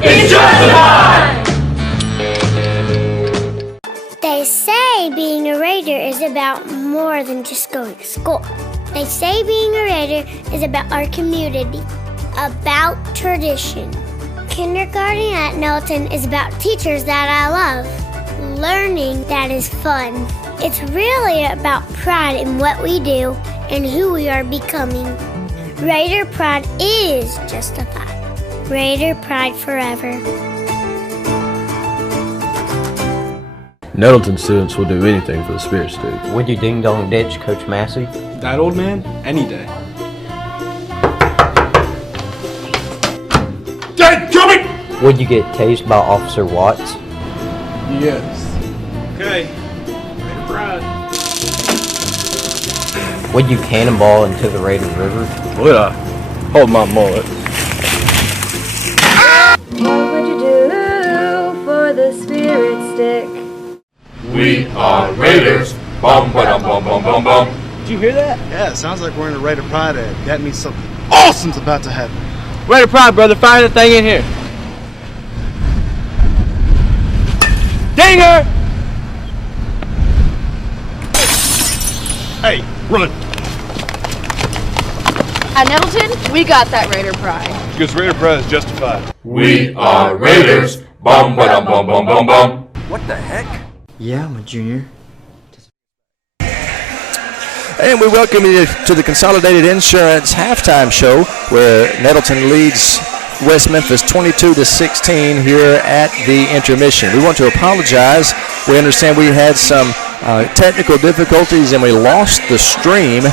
justified. It's justified. They say being a Raider is about more than just going to school. They say being a Raider is about our community, about tradition. Kindergarten at Nettleton is about teachers that I love, learning that is fun. It's really about pride in what we do and who we are becoming. Raider pride is justified. Raider pride forever. Nettleton students will do anything for the Spirits dude. Would you ding-dong ditch Coach Massey? That old man? Any day. Dad, coming! Would you get tased by Officer Watts? Yes. Okay. Raider pride. Would you cannonball into the Raider River? Would I? Hold my mullet. What would you do for the Spirit stick? We are Raiders. Bum, ba-dum, bum, bum, bum, bum. Did you hear that? Yeah, it sounds like we're in a Raider Pride ad. That means something awesome's about to happen. Raider pride, brother. Fire the thing in here. Dinger! Hey, run! At Nettleton, we got that Raider pride. Because Raider Pride is justified. We are Raiders. Bum, ba-dum, bum, bum, bum, bum. What the heck? Yeah, I'm a junior. And we welcome you to the Consolidated Insurance halftime show, where Nettleton leads West Memphis 22-16 here at the intermission. We want to apologize. We understand we had some technical difficulties and we lost the stream.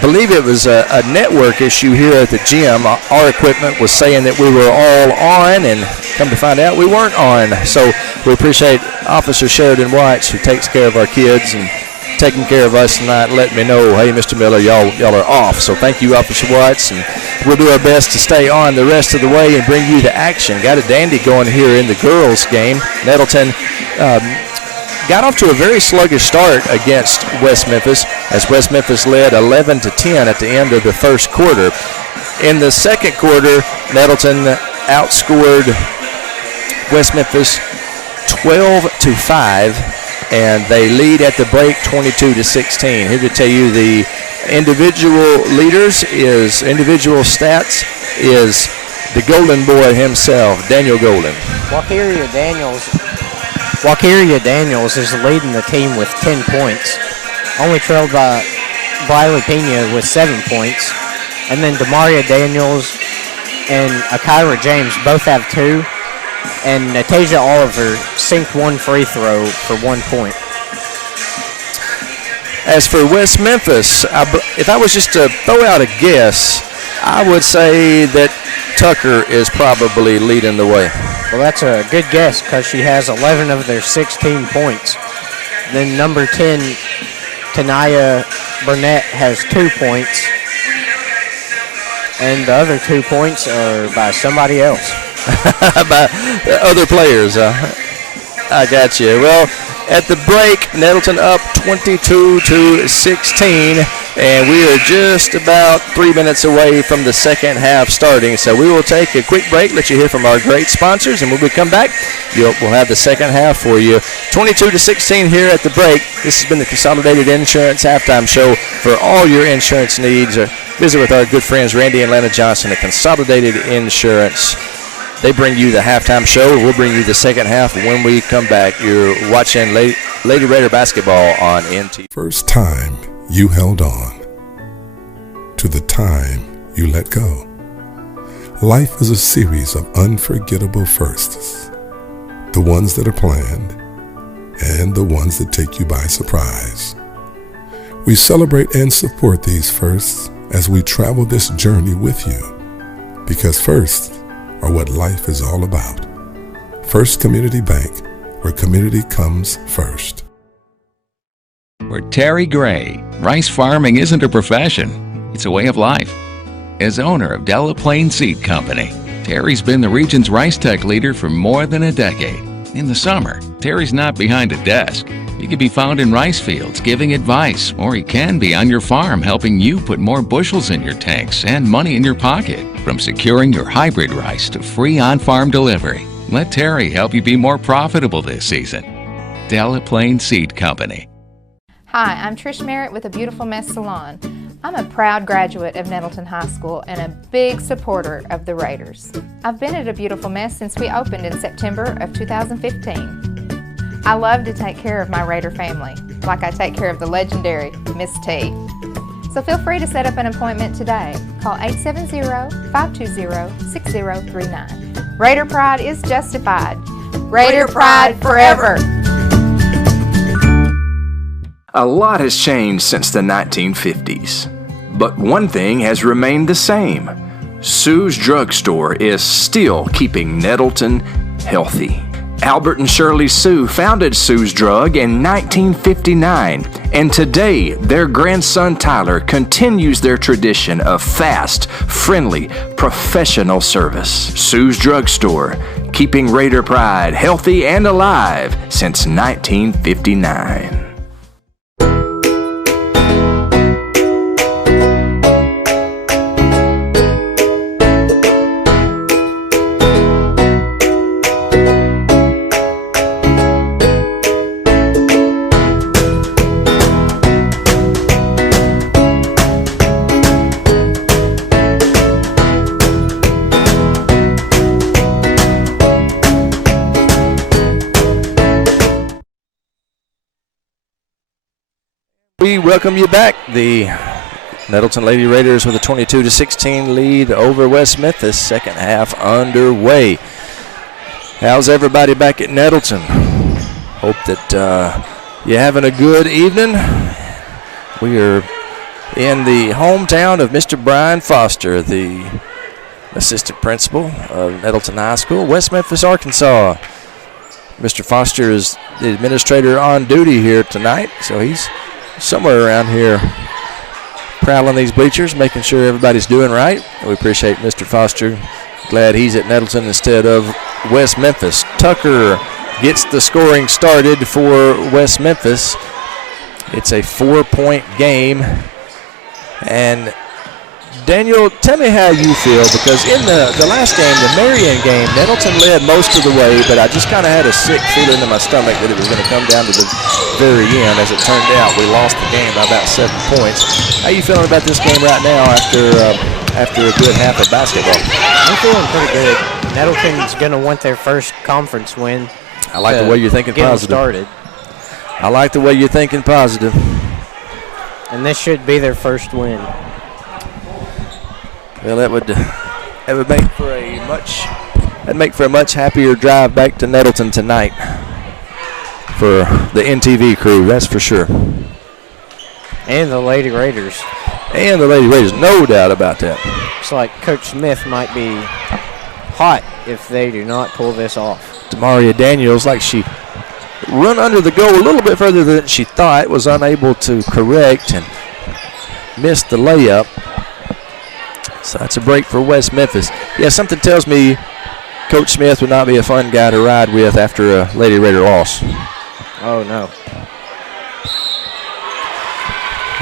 Believe it was a network issue here at the gym. Our equipment was saying that we were all on, and come to find out we weren't on. So we appreciate Officer Sheridan White, who takes care of our kids and taking care of us tonight, and letting me know, hey, Mr. Miller, y'all are off. So thank you, Officer White, and we'll do our best to stay on the rest of the way and bring you the action. Got a dandy going here in the girls' game. Nettleton got off to a very sluggish start against West Memphis, as West Memphis led 11-10 at the end of the first quarter. In the second quarter, Nettleton outscored West Memphis 12-5, and they lead at the break 22-16. Here to tell you the individual stats is the Golden Boy himself, Daniel Golden. Walkeria Daniels is leading the team with 10 points, only trailed by Briley Pena with 7 points. And then Demaria Daniels and Akira James both have 2. And Natasia Oliver sinked 1 free throw for 1 point. As for West Memphis, if I was just to throw out a guess, I would say that Tucker is probably leading the way. Well, that's a good guess because she has 11 of their 16 points. Then number 10, Tanaya Burnett, has 2 points. And the other 2 points are by somebody else. By other players. I got you. Well, at the break, Nettleton up 22-16, and we are just about 3 minutes away from the second half starting. So we will take a quick break, let you hear from our great sponsors, and when we come back, we'll have the second half for you. 22-16 here at the break. This has been the Consolidated Insurance halftime show. For all your insurance needs, visit with our good friends Randy and Lana Johnson at Consolidated Insurance. They bring you the halftime show. We'll bring you the second half when we come back. You're watching Lady Raider basketball on NT. First time you held on to the time you let go. Life is a series of unforgettable firsts. The ones that are planned and the ones that take you by surprise. We celebrate and support these firsts as we travel this journey with you. Because firsts are what life is all about. First Community Bank, where community comes first. For Terry Gray, rice farming isn't a profession, it's a way of life. As owner of Delaplaine Seed Company, Terry's been the region's rice tech leader for more than a decade. In the summer, Terry's not behind a desk. He can be found in rice fields giving advice, or he can be on your farm helping you put more bushels in your tanks and money in your pocket. From securing your hybrid rice to free on-farm delivery, let Terry help you be more profitable this season. Delaplaine Seed Company. Hi, I'm Trish Merritt with A Beautiful Mess Salon. I'm a proud graduate of Nettleton High School and a big supporter of the Raiders. I've been at A Beautiful Mess since we opened in September of 2015. I love to take care of my Raider family, like I take care of the legendary Miss T. So feel free to set up an appointment today. Call 870-520-6039. Raider pride is justified. Raider pride forever. A lot has changed since the 1950s, but one thing has remained the same. Sue's Drugstore is still keeping Nettleton healthy. Albert and Shirley Sue founded Sue's Drug in 1959, and today their grandson Tyler continues their tradition of fast, friendly, professional service. Sue's Drugstore, keeping Raider pride healthy and alive since 1959. We welcome you back. The Nettleton Lady Raiders with a 22-16 lead over West Memphis. Second half underway. How's everybody back at Nettleton? Hope that you're having a good evening. We are in the hometown of Mr. Brian Foster, the assistant principal of Nettleton High School, West Memphis, Arkansas. Mr. Foster is the administrator on duty here tonight, so he's somewhere around here prowling these bleachers, making sure everybody's doing right. We appreciate Mr. Foster. Glad he's at Nettleton instead of West Memphis. Tucker gets the scoring started for West Memphis. It's a 4-point game. And Daniel, tell me how you feel, because in the last game, the Marion game, Nettleton led most of the way, but I just kind of had a sick feeling in my stomach that it was going to come down to the very end. As it turned out, we lost the game by about 7 points. How you feeling about this game right now after a good half of basketball? I'm feeling pretty good. Nettleton's going to want their first conference win. I like the way you're thinking positive. Started. I like the way you're thinking positive. And this should be their first win. Well, that would make for a much happier drive back to Nettleton tonight for the NTV crew, that's for sure. And the Lady Raiders. And the Lady Raiders, no doubt about that. It's like Coach Smith might be hot if they do not pull this off. Demaria Daniels, like she run under the goal a little bit further than she thought, was unable to correct and missed the layup. So that's a break for West Memphis. Yeah, something tells me Coach Smith would not be a fun guy to ride with after a Lady Raider loss. Oh, no.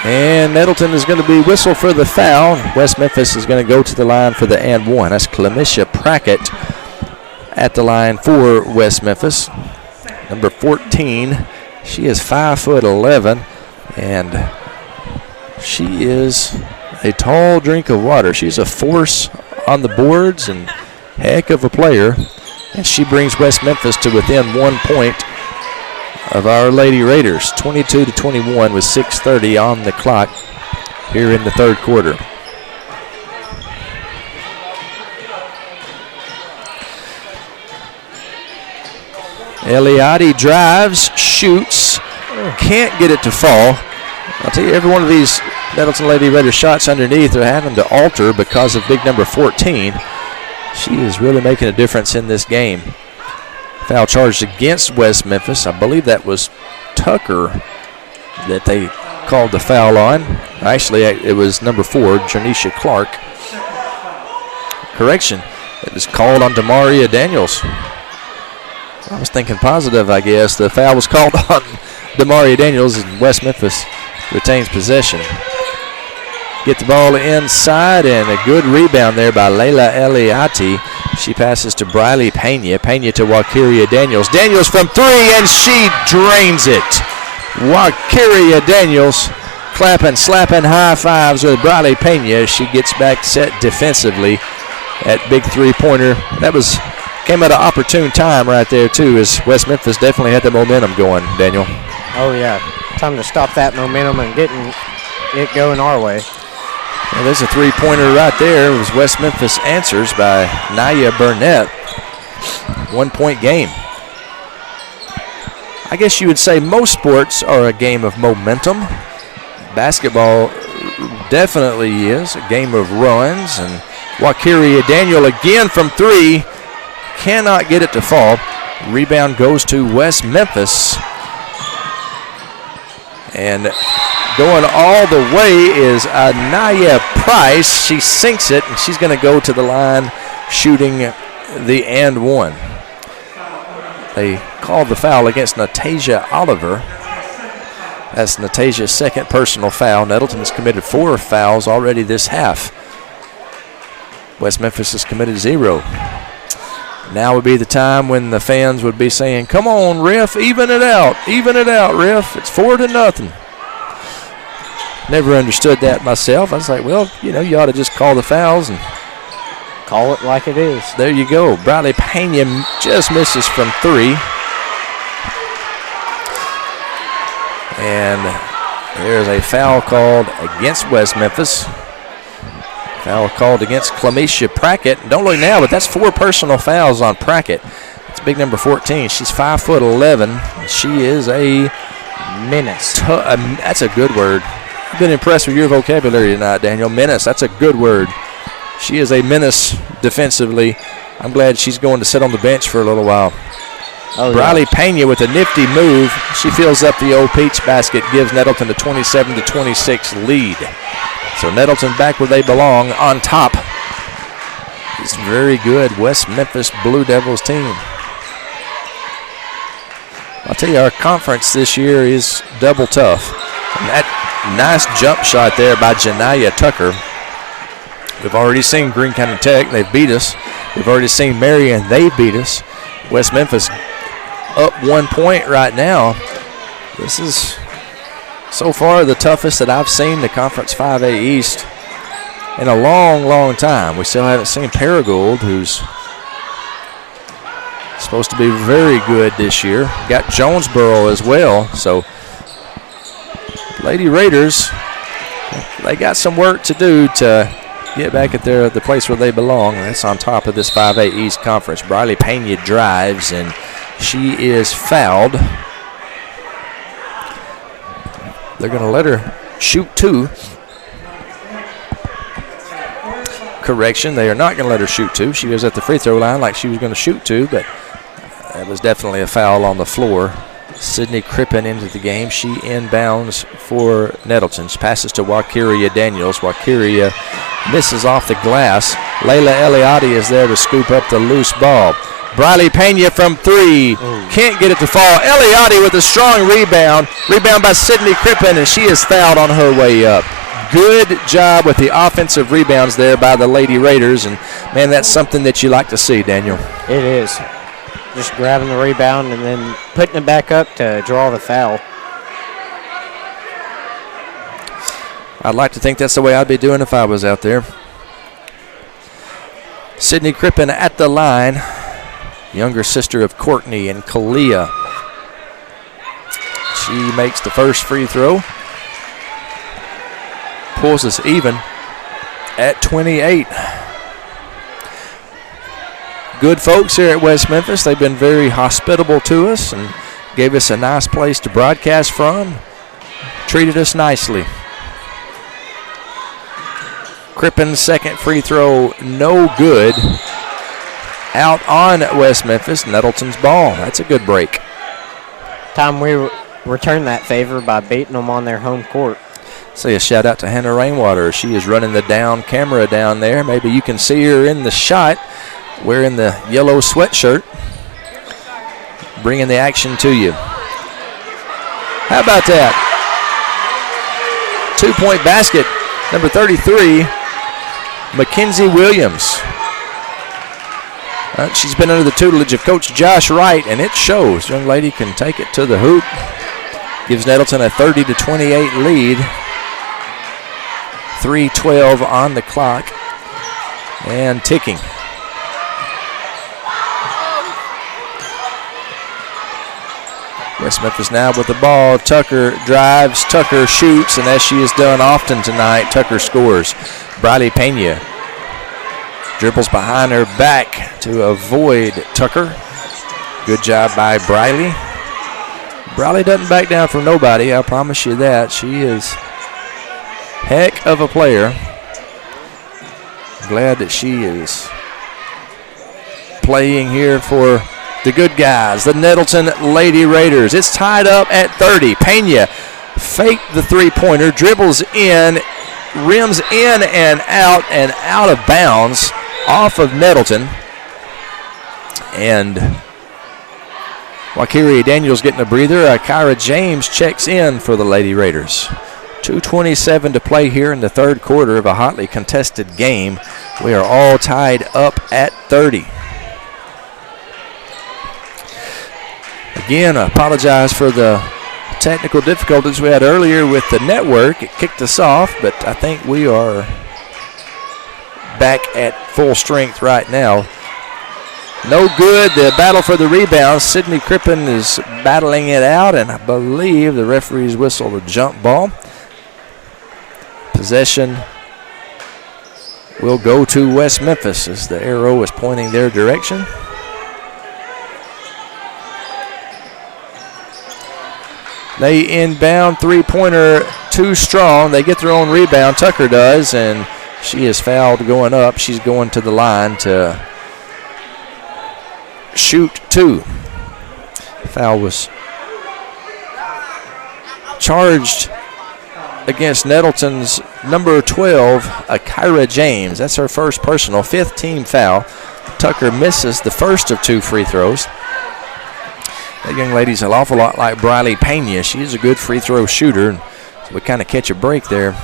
And Nettleton is going to be whistled for the foul. West Memphis is going to go to the line for the and one. That's Clemisha Prackett at the line for West Memphis. Number 14. She is 5'11", and she is a tall drink of water. She's a force on the boards and heck of a player. And she brings West Memphis to within 1 point of our Lady Raiders, 22-21 with 6:30 on the clock here in the third quarter. Eliade drives, shoots, can't get it to fall. I'll tell you, every one of these Nettleton Lady Raider shots underneath are having to alter because of big number 14. She is really making a difference in this game. Foul charged against West Memphis. I believe that was Tucker that they called the foul on. Actually, it was number 4, Janisha Clark. Correction, it was called on Demaria Daniels. I was thinking positive, I guess. The foul was called on Demaria Daniels, and West Memphis retains possession. get the ball inside, and a good rebound there by Layla Eliati. She passes to Briley Pena. Pena to Wakiria Daniels. Daniels from three, and she drains it. Wakiria Daniels slapping high fives with Briley Pena. She gets back set defensively. That big three-pointer. Came at an opportune time right there, too, as West Memphis definitely had the momentum going, Daniel. Oh, yeah. Time to stop that momentum and getting it going our way. Well, there's a three-pointer right there. It was West Memphis answers by Naya Burnett. 1 point game. I guess you would say most sports are a game of momentum. Basketball definitely is a game of runs. And Wakiria Daniel again from three. Cannot get it to fall. Rebound goes to West Memphis. And going all the way is Anaya Price. She sinks it, and she's going to go to the line shooting the and one. They called the foul against Natasia Oliver. That's Natasia's second personal foul. Nettleton has committed 4 fouls already this half. West Memphis has committed 0. Now would be the time when the fans would be saying, come on, ref, even it out, ref. It's 4-0. Never understood that myself. I was like, well, you ought to just call the fouls and call it like it is. There you go. Briley Pena just misses from 3. And there's a foul called against West Memphis. Foul called against Clemetia Prackett. Don't look now, but that's 4 personal fouls on Prackett. It's big number 14. She's 5'11". She is a menace. That's a good word. I've been impressed with your vocabulary tonight, Daniel. Menace, that's a good word. She is a menace defensively. I'm glad she's going to sit on the bench for a little while. Oh, Briley Pena with a nifty move. She fills up the old Peach basket, gives Nettleton a 27-26 lead. So Nettleton back where they belong, on top. It's very good West Memphis Blue Devils team. I'll tell you, our conference this year is double tough. And that nice jump shot there by Janiyah Tucker. We've already seen Greene County Tech. They've beat us. We've already seen Marion. They beat us. West Memphis up 1 point right now. This is so far the toughest that I've seen the Conference 5A East in a long, long time. We still haven't seen Paragould, who's supposed to be very good this year. Got Jonesboro as well. So Lady Raiders, they got some work to do to get back at the place where they belong. That's on top of this 5A East Conference. Briley Pena drives, and she is fouled. They're going to let her shoot 2. Correction, they are not going to let her shoot 2. She was at the free throw line like she was going to shoot 2, but that was definitely a foul on the floor. Sidney Crippen into the game. She inbounds for Nettleton. She passes to Wakiria Daniels. Wakiria misses off the glass. Layla Eliati is there to scoop up the loose ball. Briley Pena from 3. Can't get it to fall. Eliati with a strong rebound. Rebound by Sidney Crippen, and she is fouled on her way up. Good job with the offensive rebounds there by the Lady Raiders, and, man, that's something that you like to see, Daniel. It is. Just grabbing the rebound and then putting it back up to draw the foul. I'd like to think that's the way I'd be doing if I was out there. Sidney Crippen at the line. Younger sister of Courtney and Kalia. She makes the first free throw. Pulls us even at 28. Good folks here at West Memphis. They've been very hospitable to us and gave us a nice place to broadcast from. Treated us nicely. Crippen's second free throw, no good. Out on West Memphis. Nettleton's ball. That's a good break. Time we return that favor by beating them on their home court. Say a shout out to Hannah Rainwater. She is running the down camera down there. Maybe you can see her in the shot wearing the yellow sweatshirt, bringing the action to you. How about that? 2-point basket number 33, Mackenzie Williams. She's been under the tutelage of Coach Josh Wright, and it shows. Young lady can take it to the hoop. Gives Nettleton a 30-28 lead. 3:12 on the clock and ticking. West Memphis now with the ball. Tucker drives, Tucker shoots, and as she has done often tonight, Tucker scores. Briley Pena dribbles behind her back to avoid Tucker. Good job by Briley. Briley doesn't back down from nobody, I promise you that. She is heck of a player. Glad that she is playing here for the good guys, the Nettleton Lady Raiders. It's tied up at 30. Pena faked the three-pointer, dribbles in, rims in and out of bounds off of Nettleton. And Wakiri Daniels getting a breather. Kyra James checks in for the Lady Raiders. 2:27 to play here in the third quarter of a hotly contested game. We are all tied up at 30. Again, I apologize for the technical difficulties we had earlier with the network. It kicked us off, but I think we are back at full strength right now. No good. The battle for the rebound. Sidney Crippen is battling it out, and I believe the referees whistled a jump ball. Possession will go to West Memphis as the arrow is pointing their direction. They inbound, three-pointer too strong. They get their own rebound. Tucker does, and she is fouled going up. She's going to the line to shoot two. Foul was charged against Nettleton's number 12, Kyra James. That's her first personal, fifth team foul. Tucker misses the first of two free throws. That young lady's an awful lot like Briley Pena. She's a good free throw shooter. So we kind of catch a break there.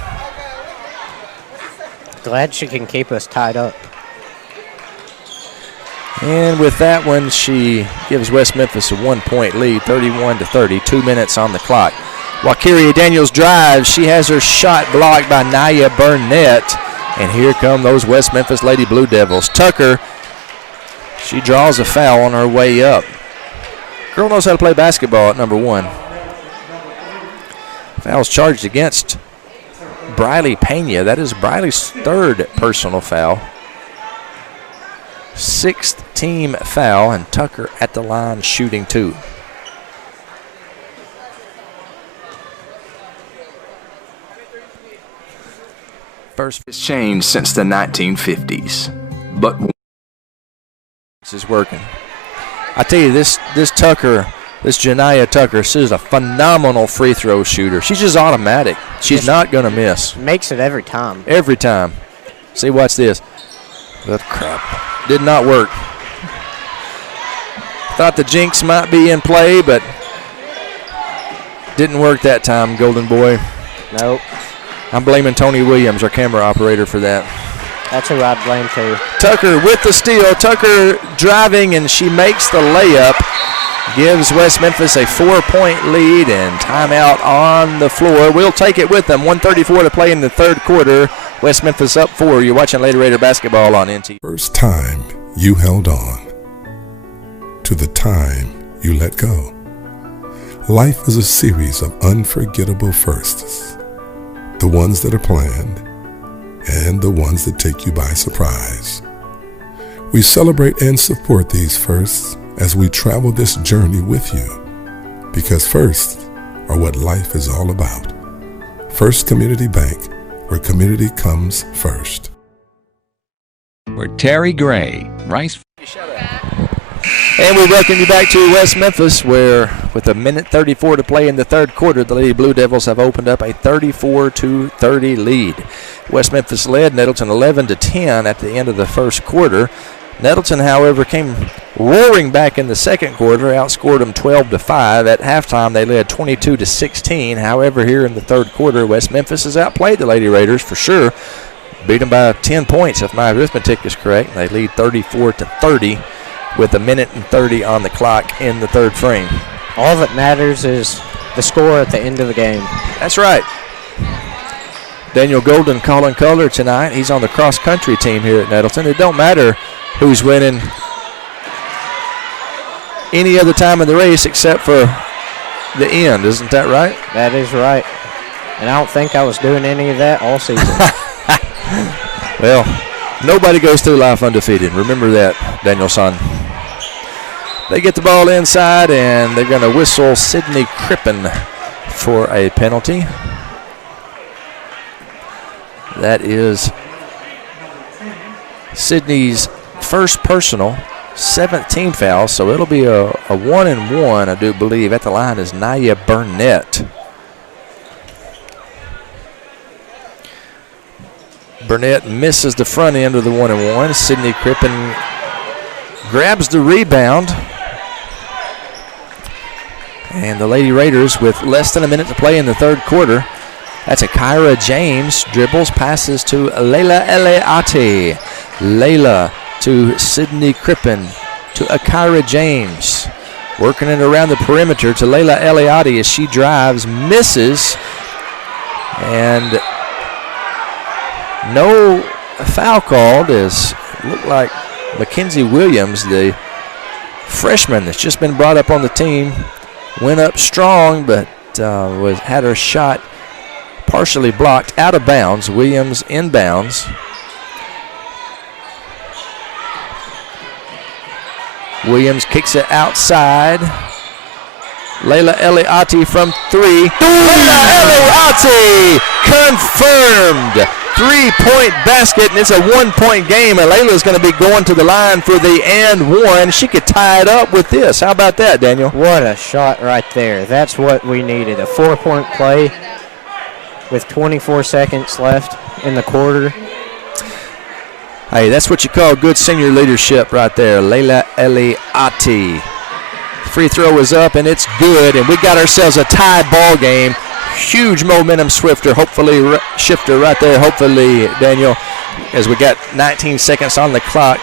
Glad she can keep us tied up. And with that one, she gives West Memphis a 1-point lead, 31-30, 2 minutes on the clock. Wakiria Daniels drives. She has her shot blocked by Naya Burnett. And here come those West Memphis Lady Blue Devils. Tucker, she draws a foul on her way up. Girl knows how to play basketball at number 1. Foul's charged against Briley Pena. That is Briley's third personal foul. 6th team foul, and Tucker at the line shooting two. First it's changed since the 1950s, but this is working. I tell you, this Tucker, this Janiyah Tucker, she's a phenomenal free throw shooter. She's just automatic. She's not going to miss. Makes it every time. Every time. See, watch this. Good crap. Did not work. Thought the jinx might be in play, but didn't work that time, Golden Boy. Nope. I'm blaming Tony Williams, our camera operator, for that. That's who I'd blame too. Tucker with the steal. Tucker driving, and she makes the layup. Gives West Memphis a 4-point lead, and timeout on the floor. We'll take it with them. 1:34 to play in the third quarter. West Memphis up 4. You're watching Lady Raider basketball on NT. First time you held on to the time you let go. Life is a series of unforgettable firsts. The ones that are planned and the ones that take you by surprise. We celebrate and support these firsts as we travel this journey with you, because firsts are what life is all about. First Community Bank, where community comes first. For Terry Gray, Rice. And we welcome you back to West Memphis, where with 1:34 to play in the third quarter, the Lady Blue Devils have opened up a 34-30 lead. West Memphis led Nettleton 11-10 at the end of the first quarter. Nettleton, however, came roaring back in the second quarter, outscored them 12-5. At halftime, they led 22-16. However, here in the third quarter, West Memphis has outplayed the Lady Raiders for sure. Beat them by 10 points, if my arithmetic is correct. They lead 34-30 with 1:30 on the clock in the third frame. All that matters is the score at the end of the game. That's right. Daniel Golden calling color tonight. He's on the cross-country team here at Nettleton. It don't matter who's winning any other time in the race except for the end. Isn't that right? That is right. And I don't think I was doing any of that all season. Well, nobody goes through life undefeated. Remember that, Danielson. They get the ball inside, and they're going to whistle Sidney Crippen for a penalty. That is Sidney's first personal, 17 foul, so it'll be a 1-and-1, I do believe. At the line is Naya Burnett. Burnett misses the front end of the 1-and-1. Sidney Crippen grabs the rebound. And the Lady Raiders, with less than a minute to play in the third quarter, that's a Kyra James, dribbles, passes to Layla Eliati. Layla to Sidney Crippen, to Akira James. Working it around the perimeter to Layla Eliati as she drives, misses, and no foul called as it looked like Mackenzie Williams, the freshman that's just been brought up on the team, went up strong but had her shot partially blocked out of bounds. Williams inbounds. Williams kicks it outside. Layla Eliati from three. Layla Eliati confirmed. 3-point basket, and it's a 1-point game, and Layla's going to be going to the line for the and one. She could tie it up with this. How about that, Daniel? What a shot right there. That's what we needed, a 4-point play with 24 seconds left in the quarter. Hey, that's what you call good senior leadership right there. Layla Eliati. Free throw is up, and it's good, and we got ourselves a tie ball game. Huge momentum shifter right there. Hopefully, Daniel, as we got 19 seconds on the clock,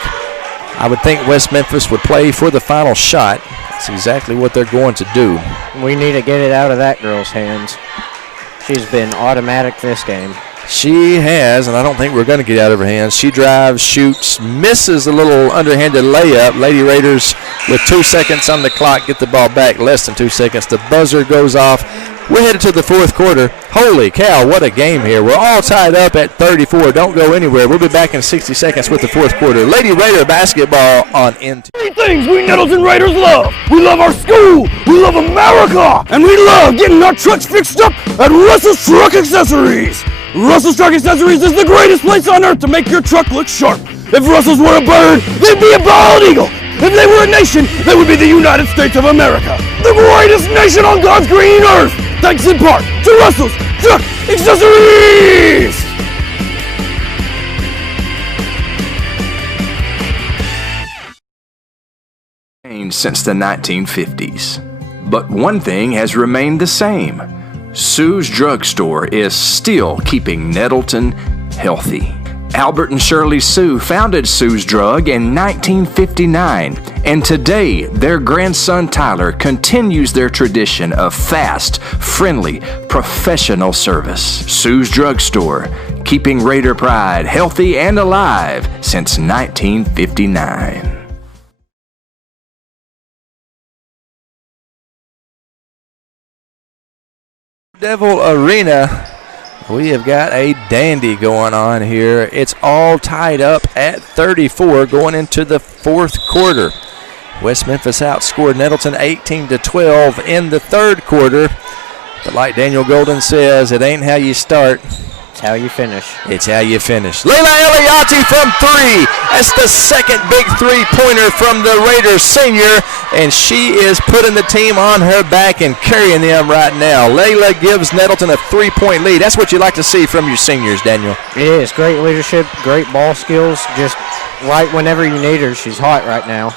I would think West Memphis would play for the final shot. That's exactly what they're going to do. We need to get it out of that girl's hands. She's been automatic this game. She has, and I don't think we're going to get out of her hands. She drives, shoots, misses a little underhanded layup. Lady Raiders, with 2 seconds on the clock, get the ball back. Less than 2 seconds. The buzzer goes off. We're headed to the fourth quarter. Holy cow, what a game here. We're all tied up at 34. Don't go anywhere. We'll be back in 60 seconds with the fourth quarter. Lady Raider basketball on NT. Three things we Nettleton Raiders love. We love our school, we love America, and we love getting our trucks fixed up at Russell's Truck Accessories. Russell's Truck Accessories is the greatest place on earth to make your truck look sharp. If Russell's were a bird, they'd be a bald eagle. If they were a nation, they would be the United States of America. The greatest nation on God's green earth. Thanks in part to Russell's Truck Accessories. Since the 1950s. But one thing has remained the same. Sue's Drugstore is still keeping Nettleton healthy. Albert and Shirley Sue founded Sue's Drug in 1959, and today their grandson Tyler continues their tradition of fast, friendly, professional service. Sue's Drugstore, keeping Raider pride healthy and alive since 1959. Devil Arena, we have got a dandy going on here. It's all tied up at 34 going into the fourth quarter. West Memphis outscored Nettleton 18-12 in the third quarter. But like Daniel Golden says, it ain't how you start. It's how you finish. It's how you finish. Layla Eliati from three. That's the second big three-pointer from the Raiders senior, and she is putting the team on her back and carrying them right now. Layla gives Nettleton a 3-point lead. That's what you like to see from your seniors, Daniel. It is. Great leadership, great ball skills, just right whenever you need her. She's hot right now.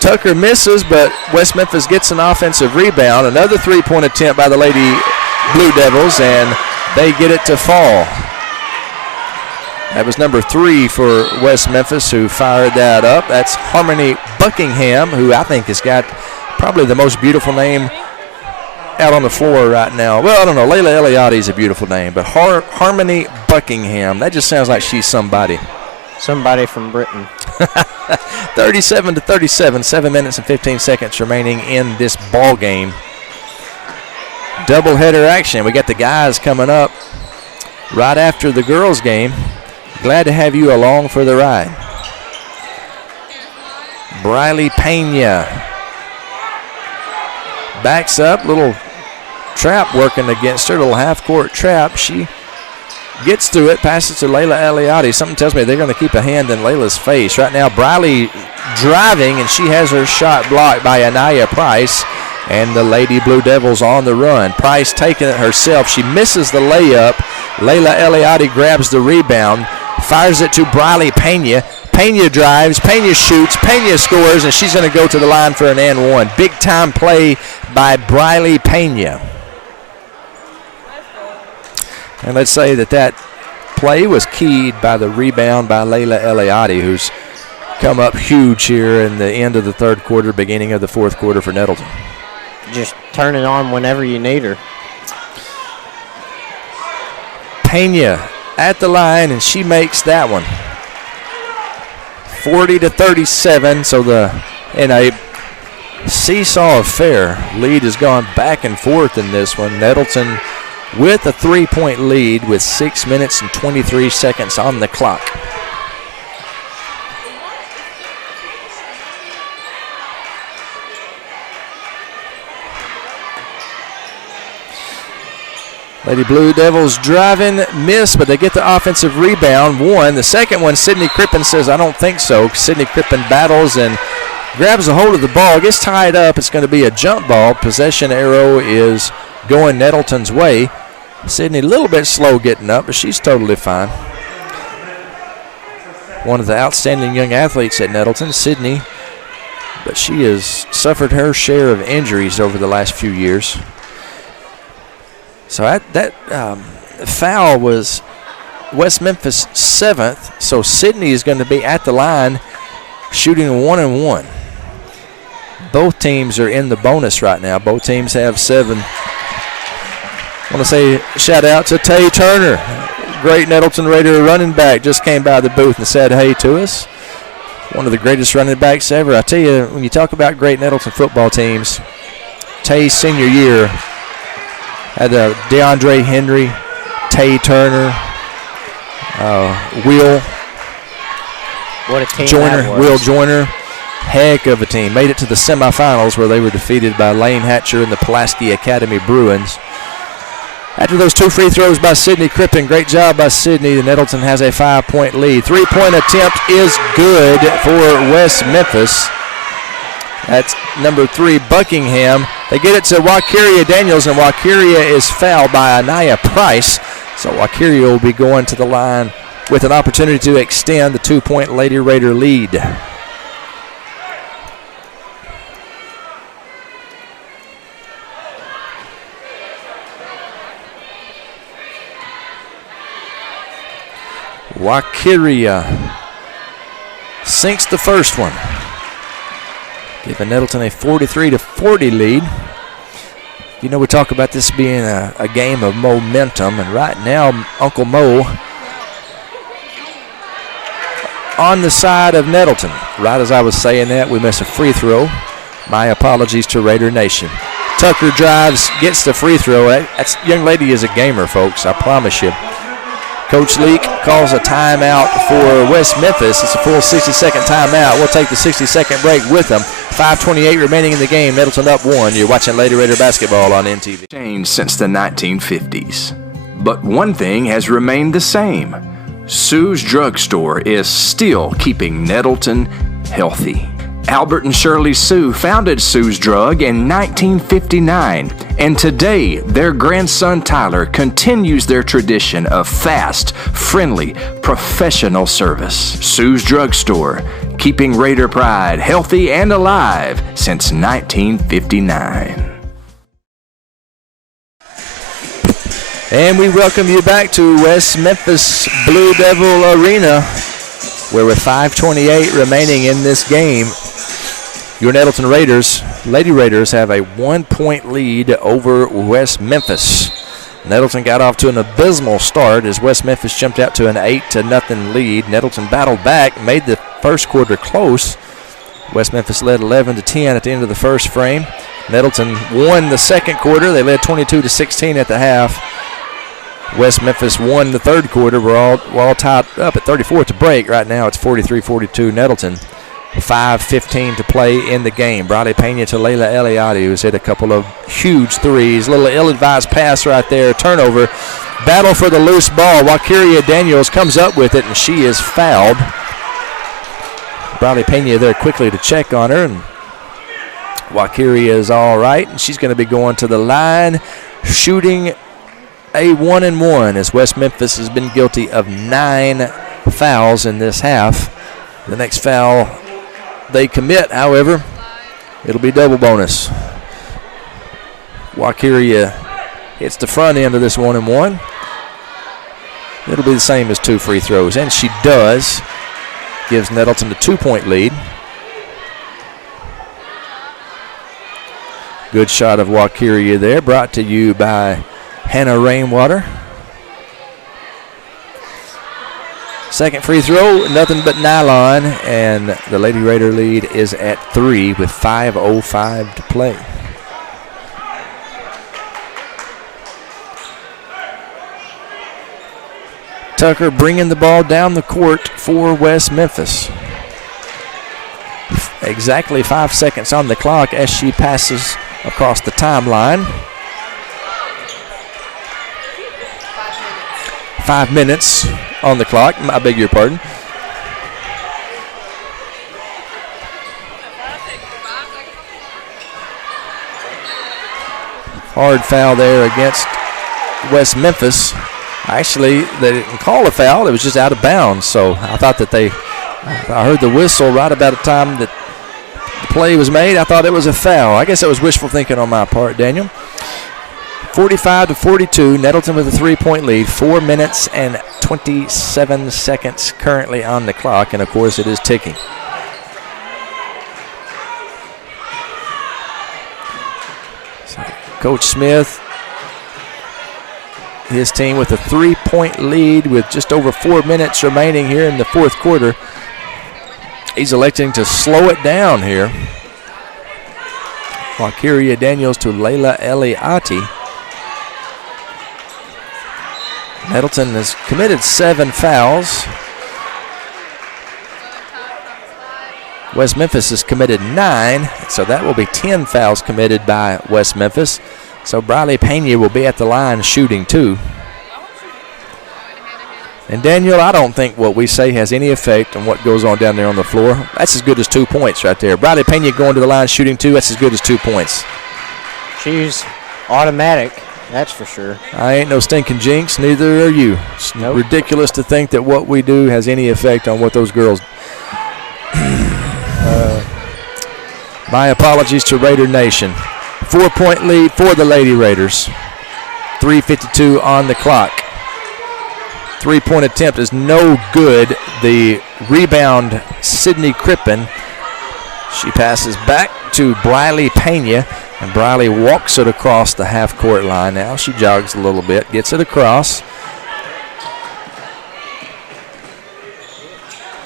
Tucker misses, but West Memphis gets an offensive rebound. Another three-point attempt by the Lady Blue Devils, and they get it to fall. That was number 3 for West Memphis, who fired that up. That's Harmony Buckingham, who I think has got probably the most beautiful name out on the floor right now. Well, I don't know. Layla Eliade is a beautiful name, but Harmony Buckingham, that just sounds like she's somebody. Somebody from Britain. 37-37, 7 minutes and 15 seconds remaining in this ball game. Doubleheader action. We got the guys coming up right after the girls' game. Glad to have you along for the ride. Briley Pena backs up, little trap working against her, little half-court trap. She gets through it, passes to Layla Eliade. Something tells me they're going to keep a hand in Layla's face. Right now, Briley driving, and she has her shot blocked by Anaya Price, and the Lady Blue Devils on the run. Price taking it herself. She misses the layup. Layla Eliade grabs the rebound, fires it to Briley Pena. Pena drives, Pena shoots, Pena scores, and she's going to go to the line for an and one. Big-time play by Briley Pena. And let's say that play was keyed by the rebound by Layla Eliade, who's come up huge here in the end of the third quarter, beginning of the fourth quarter for Nettleton. Just turn it on whenever you need her. Pena at the line, and she makes that one. 40-37, so in a seesaw affair, lead has gone back and forth in this one. Nettleton with a 3-point lead with 6 minutes and 23 seconds on the clock. Lady Blue Devils driving, miss, but they get the offensive rebound, one. The second one, Sidney Crippen says, I don't think so. Sidney Crippen battles and grabs a hold of the ball, gets tied up. It's going to be a jump ball. Possession arrow is going Nettleton's way. Sidney a little bit slow getting up, but she's totally fine. One of the outstanding young athletes at Nettleton, Sidney, but she has suffered her share of injuries over the last few years. So that foul was West Memphis' 7th. So Sidney is going to be at the line shooting 1-and-1. Both teams are in the bonus right now. Both teams have 7. I want to say shout out to Tay Turner. Great Nettleton Raider running back. Just came by the booth and said hey to us. One of the greatest running backs ever. I tell you, when you talk about great Nettleton football teams, Tay's senior year had DeAndre Henry, Tay Turner, Will what a team Joyner, Will Joyner. Heck of a team. Made it to the semifinals where they were defeated by Lane Hatcher and the Pulaski Academy Bruins. After those 2 free throws by Sidney Crippen, great job by Sidney. The Nettleton has a 5-point lead. 3-point attempt is good for West Memphis. That's number 3, Buckingham. They get it to Wakiria Daniels, and Wakiria is fouled by Anaya Price. So Wakiria will be going to the line with an opportunity to extend the 2-point Lady Raider lead. Wakiria sinks the first one, giving Nettleton a 43-40 lead. You know, we talk about this being a game of momentum, and right now Uncle Mo on the side of Nettleton. Right as I was saying that, we missed a free throw. My apologies to Raider Nation. Tucker drives, gets the free throw. That young lady is a gamer, folks, I promise you. Coach Leak calls a timeout for West Memphis. It's a full 60-second timeout. We'll take the 60-second break with them. 5:28 remaining in the game. Nettleton up 1. You're watching Lady Raider basketball on NTV. Changed since the 1950s. But one thing has remained the same. Sue's Drugstore is still keeping Nettleton healthy. Albert and Shirley Sue founded Sue's Drug in 1959, and today their grandson Tyler continues their tradition of fast, friendly, professional service. Sue's Drugstore, keeping Raider pride healthy and alive since 1959. And we welcome you back to West Memphis Blue Devil Arena, where with 5:28 remaining in this game, your Nettleton Raiders, Lady Raiders, have a 1-point lead over West Memphis. Nettleton got off to an abysmal start as West Memphis jumped out to an 8-0 lead. Nettleton battled back, made the first quarter close. West Memphis led 11-10 at the end of the first frame. Nettleton won the second quarter. They led 22-16 at the half. West Memphis won the third quarter. We're all tied up at 34 to break. Right now it's 43-42 Nettleton. 5:15 to play in the game. Briley Pena to Layla Eliade, who's hit a couple of huge threes. Little ill-advised pass right there. Turnover. Battle for the loose ball. Wakiria Daniels comes up with it, and she is fouled. Briley Pena there quickly to check on her, and Wakiria is all right, and she's going to be going to the line, shooting a 1-and-1 as West Memphis has been guilty of 9 fouls in this half. The next foul they commit, however, it'll be double bonus. Wakiria hits the front end of this 1-and-1. It'll be the same as 2 free throws, and she does. Gives Nettleton the 2-point lead. Good shot of Wakiria there, brought to you by Hannah Rainwater. Second free throw, nothing but nylon, and the Lady Raider lead is at 3 with 5:05 to play. Tucker bringing the ball down the court for West Memphis. Exactly 5 seconds on the clock as she passes across the timeline. 5 minutes on the clock. I beg your pardon. Hard foul there against West Memphis. Actually, they didn't call a foul. It was just out of bounds. So I thought that I heard the whistle right about the time that the play was made. I thought it was a foul. I guess it was wishful thinking on my part, Daniel. 45-42, Nettleton with a 3-point lead. 4 minutes and 27 seconds currently on the clock, and of course it is ticking. So Coach Smith, his team with a 3-point lead with just over 4 minutes remaining here in the fourth quarter. He's electing to slow it down here. Wakiria Daniels to Layla Eliati. Nettleton has committed 7 fouls. West Memphis has committed 9, so that will be 10 fouls committed by West Memphis. So Briley Pena will be at the line shooting 2. And Daniel, I don't think what we say has any effect on what goes on down there on the floor. That's as good as 2 points right there. Briley Pena going to the line shooting 2, that's as good as 2 points. She's automatic. That's for sure. I ain't no stinking jinx, neither are you. It's ridiculous to think that what we do has any effect on what those girls. My apologies to Raider Nation. 4-point lead for the Lady Raiders. 3:52 on the clock. 3-point attempt is no good. The rebound, Sidney Crippen. She passes back to Briley Pena. And Briley walks it across the half-court line now. She jogs a little bit, gets it across.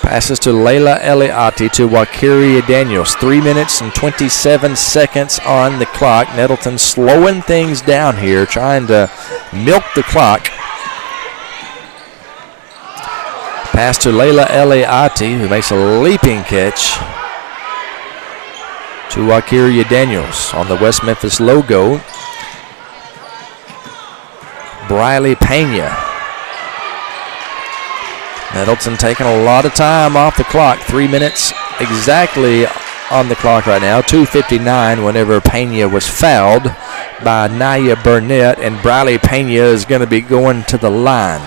Passes to Layla Eliati to Wakiria Daniels. 3 minutes and 27 seconds on the clock. Nettleton slowing things down here, trying to milk the clock. Pass to Layla Eliati, who makes a leaping catch to Wakiria Daniels on the West Memphis logo. Briley Pena. Nettleton taking a lot of time off the clock. 3 minutes exactly on the clock right now. 2:59 whenever Pena was fouled by Naya Burnett, and Briley Pena is going to be going to the line.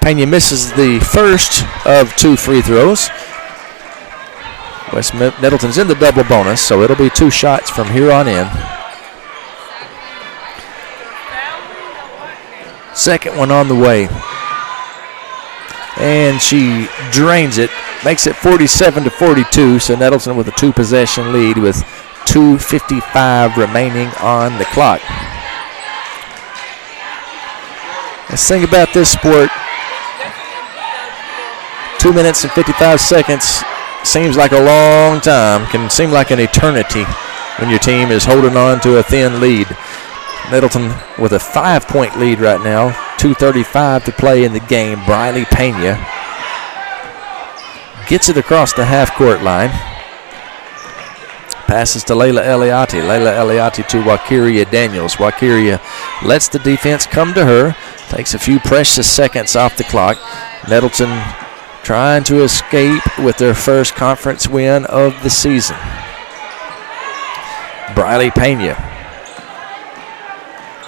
Pena misses the first of 2 free throws. West Nettleton's in the double bonus, so it'll be 2 shots from here on in. Second one on the way. And she drains it, makes it 47-42, so Nettleton with a 2-possession lead with 2:55 remaining on the clock. Let's think about this sport. 2 minutes and 55 seconds seems like a long time, can seem like an eternity when your team is holding on to a thin lead. Nettleton with a 5-point lead right now, 2:35 to play in the game. Briley Pena gets it across the half-court line. Passes to Layla Eliati. Layla Eliati to Wakiria Daniels. Wakiria lets the defense come to her, takes a few precious seconds off the clock. Nettleton trying to escape with their first conference win of the season. Briley Pena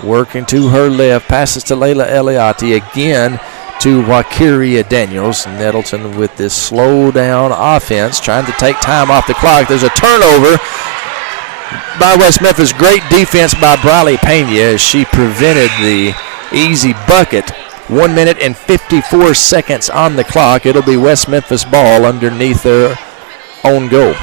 working to her left, passes to Layla Eliati again to Wakiria Daniels. Nettleton with this slow down offense, trying to take time off the clock. There's a turnover by West Memphis. Great defense by Briley Pena as she prevented the easy bucket. 1 minute and 54 seconds on the clock. It'll be West Memphis ball underneath their own goal.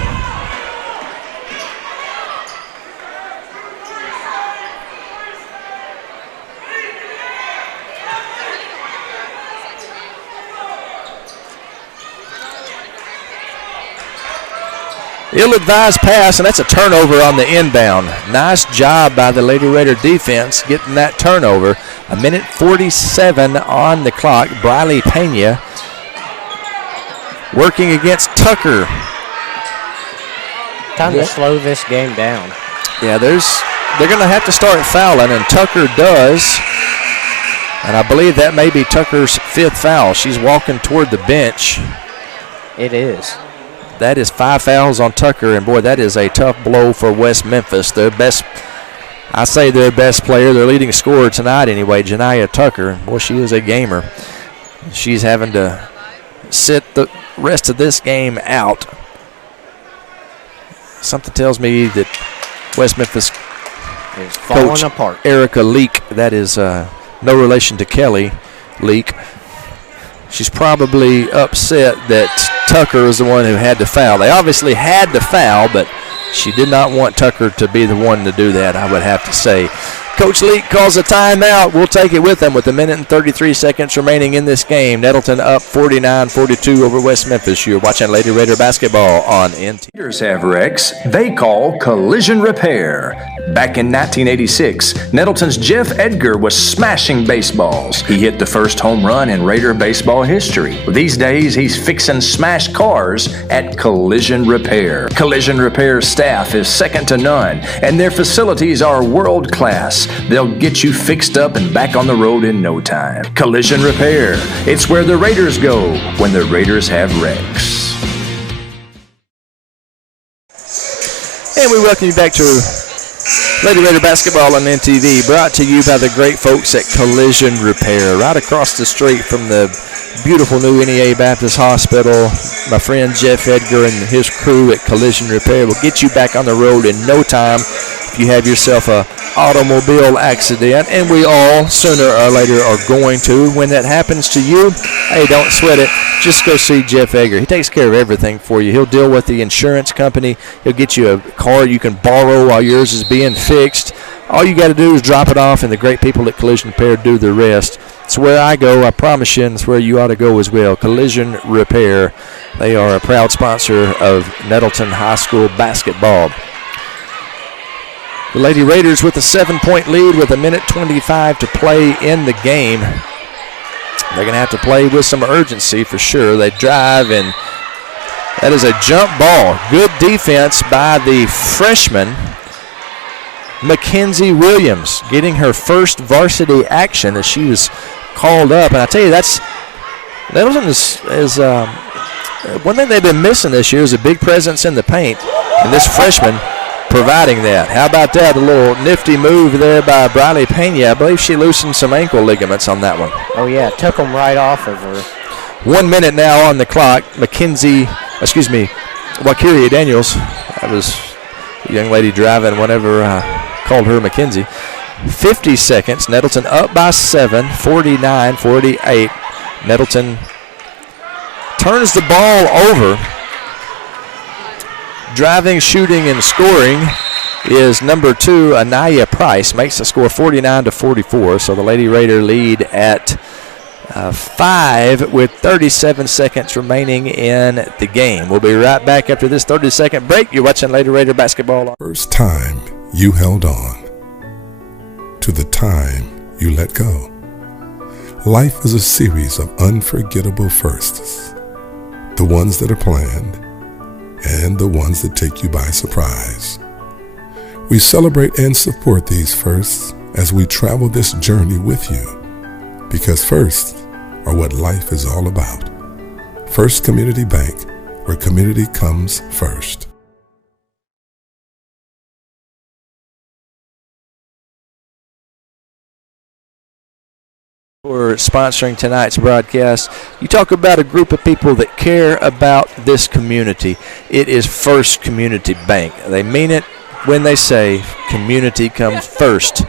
Ill-advised pass, and that's a turnover on the inbound. Nice job by the Lady Raider defense getting that turnover. 1 minute 47 on the clock. Briley Pena working against Tucker. Time to slow this game down. Yeah, they're going to have to start fouling, and Tucker does. And I believe that may be Tucker's 5th foul. She's walking toward the bench. It is. That is 5 fouls on Tucker, and boy, that is a tough blow for West Memphis. Their best player, their leading scorer tonight anyway, Janiyah Tucker. Boy, she is a gamer. She's having to sit the rest of this game out. Something tells me that West Memphis is falling coach apart. Erica Leak, that is no relation to Kelly Leak. She's probably upset that Tucker is the one who had to foul. They obviously had to foul, but she did not want Tucker to be the one to do that, I would have to say. Coach Leak calls a timeout. We'll take it with them with 1 minute and 33 seconds remaining in this game. Nettleton up 49-42 over West Memphis. You're watching Lady Raider basketball on NT. Raiders have wrecks they call collision repair. Back in 1986, Nettleton's Jeff Edgar was smashing baseballs. He hit the first home run in Raider baseball history. These days, he's fixing smashed cars at Collision Repair. Collision Repair staff is second to none, and their facilities are world class. They'll get you fixed up and back on the road in no time. Collision Repair. It's where the Raiders go when the Raiders have wrecks. And we welcome you back to Lady Raider basketball on NTV, brought to you by the great folks at Collision Repair. Right across the street from the beautiful new NEA Baptist Hospital, my friend Jeff Edgar and his crew at Collision Repair will get you back on the road in no time if you have yourself a automobile accident, and we all, sooner or later, are going to. When that happens to you, hey, don't sweat it. Just go see Jeff Edgar. He takes care of everything for you. He'll deal with the insurance company. He'll get you a car you can borrow while yours is being fixed. All you got to do is drop it off, and the great people at Collision Repair do the rest. It's where I go, I promise you, and it's where you ought to go as well. Collision Repair. They are a proud sponsor of Nettleton High School basketball. The Lady Raiders with a 7-point lead with 1 minute 25 to play in the game. They're going to have to play with some urgency for sure. They drive, and that is a jump ball. Good defense by the freshman Mackenzie Williams getting her first varsity action as she was called up. And I tell you, Nettleton is one thing they've been missing this year is a big presence in the paint, and this freshman providing that. How about that? A little nifty move there by Briley Pena. I believe she loosened some ankle ligaments on that one. Oh, yeah, took them right off of her. 1 minute now on the clock. Wakiria Daniels. That was a young lady driving whenever called her Mackenzie. 50 seconds. Nettleton up by 7, 49-48. Nettleton turns the ball over. Driving, shooting, and scoring is number 2, Anaya Price. Makes the score 49-44. So the Lady Raider lead at 5 with 37 seconds remaining in the game. We'll be right back after this 30-second break. You're watching Lady Raider basketball. First time you held on to the time you let go. Life is a series of unforgettable firsts. The ones that are planned and the ones that take you by surprise. We celebrate and support these firsts as we travel this journey with you, because firsts are what life is all about. First Community Bank, where community comes first. For sponsoring tonight's broadcast. You talk about a group of people that care about this community. It is First Community Bank. They mean it when they say community comes first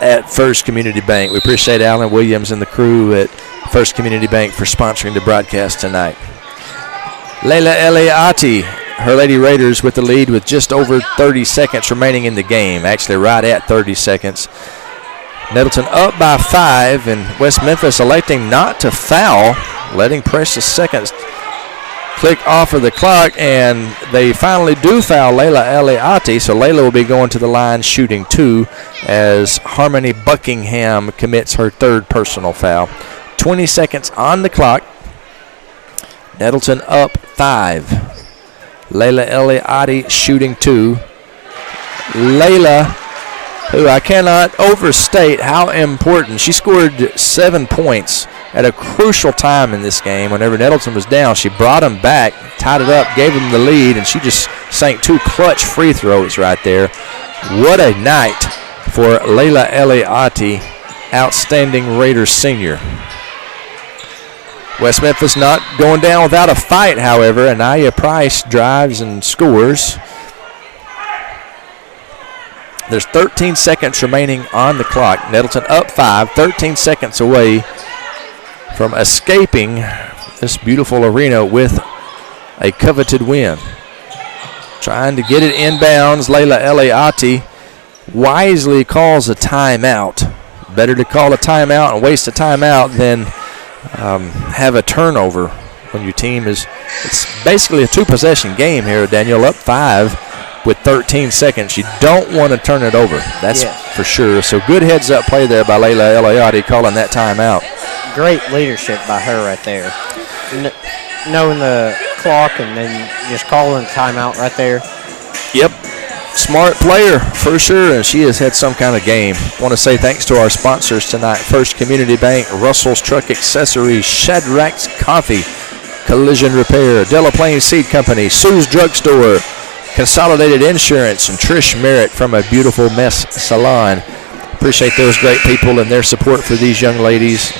at First Community Bank. We appreciate Alan Williams and the crew at First Community Bank for sponsoring the broadcast tonight. Layla Eliati, her Lady Raiders with the lead with just over 30 seconds remaining in the game. Actually right at 30 seconds. Nettleton up by 5, and West Memphis electing not to foul, letting precious seconds click off of the clock, and they finally do foul Layla Eliati, so Layla will be going to the line shooting 2 as Harmony Buckingham commits her 3rd personal foul. 20 seconds on the clock. Nettleton up 5. Layla Eliati shooting 2. Layla, who I cannot overstate how important. She scored 7 points at a crucial time in this game. Whenever Nettleton was down, she brought them back, tied it up, gave them the lead, and she just sank 2 clutch free throws right there. What a night for Layla Eliati, outstanding Raiders senior. West Memphis not going down without a fight, however. Anaya Price drives and scores. There's 13 seconds remaining on the clock. Nettleton up 5, 13 seconds away from escaping this beautiful arena with a coveted win. Trying to get it inbounds. Layla Eliati wisely calls a timeout. Better to call a timeout and waste a timeout than have a turnover when your team is, it's basically a 2-possession game here, Daniel, up 5. With 13 seconds, you don't want to turn it over. That's for sure. So good heads-up play there by Layla Eliati calling that timeout. Great leadership by her right there. Knowing the clock and then just calling timeout right there. Yep. Smart player for sure, and she has had some kind of game. Want to say thanks to our sponsors tonight. First Community Bank, Russell's Truck Accessories, Shadrachs Coffee, Collision Repair, Delaplaine Seed Company, Sue's Drugstore, Consolidated Insurance, and Trish Merritt from A Beautiful Mess Salon. Appreciate those great people and their support for these young ladies.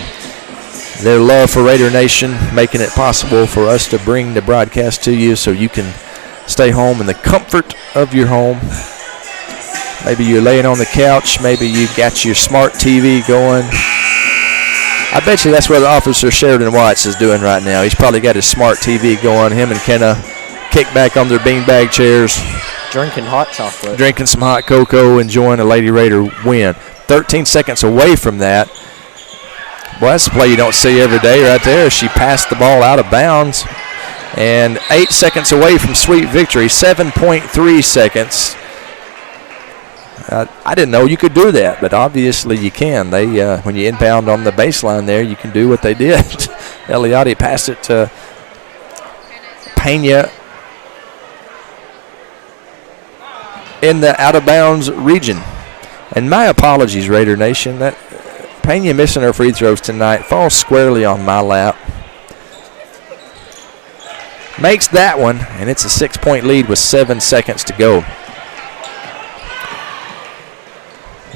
Their love for Raider Nation, making it possible for us to bring the broadcast to you so you can stay home in the comfort of your home. Maybe you're laying on the couch. Maybe you got your smart TV going. I bet you that's what Officer Sheridan Watts is doing right now. He's probably got his smart TV going. Him and Kenna kick back on their beanbag chairs. Drinking hot chocolate. Drinking some hot cocoa, enjoying a Lady Raider win. 13 seconds away from that. Well, that's a play you don't see every day right there. She passed the ball out of bounds. And 8 seconds away from sweet victory, 7.3 seconds. I didn't know you could do that, but obviously you can. They when you inbound on the baseline there, you can do what they did. Eliati passed it to Pena in the out-of-bounds region. And my apologies, Raider Nation. That Pena missing her free throws tonight falls squarely on my lap. Makes that one, and it's a 6-point lead with 7 seconds to go.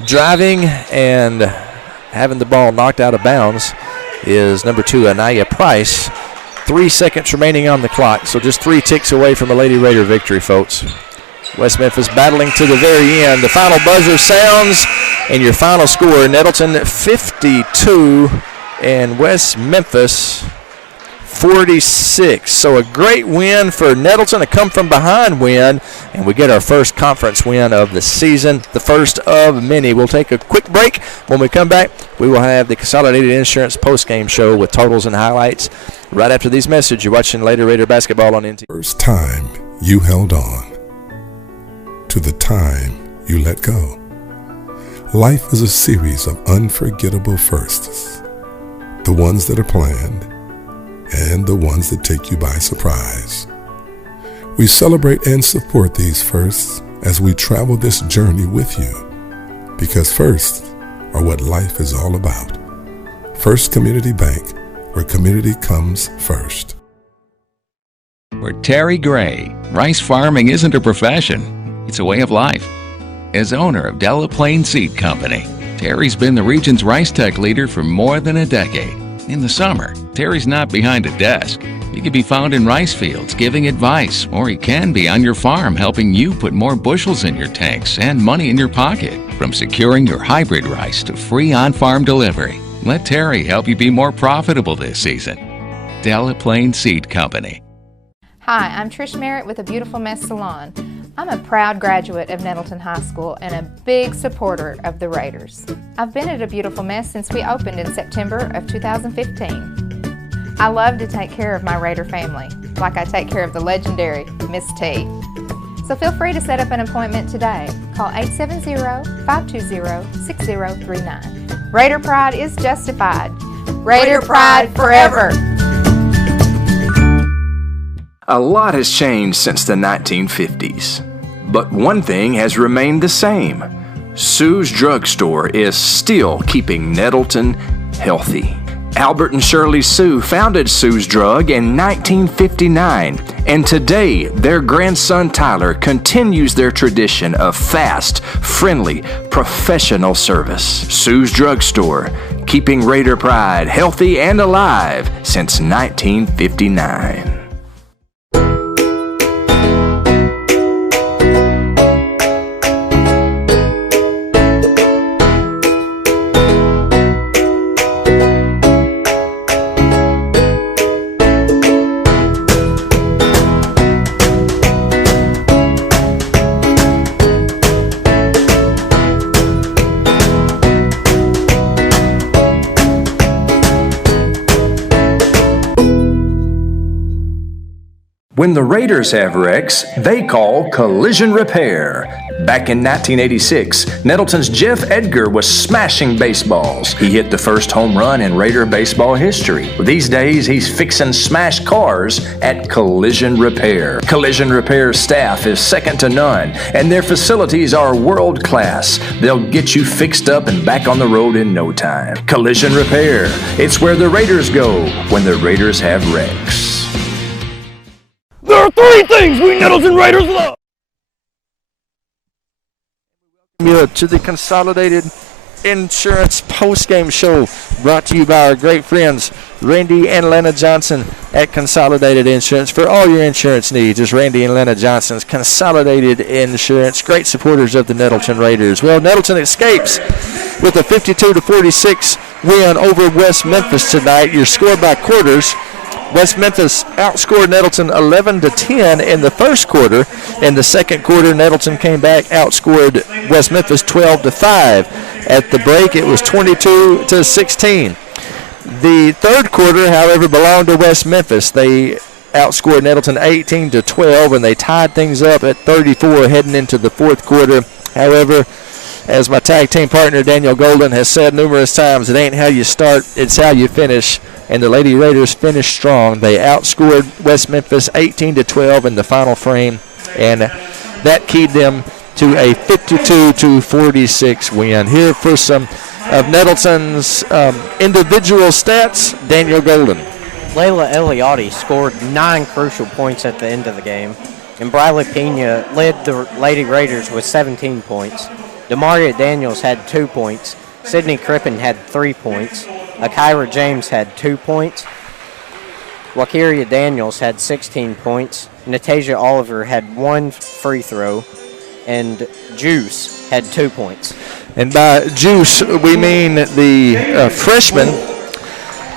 Driving and having the ball knocked out of bounds is number 2, Anaya Price. 3 seconds remaining on the clock, so just 3 ticks away from a Lady Raider victory, folks. West Memphis battling to the very end. The final buzzer sounds, and your final score, Nettleton 52 and West Memphis 46. So a great win for Nettleton, a come-from-behind win, and we get our first conference win of the season, the first of many. We'll take a quick break. When we come back, we will have the Consolidated Insurance postgame show with totals and highlights. Right after these messages, you're watching Lady Raider basketball on NT. First time you held on to the time you let go. Life is a series of unforgettable firsts, the ones that are planned and the ones that take you by surprise. We celebrate and support these firsts as we travel this journey with you, because firsts are what life is all about. First Community Bank, where community comes first. For Terry Gray, rice farming isn't a profession, it's a way of life. As owner of Delaplaine Seed Company, Terry's been the region's rice tech leader for more than a decade. In the summer, Terry's not behind a desk. He can be found in rice fields giving advice, or he can be on your farm helping you put more bushels in your tanks and money in your pocket. From securing your hybrid rice to free on-farm delivery, let Terry help you be more profitable this season. Delaplaine Seed Company. Hi, I'm Trish Merritt with A Beautiful Mess Salon. I'm a proud graduate of Nettleton High School and a big supporter of the Raiders. I've been at A Beautiful Mess since we opened in September of 2015. I love to take care of my Raider family, like I take care of the legendary Miss T. So feel free to set up an appointment today. Call 870-520-6039. Raider pride is justified. Raider pride forever! A lot has changed since the 1950s, but one thing has remained the same. Sue's Drugstore is still keeping Nettleton healthy. Albert and Shirley Sue founded Sue's Drug in 1959, and today their grandson Tyler continues their tradition of fast, friendly, professional service. Sue's Drugstore, keeping Raider pride healthy and alive since 1959. When the Raiders have wrecks, they call Collision Repair. Back in 1986, Nettleton's Jeff Edgar was smashing baseballs. He hit the first home run in Raider baseball history. These days, he's fixing smashed cars at Collision Repair. Collision Repair's staff is second to none, and their facilities are world class. They'll get you fixed up and back on the road in no time. Collision Repair. It's where the Raiders go when the Raiders have wrecks. There are 3 things we Nettleton Raiders love. To the Consolidated Insurance postgame show, brought to you by our great friends Randy and Lena Johnson at Consolidated Insurance. For all your insurance needs, it's Randy and Lena Johnson's Consolidated Insurance, great supporters of the Nettleton Raiders. Well, Nettleton escapes with a 52-46 win over West Memphis tonight. Your score by quarters: West Memphis outscored Nettleton 11-10 in the first quarter. In the second quarter, Nettleton came back, outscored West Memphis 12-5. At the break, it was 22-16. The third quarter, however, belonged to West Memphis. They outscored Nettleton 18-12, and they tied things up at 34 heading into the fourth quarter. However, as my tag team partner Daniel Golden has said numerous times, it ain't how you start, it's how you finish. And the Lady Raiders finished strong. They outscored West Memphis 18-12 in the final frame, and that keyed them to a 52-46 win. Here for some of Nettleton's individual stats, Daniel Golden. Layla Eliotti scored 9 crucial points at the end of the game, and Briley Pena led the Lady Raiders with 17 points. Demaria Daniels had 2 points. Sidney Crippen had 3 points. Akira James had 2 points. Wakiria Daniels had 16 points. Natasia Oliver had 1 free throw. And Juice had 2 points. And by Juice, we mean the freshman.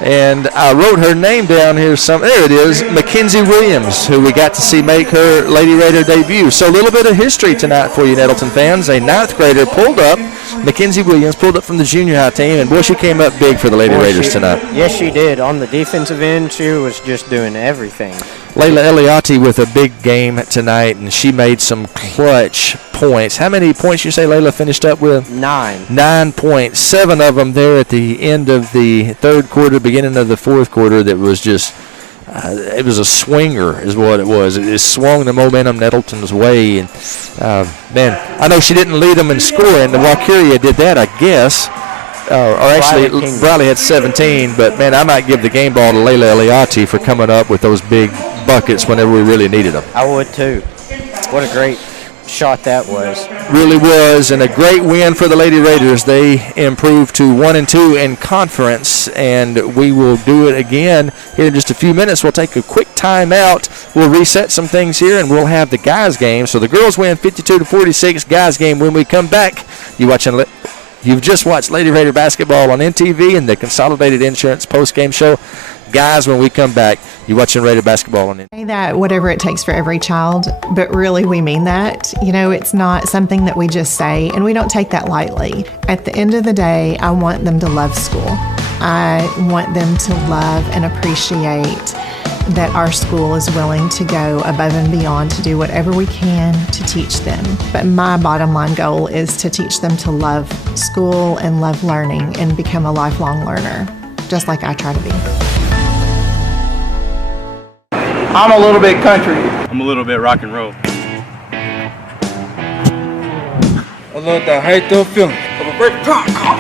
And I wrote her name down here. There it is, Mackenzie Williams, who we got to see make her Lady Raider debut. So a little bit of history tonight for you, Nettleton fans. A 9th grader pulled up. Mackenzie Williams pulled up from the junior high team, and boy, she came up big for the Lady Raiders tonight. Yes, she did. On the defensive end, she was just doing everything. Layla Eliotti with a big game tonight, and she made some clutch points. How many points you say Layla finished up with? 9. 9 points. 7 of them there at the end of the third quarter, beginning of the fourth quarter. That was just, it was a swinger is what it was. It swung the momentum Nettleton's way. And, man, I know she didn't lead them in scoring. The Wakiria did that, I guess. Or actually, Briley had 17, but, man, I might give the game ball to Layla Eliotti for coming up with those big buckets whenever we really needed them. I would, too. What a great shot that was. Really was, and a great win for the Lady Raiders. They improved to 1-2 in conference, and we will do it again here in just a few minutes. We'll take a quick timeout. We'll reset some things here, and we'll have the guys' game. So the girls win 52-46, guys' game. When we come back, you've just watched Lady Raider basketball on NTV and the Consolidated Insurance post-game show. Guys, when we come back, you're watching Raider basketball on NTV. Say that whatever it takes for every child, but really we mean that. You know, it's not something that we just say, and we don't take that lightly. At the end of the day, I want them to love school. I want them to love and appreciate that our school is willing to go above and beyond to do whatever we can to teach them. But my bottom line goal is to teach them to love school and love learning and become a lifelong learner, just like I try to be. I'm a little bit country. I'm a little bit rock and roll. I love the hate the feeling of a great pop car.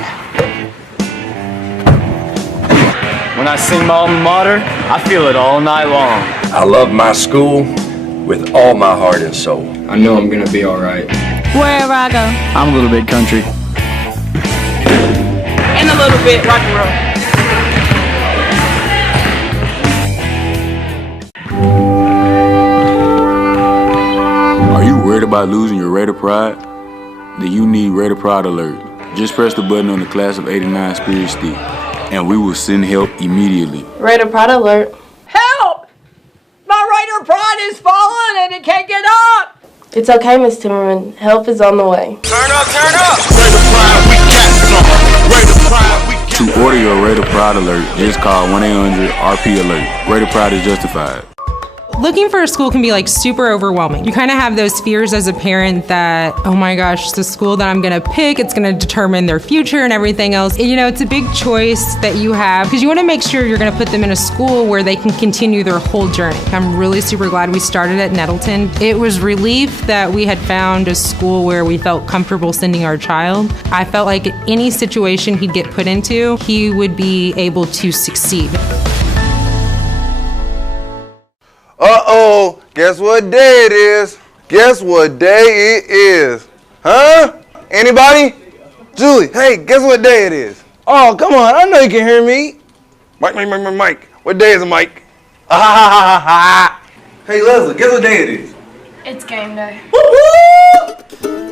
When I sing my alma mater, I feel it all night long. I love my school with all my heart and soul. I know I'm gonna be all right. Wherever I go. I'm a little bit country. And a little bit rock and roll. Are you worried about losing your Raider pride? Then you need Raider Pride Alert. Just press the button on the Class of '89 Spirit Stick, and we will send help immediately. Raider Pride Alert. Help! My Raider Pride is falling and it can't get up! It's okay, Miss Timmerman. Help is on the way. Turn up, turn up! Raider Pride, we got some. Raider Pride, we got some. To order your Raider Pride Alert, just call 1-800-RP-ALERT. Raider Pride is justified. Looking for a school can be like super overwhelming. You kind of have those fears as a parent that, oh my gosh, the school that I'm gonna pick, it's gonna determine their future and everything else. You know, it's a big choice that you have because you wanna make sure you're gonna put them in a school where they can continue their whole journey. I'm really super glad we started at Nettleton. It was relief that we had found a school where we felt comfortable sending our child. I felt like any situation he'd get put into, he would be able to succeed. Uh-oh, guess what day it is? Guess what day it is? Huh? Anybody? Julie, hey, guess what day it is? Oh, come on, I know you can hear me. Mike. What day is it, Mike? Hey, Leslie, guess what day it is? It's game day.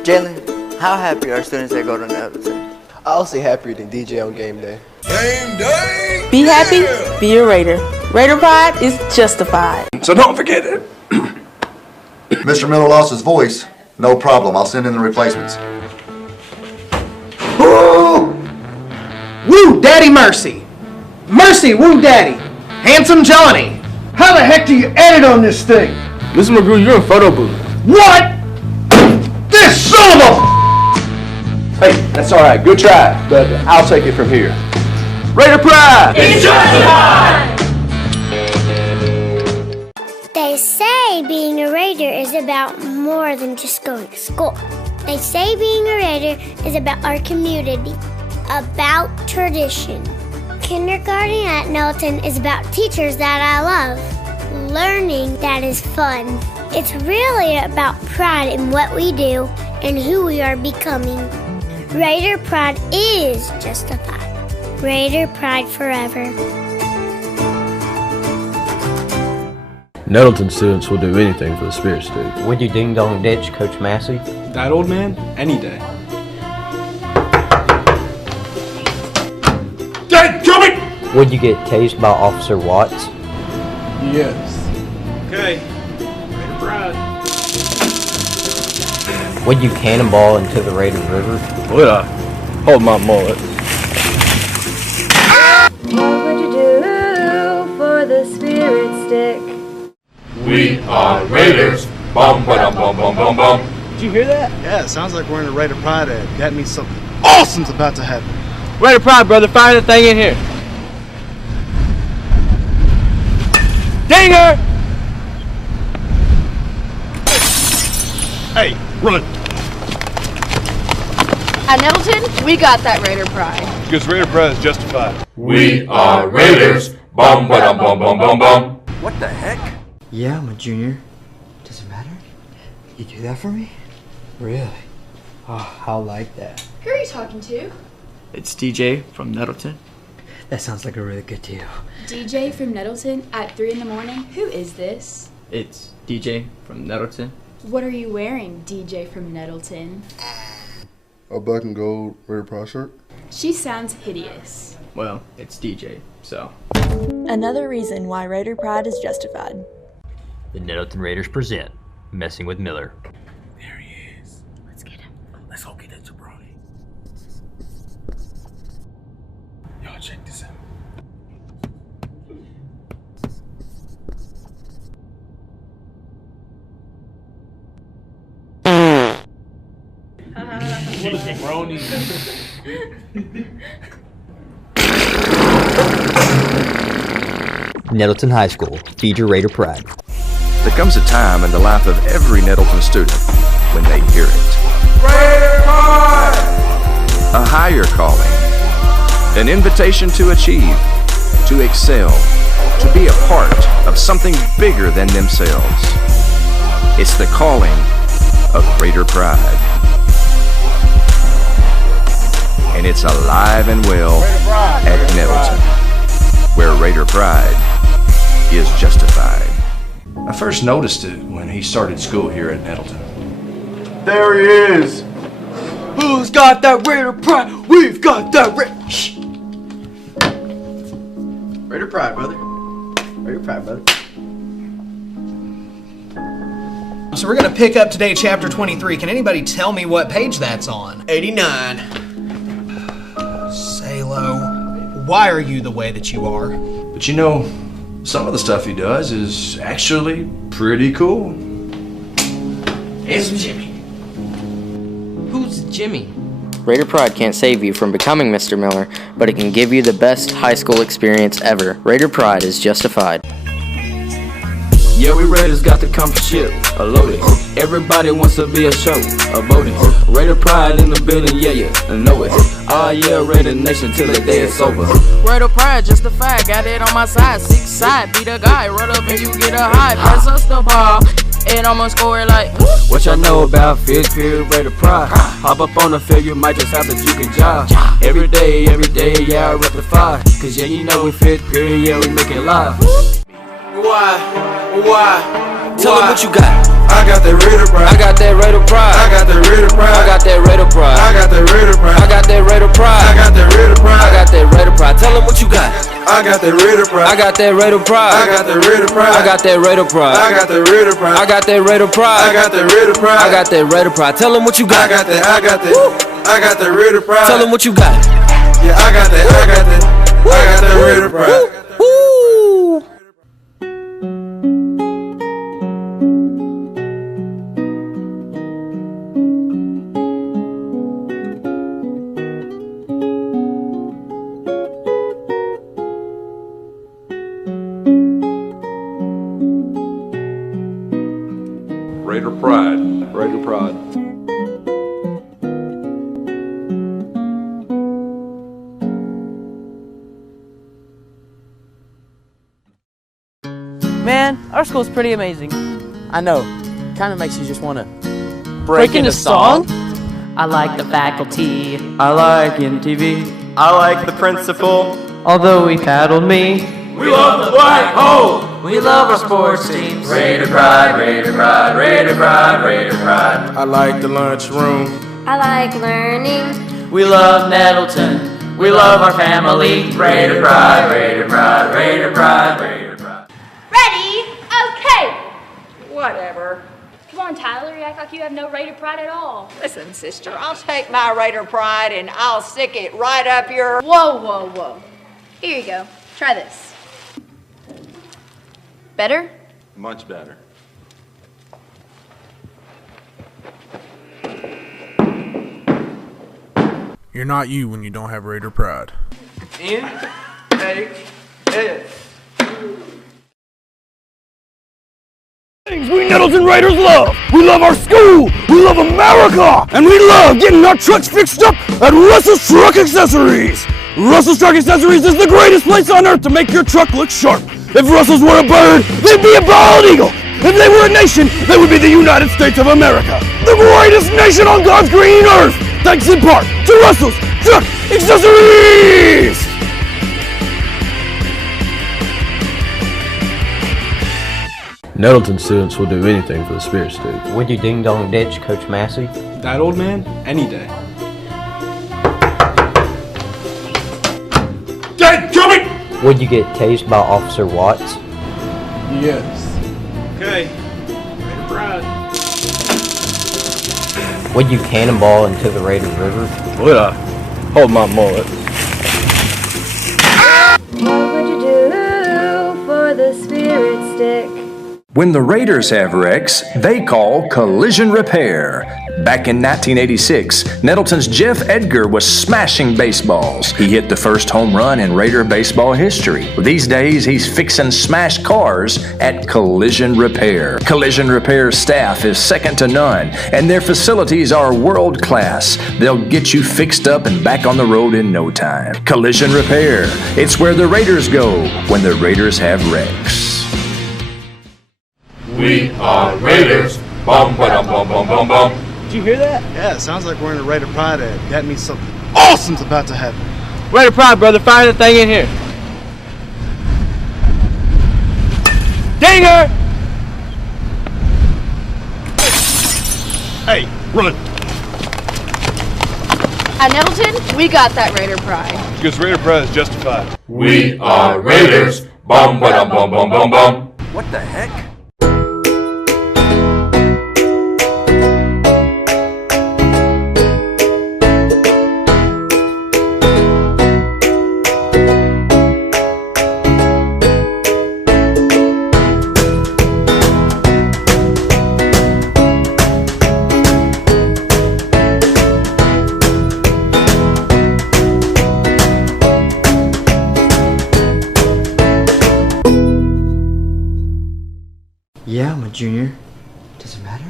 Jalen, how happy are students that go to Nettleton? I'll say happier than DJ on game day. Game day! Be happy, be a Raider. Raider Pride is justified. So don't forget it. Mr. Miller lost his voice. No problem. I'll send in the replacements. Woo! Woo, Daddy Mercy. Mercy, woo, Daddy. Handsome Johnny. How the heck do you edit on this thing? Mr. McGrew, you're in photo booth. What? This son of a... Hey, that's all right. Good try, but I'll take it from here. Raider Pride! It's justified! They say being a Raider is about more than just going to school. They They say being a Raider is about our community, about tradition. Kindergarten at Nettleton is about teachers that I love, learning that is fun. It's really about pride in what we do and who we are becoming. Raider pride is justified. Raider pride forever. Nettleton students will do anything for the Spirit student. Would you ding dong ditch Coach Massey? That old man? Any day. Dad, coming! Would you get tased by Officer Watts? Yes. Okay. Raider pride. Would you cannonball into the Raider River? Would I? Hold my mullet. What would you do for the Spirit stick? We are Raiders. Bum ba dum bum bum bum bum. Did you hear that? Yeah, it sounds like we're in a Raider Pride ad. That means something awesome's about to happen. Raider pride, brother. Fire the thing in here. Dinger! Hey, run! At Nettleton, we got that Raider pride. Because Raider Pride is justified. We are Raiders. Bum ba dum bum bum bum bum. What the heck? Yeah, I'm a junior. Does it matter? You do that for me? Really? Oh, I'll like that. Who are you talking to? It's DJ from Nettleton. That sounds like a really good deal. DJ from Nettleton at 3 in the morning? Who is this? It's DJ from Nettleton. What are you wearing, DJ from Nettleton? A black and gold Raider Pride shirt. She sounds hideous. Well, it's DJ, so. Another reason why Raider pride is justified. The Nettleton Raiders present Messing with Miller. There he is. Let's get him. Let's go get that jabroni. Y'all check this out. What a jabroni. Nettleton High School, feed your Raider pride. There comes a time in the life of every Nettleton student when they hear it. Raider pride! A higher calling, an invitation to achieve, to excel, to be a part of something bigger than themselves. It's the calling of Raider pride. And it's alive and well at Nettleton, where Raider pride is justified. I first noticed it when he started school here at Nettleton. There he is. Who's got that Raider pride? We've got that Shh. Raider pride, brother. Raider pride, brother. So we're gonna pick up today chapter 23. Can anybody tell me what page that's on? 89. Salo, why are you the way that you are? But you know, some of the stuff he does is actually pretty cool. Here's Jimmy. Who's Jimmy? Raider Pride can't save you from becoming Mr. Miller, but it can give you the best high school experience ever. Raider Pride is justified. Yeah, we Raiders got the comfort ship, a loaded. Everybody wants to be a show, a voting. Raider pride in the building, yeah, I know it. Oh yeah, Raider Nation till the day it's over. Raider pride, justified, got it on my side. 6 side, be the guy, run up and you get a high. Pass us the ball, and I'ma score it like. What y'all know about 5th period Raider pride? Hop up on the field, you might just have that you can job. Every day, yeah, I rectify. Cause yeah, you know we 5th period, yeah, we make it live. Why? Tell them what you got. I got that Raider pride. I got that Raider pride. I got that Raider pride. I got that Raider pride. I got that Raider pride. I got that Raider pride. I got that Raider pride. I got that Raider pride. Tell them what you got. I got that Raider pride. I got that Raider pride. I got that Raider pride. I got that Raider pride. I got that Raider pride. I got that Raider pride. I got that Raider pride. I got that Raider pride. Tell them what you got. I got that. I got that Raider pride. Tell them what you got. Yeah, I got that. I got that Raider pride. Raider pride. Raider pride. Man, our school's pretty amazing. I know. Kind of makes you just want to Break into song? I like the faculty. I like MTV. I like the principal. Although he paddled me. We love the black hole. We love our sports teams. Raider pride, Raider pride, Raider pride, Raider pride. I like the lunchroom. I like learning. We love Nettleton. We love our family. Raider pride, Raider pride, Raider pride, Raider pride. Ready? Okay. Whatever. Come on, Tyler. You act like you have no Raider pride at all. Listen, sister, I'll take my Raider pride and I'll stick it right up your... Whoa, whoa, whoa. Here you go. Try this. Better? Much better. You're not you when you don't have Raider pride. In, take, it. Things we Nettleton Raiders love. We love our school. We love America. And we love getting our trucks fixed up at Russell's Truck Accessories. Russell's Truck Accessories is the greatest place on earth to make your truck look sharp. If Russell's were a bird, they'd be a bald eagle. If they were a nation, they would be the United States of America. The greatest nation on God's green earth. Thanks in part to Russell's Truck Accessories. Nettleton students will do anything for the Spirit Stick. Would you ding dong ditch Coach Massey? That old man? Any day. Dad, come it! Would you get tased by Officer Watts? Yes. Okay. Raider pride. Would you cannonball into the Raider River? Would I? Hold my mullet. What would you do for the spirit stick? When the Raiders have wrecks, they call collision repair. Back in 1986, Nettleton's Jeff Edgar was smashing baseballs. He hit the first home run in Raider baseball history. These days, he's fixing smashed cars at Collision Repair. Collision Repair staff is second to none, and their facilities are world class. They'll get you fixed up and back on the road in no time. Collision Repair. It's where the Raiders go when the Raiders have wrecks. We are Raiders. Bum ba dum bum bum bum bum. Did you hear that? Yeah, it sounds like we're in a Raider Pride ad. That means something awesome's about to happen. Raider pride, brother. Fire the thing in here. Dinger! Hey, run! At Nettleton, we got that Raider pride. Because Raider Pride is justified. We are Raiders. Bum ba dum bum bum bum bum. What the heck? Yeah, I'm a junior. Does it matter?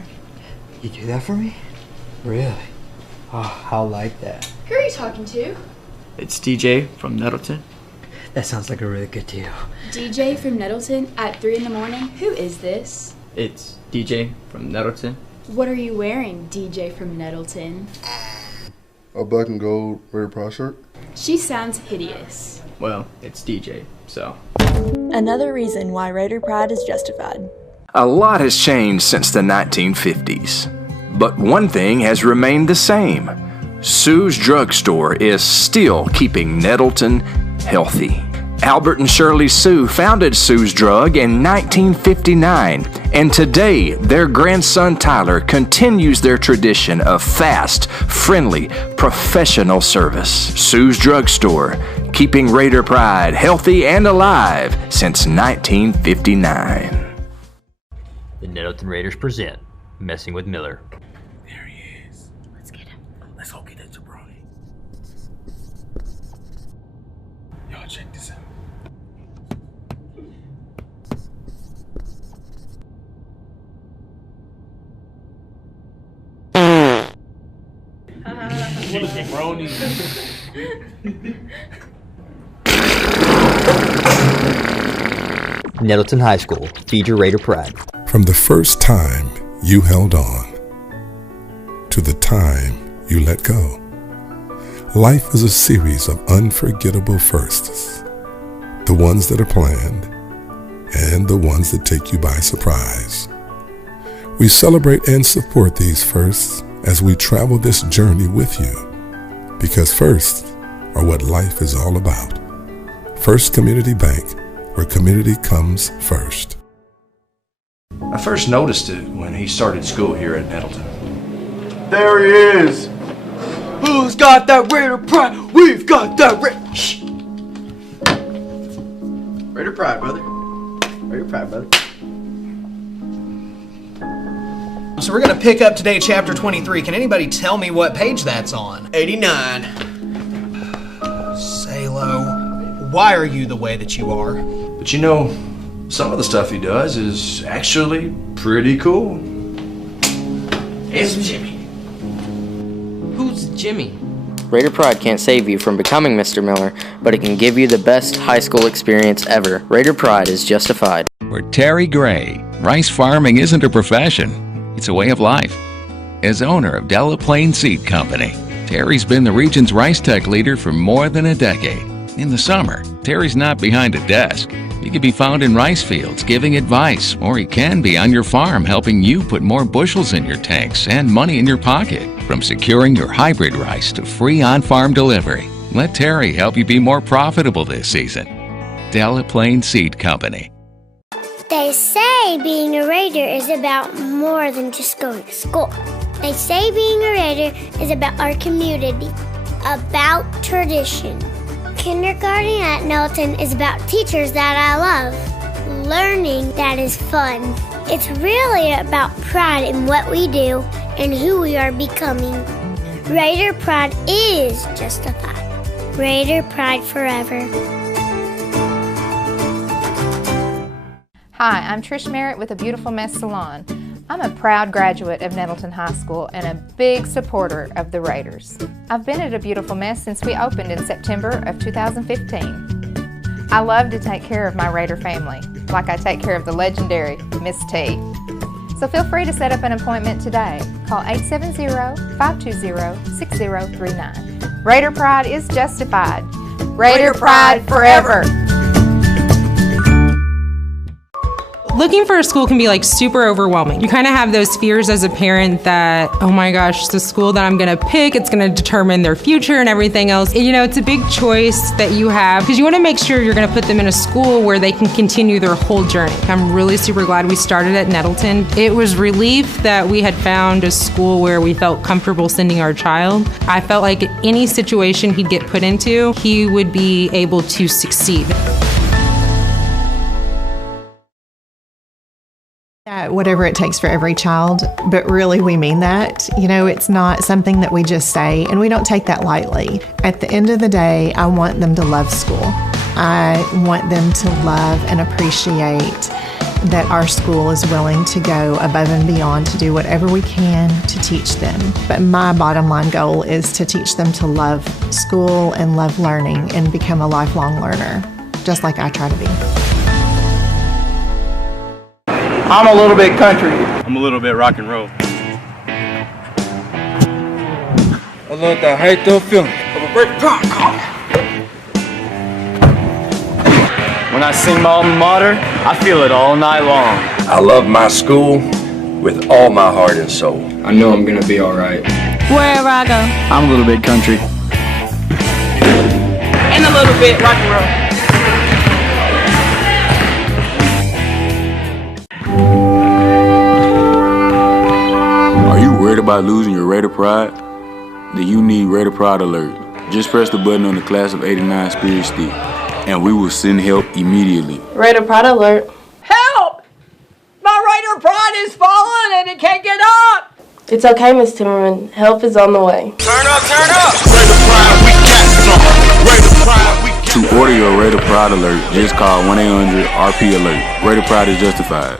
You do that for me? Really? Oh, I'll like that. Who are you talking to? It's DJ from Nettleton. That sounds like a really good deal. DJ from Nettleton at 3 in the morning? Who is this? It's DJ from Nettleton. What are you wearing, DJ from Nettleton? A black and gold Raider Pride shirt. She sounds hideous. Well, it's DJ, so. Another reason why Raider Pride is justified. A lot has changed since the 1950s, but one thing has remained the same. Sue's Drugstore is still keeping Nettleton healthy. Albert and Shirley Sue founded Sue's Drug in 1959, and today their grandson Tyler continues their tradition of fast, friendly, professional service. Sue's Drugstore, keeping Raider Pride healthy and alive since 1959. The Nettleton Raiders present Messing with Miller. There he is. Let's get him. Let's go get that jabroni. Y'all check this out. What a jabroni. Nettleton High School. Feed your Raider pride. From the first time you held on to the time you let go, life is a series of unforgettable firsts. The ones that are planned and the ones that take you by surprise. We celebrate and support these firsts as we travel this journey with you, because firsts are what life is all about. First Community Bank, where community comes first. I first noticed it when he started school here at Nettleton. There he is. Who's got that Raider pride? We've got that Shh. Raider pride, brother. Raider pride, brother. So we're going to pick up today chapter 23. Can anybody tell me what page that's on? 89. Salo, why are you the way that you are? But you know, some of the stuff he does is actually pretty cool. It's Jimmy. Who's Jimmy? Raider Pride can't save you from becoming Mr. Miller, but it can give you the best high school experience ever. Raider Pride is justified. For Terry Gray, rice farming isn't a profession. It's a way of life. As owner of Delaplaine Seed Company, Terry's been the region's rice tech leader for more than a decade. In the summer, Terry's not behind a desk. He can be found in rice fields giving advice, or he can be on your farm helping you put more bushels in your tanks and money in your pocket. From securing your hybrid rice to free on-farm delivery, let Terry help you be more profitable this season. Delaplaine Seed Company. They say being a Raider is about more than just going to school. They say being a Raider is about our community, about tradition. Kindergarten at Nettleton is about teachers that I love, learning that is fun. It's really about pride in what we do and who we are becoming. Raider pride is justified. Raider pride forever. Hi, I'm Trish Merritt with A Beautiful Mess Salon. I'm a proud graduate of Nettleton High School and a big supporter of the Raiders. I've been at A Beautiful Mess since we opened in September of 2015. I love to take care of my Raider family, like I take care of the legendary Miss T. So feel free to set up an appointment today. Call 870-520-6039. Raider pride is justified. Raider pride forever. Looking for a school can be like super overwhelming. You kind of have those fears as a parent that, oh my gosh, the school that I'm gonna pick, it's gonna determine their future and everything else. You know, it's a big choice that you have because you wanna make sure you're gonna put them in a school where they can continue their whole journey. I'm really super glad we started at Nettleton. It was relief that we had found a school where we felt comfortable sending our child. I felt like any situation he'd get put into, he would be able to succeed. Whatever it takes for every child, but really we mean that. You know, it's not something that we just say, and we don't take that lightly. At the end of the day, I want them to love school. I want them to love and appreciate that our school is willing to go above and beyond to do whatever we can to teach them. But my bottom line goal is to teach them to love school and love learning and become a lifelong learner, just like I try to be. I'm a little bit country. I'm a little bit rock and roll. I love the hate the feeling of a great pride car. When I sing my alma mater, I feel it all night long. I love my school with all my heart and soul. I know I'm gonna be alright. Wherever I go. I'm a little bit country. And a little bit rock and roll. Worried about losing your Raider pride? Then you need Raider Pride Alert. Just press the button on the class of '89 Spirit Stick, and we will send help immediately. Raider Pride Alert. Help! My Raider pride is falling and it can't get up! It's okay, Miss Timmerman. Help is on the way. Turn up, turn up! Raider pride, we got some. Raider pride, we got To order your Raider Pride Alert, just call 1-800-RP-ALERT. Raider Pride is justified.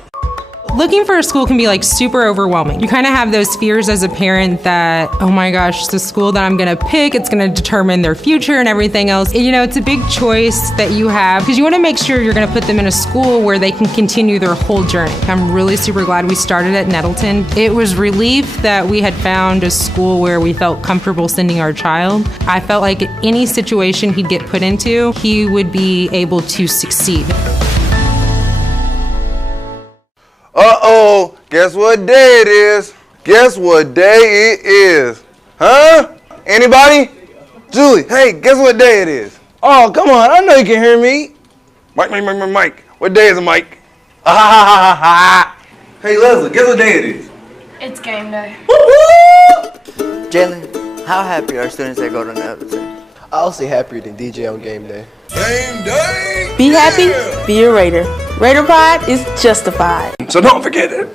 Looking for a school can be like super overwhelming. You kind of have those fears as a parent that, oh my gosh, the school that I'm gonna pick, it's gonna determine their future and everything else. You know, it's a big choice that you have because you wanna make sure you're gonna put them in a school where they can continue their whole journey. I'm really super glad we started at Nettleton. It was relief that we had found a school where we felt comfortable sending our child. I felt like any situation he'd get put into, he would be able to succeed. Uh-oh, guess what day it is? Guess what day it is? Huh? Anybody? Julie, hey, guess what day it is? Oh, come on, I know you can hear me. Mike. What day is it, Mike? Hey, Leslie, guess what day it is? It's game day. Jalen, how happy are students that go to Nettleton? I'll say happier than DJ on game day. Game day! Be happy, be a Raider. Raider pride is justified. So don't forget it.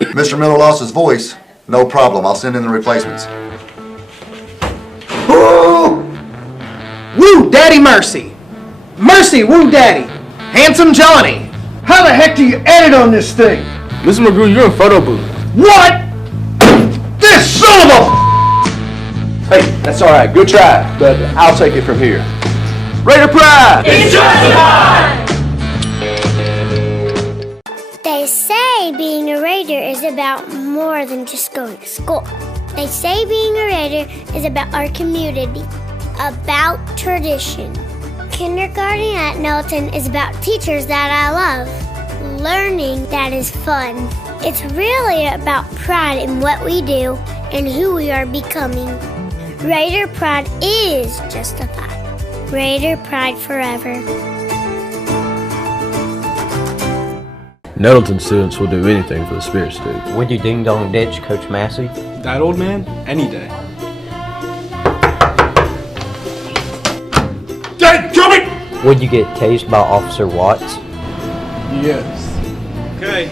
Mr. Miller lost his voice. No problem. I'll send in the replacements. Woo! Woo, Daddy Mercy. Mercy, woo, Daddy. Handsome Johnny. How the heck do you edit on this thing? Mr. McGrew, you're in photo booth. What? This son of a... Hey, that's all right. Good try, but I'll take it from here. Raider pride! It's justified! They say being a Raider is about more than just going to school. They say being a Raider is about our community, about tradition. Kindergarten at Nettleton is about teachers that I love, learning that is fun. It's really about pride in what we do and who we are becoming. Raider pride is justified. Raider pride forever. Nettleton students will do anything for the Spirit Student. Would you ding dong ditch Coach Massey? That old man? Any day. Dad, kill me! Would you get tased by Officer Watts? Yes. Okay.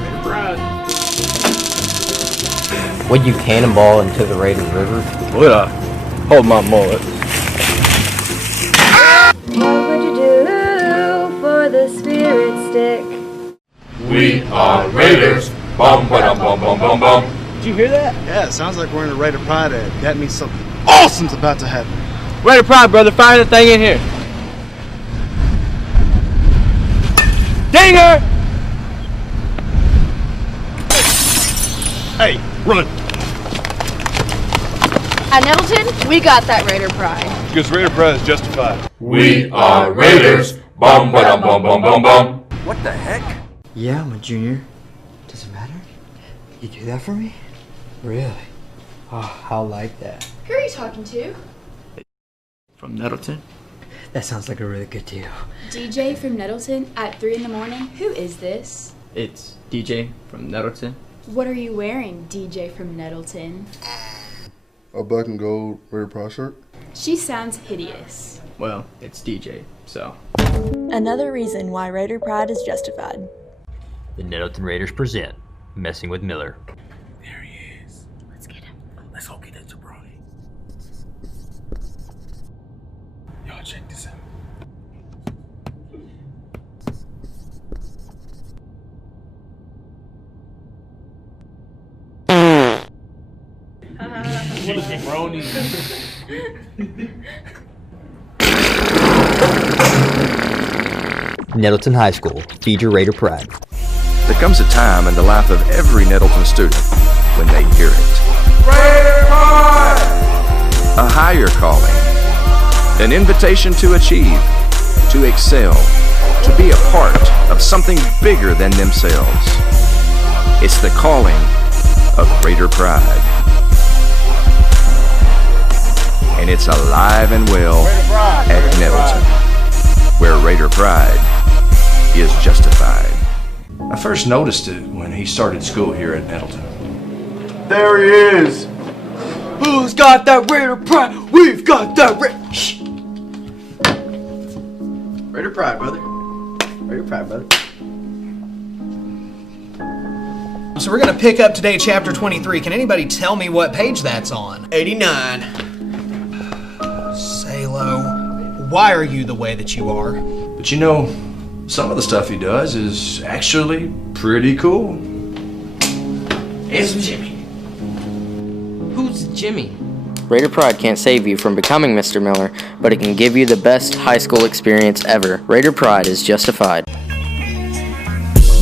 Raider pride. Would you cannonball into the Raider River? Would I? Hold my mullet. What would you do for the Spirit stick? We are Raiders. Bum ba bum bum bum bum. Did you hear that? Yeah, it sounds like we're in a Raider Pride ad. That means something awesome's about to happen. Raider pride, brother. Fire the thing in here. Dinger! Hey, run! At Nettleton, we got that Raider pride. Because Raider Pride is justified. We are Raiders. Bum ba bum bum bum bum. What the heck? Yeah, I'm a junior. Does it matter? You do that for me? Really? Oh, I'll like that. Who are you talking to? From Nettleton? That sounds like a really good deal. DJ from Nettleton at 3 in the morning? Who is this? It's DJ from Nettleton. What are you wearing, DJ from Nettleton? A black and gold Raider Pride shirt. She sounds hideous. Well, it's DJ, so. Another reason why Raider pride is justified. The Nettleton Raiders present Messing with Miller. There he is. Let's get him. Let's go get that jabroni. Y'all check this out. Nettleton High School, feed your Raider pride. There comes a time in the life of every Nettleton student when they hear it. Raider pride! A higher calling, an invitation to achieve, to excel, to be a part of something bigger than themselves. It's the calling of Raider pride. And it's alive and well at Nettleton, where Raider pride is justified. I first noticed it when he started school here at Nettleton. There he is. Who's got that Raider pride? We've got that Shh. Raider pride, brother. Raider pride, brother. So we're going to pick up today chapter 23. Can anybody tell me what page that's on? 89. Salo, why are you the way that you are? But you know, some of the stuff he does is actually pretty cool. Here's Jimmy. Who's Jimmy? Raider Pride can't save you from becoming Mr. Miller, but it can give you the best high school experience ever. Raider Pride is justified.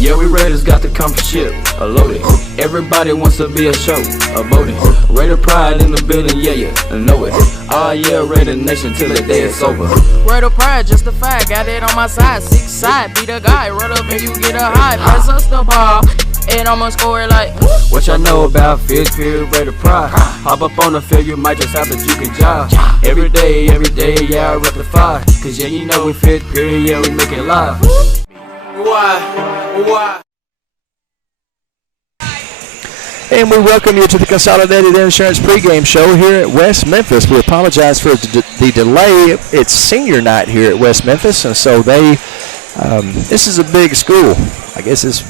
Yeah, we Raiders got the comfort ship, a loaded. Everybody wants to be a show, a boating. Raider Pride in the building, yeah, I know it. Oh yeah, Raider Nation till the day it's over. Raider Pride justified, got it on my side. 6 side, be the guy, run up and you get a high. Pass us the ball, and I'ma score it like. What y'all know about 5th period Raider Pride? Hop up on the field, you might just have to juke and jive. Every day, yeah, I rep the 5. Cause yeah, you know we 5th period, yeah, we make it live. Why? And we welcome you to the Consolidated Insurance pregame show here at West Memphis. We apologize for the delay. It's senior night here at West Memphis, and so this is a big school. I guess it's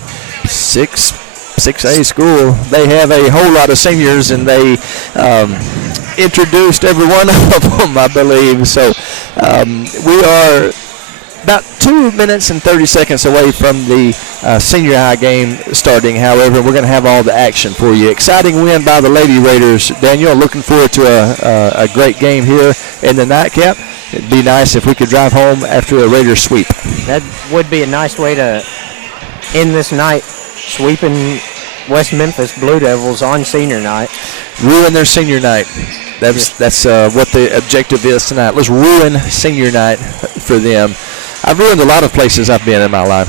6A school. They have a whole lot of seniors, and they introduced every one of them, I believe. So we are about 2 minutes and 30 seconds away from the senior high game starting. However, we're going to have all the action for you. Exciting win by the Lady Raiders. Daniel, looking forward to a great game here in the nightcap. It'd be nice if we could drive home after a Raiders sweep. That would be a nice way to end this night, sweeping West Memphis Blue Devils on senior night. Ruin their senior night. That's what the objective is tonight. Let's ruin senior night for them. I've ruined a lot of places I've been in my life,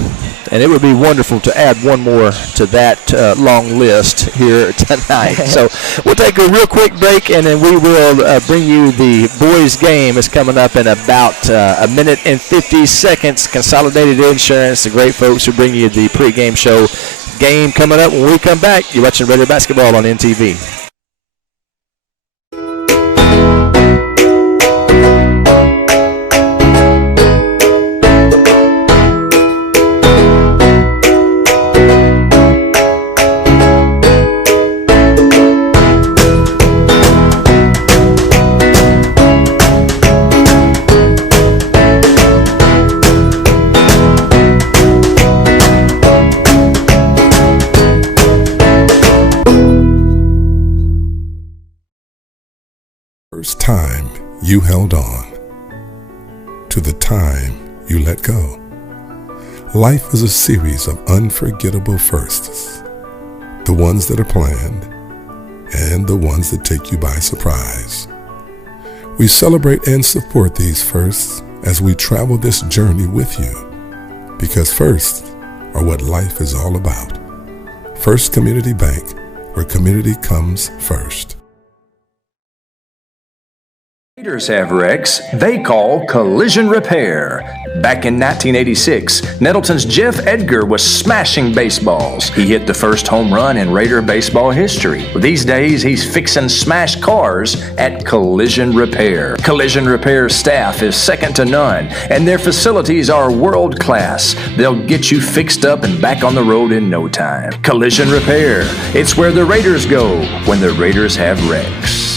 and it would be wonderful to add one more to that long list here tonight. So we'll take a real quick break, and then we will bring you the boys' game. It's coming up in about a minute and 50 seconds. Consolidated Insurance, the great folks who bring you the pregame show. Game coming up when we come back. You're watching Raider Basketball on NTV. First time you held on to the time you let go. Life is a series of unforgettable firsts, the ones that are planned and the ones that take you by surprise. We celebrate and support these firsts as we travel this journey with you, because firsts are what life is all about. First Community Bank, where community comes first. Raiders have wrecks they call collision repair. Back in 1986, Nettleton's Jeff Edgar was smashing baseballs. He hit the first home run in Raider baseball history. These days, he's fixing smashed cars at Collision Repair. Collision Repair staff is second to none, and their facilities are world class. They'll get you fixed up and back on the road in no time. Collision Repair. It's where the Raiders go when the Raiders have wrecks.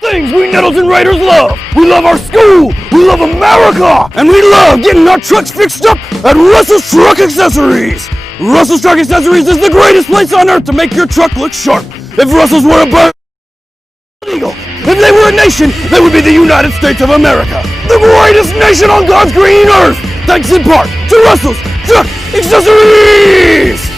Things we Nettleton Raiders love. We love our school, we love America, and we love getting our trucks fixed up at Russell's Truck Accessories. Russell's Truck Accessories is the greatest place on earth to make your truck look sharp. If Russell's were a bird, eagle. If they were a nation, they would be the United States of America, the greatest nation on God's green earth, thanks in part to Russell's Truck Accessories.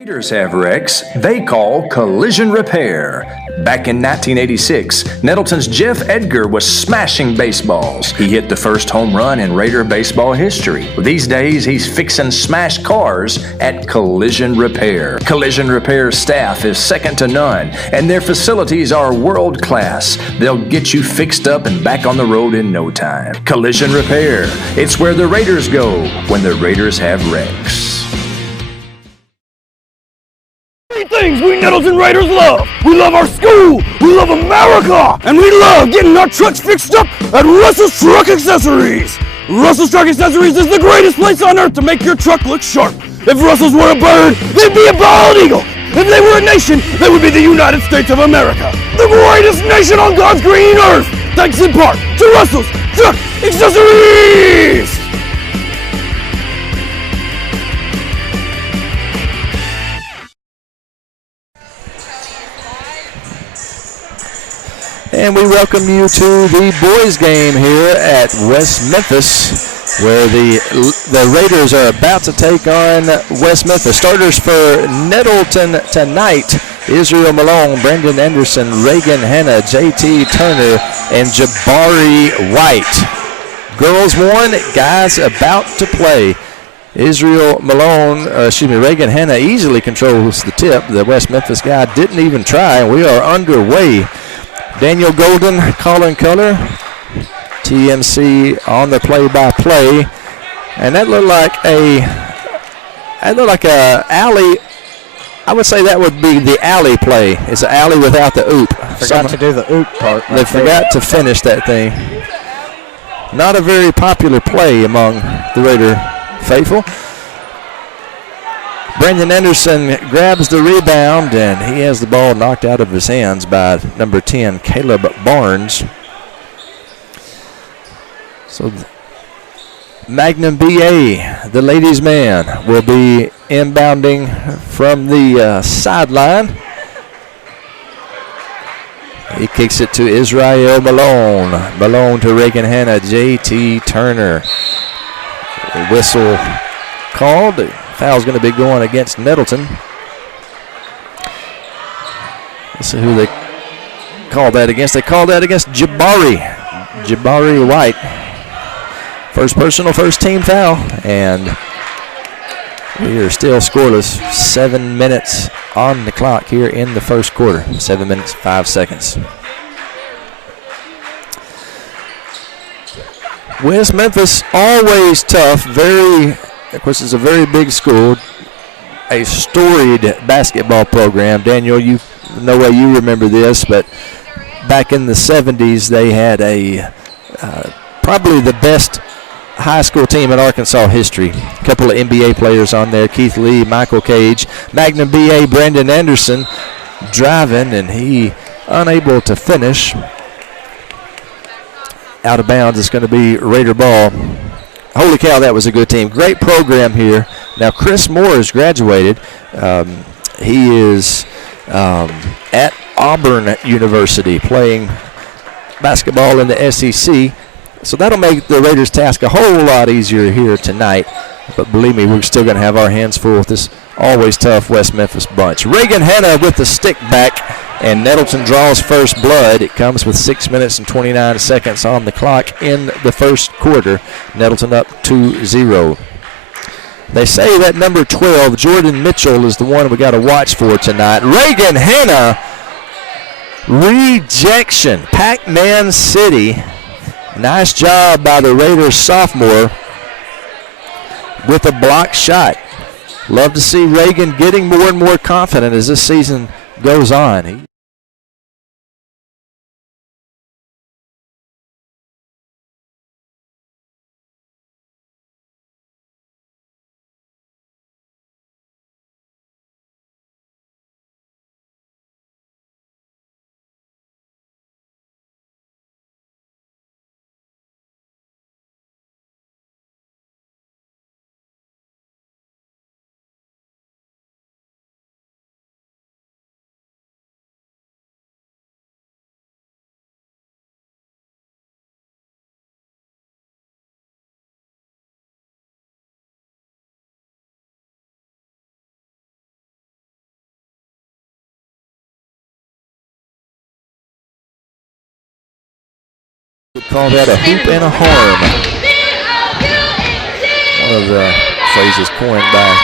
Raiders have wrecks they call collision repair. Back in 1986, Nettleton's Jeff Edgar was smashing baseballs. He hit the first home run in Raider baseball history. These days, he's fixing smashed cars at Collision Repair. Collision Repair staff is second to none, and their facilities are world class. They'll get you fixed up and back on the road in no time. Collision Repair. It's where the Raiders go when the Raiders have wrecks. Things we Nettleton Raiders love. We love our school, we love America, and we love getting our trucks fixed up at Russell's Truck Accessories. Russell's Truck Accessories is the greatest place on earth to make your truck look sharp. If Russell's were a bird, they'd be a bald eagle. If they were a nation, they would be the United States of America, the greatest nation on God's green earth, thanks in part to Russell's Truck Accessories! And we welcome you to the boys' game here at West Memphis, where the Raiders are about to take on West Memphis. Starters for Nettleton tonight: Israel Malone, Brendan Anderson, Reagan Hanna, JT Turner, and Jabari White. Girls 1, guys about to play. Reagan Hanna easily controls the tip. The West Memphis guy didn't even try, and we are underway. Daniel Golden calling color. TMC on the play-by-play, and that looked like a alley. I would say that would be the alley play. It's an alley without the oop. Forgot to do the oop part. They forgot to finish that thing. Not a very popular play among the Raider faithful. Brendan Anderson grabs the rebound, and he has the ball knocked out of his hands by number 10, Caleb Barnes. So Magnum BA, the ladies' man, will be inbounding from the sideline. He kicks it to Israel Malone. Malone to Reagan Hanna, JT Turner. The whistle called. The foul's going to be going against Nettleton. Let's see who they call that against. They call that against Jabari White. First personal, first team foul, and we are still scoreless. 7 minutes on the clock here in the first quarter. 7 minutes, 5 seconds. West Memphis, always tough. Of course, it's a very big school, a storied basketball program. Daniel, no way you remember this, but back in the 70s, they had probably the best high school team in Arkansas history. A couple of NBA players on there: Keith Lee, Michael Cage, Magnum BA, Brendan Anderson driving, and he unable to finish. Out of bounds. It's going to be Raider ball. Holy cow, that was a good team. Great program here. Now, Chris Moore has graduated. He is at Auburn University playing basketball in the SEC. So that'll make the Raiders' task a whole lot easier here tonight. But believe me, we're still going to have our hands full with this always tough West Memphis bunch. Reagan Hanna with the stick back, and Nettleton draws first blood. It comes with 6 minutes and 29 seconds on the clock in the first quarter. Nettleton up 2-0. They say that number 12, Jordan Mitchell, is the one we got to watch for tonight. Reagan Hanna, rejection. Pac-Man City. Nice job by the Raiders sophomore with a block shot. Love to see Reagan getting more and more confident as this season goes on. Call that a hoop and a harm. One of the phrases coined by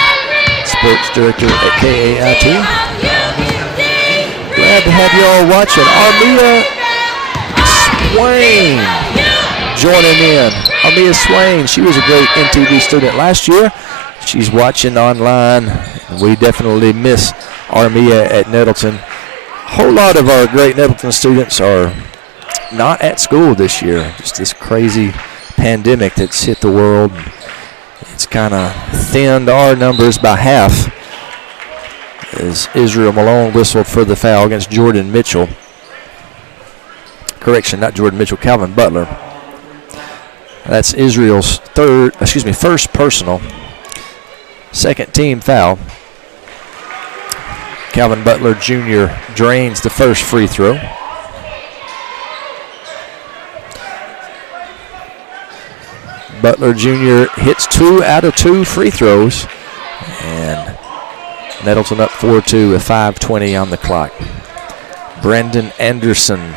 sports director at KAIT. Glad to have you all watching. Armia Swain joining in. Armia Swain, she was a great MTV student last year. She's watching online. We definitely miss Armia at Nettleton. A whole lot of our great Nettleton students are not at school this year. Just this crazy pandemic that's hit the world. It's kind of thinned our numbers by half as Israel Malone whistled for the foul against Jordan Mitchell. correction, not Jordan Mitchell, Calvin Butler. That's Israel's first personal. Second team foul. Calvin Butler Jr. drains the first free throw. Butler Jr. hits 2 out of 2 free throws. And Nettleton up 4-2 with 5:20 on the clock. Brendan Anderson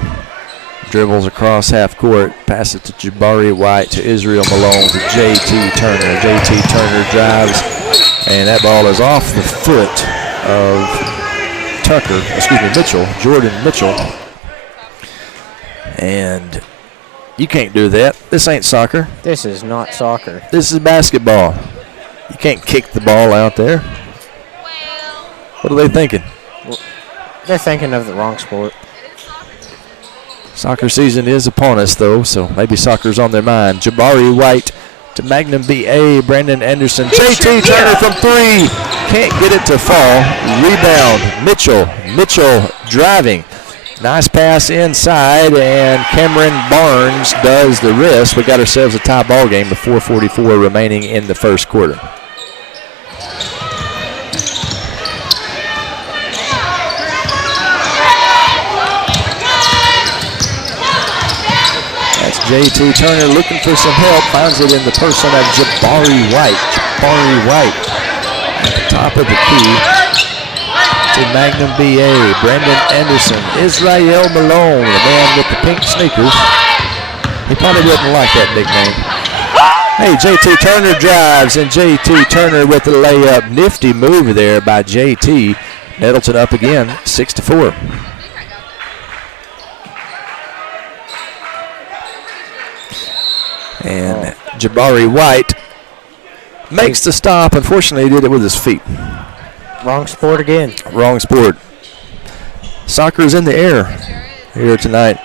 dribbles across half court, passes to Jabari White, to Israel Malone, to J.T. Turner. J.T. Turner drives, and that ball is off the foot of Mitchell, Jordan Mitchell. And you can't do that. This ain't soccer. This is not soccer. This is basketball. You can't kick the ball out there. What are they thinking? They're thinking of the wrong sport. Soccer season is upon us, though, so maybe soccer's on their mind. Jabari White to Magnum B.A. Brandon Anderson. J.T. Turner from 3. Can't get it to fall. Rebound. Mitchell driving. Nice pass inside, and Cameron Barnes does the rest. We got ourselves a tie ball game with 4:44 remaining in the first quarter. That's J.T. Turner looking for some help. Finds it in the person of Jabari White. Jabari White at the top of the key to Magnum B.A. Brandon Anderson. Israel Malone, the man with the pink sneakers. He probably wouldn't like that nickname. Hey, J.T. Turner drives, and J.T. Turner with the layup. Nifty move there by J.T. Nettleton up again, 6-4. And Jabari White makes the stop. Unfortunately, he did it with his feet. Wrong sport again. Wrong sport. Soccer is in the air here tonight.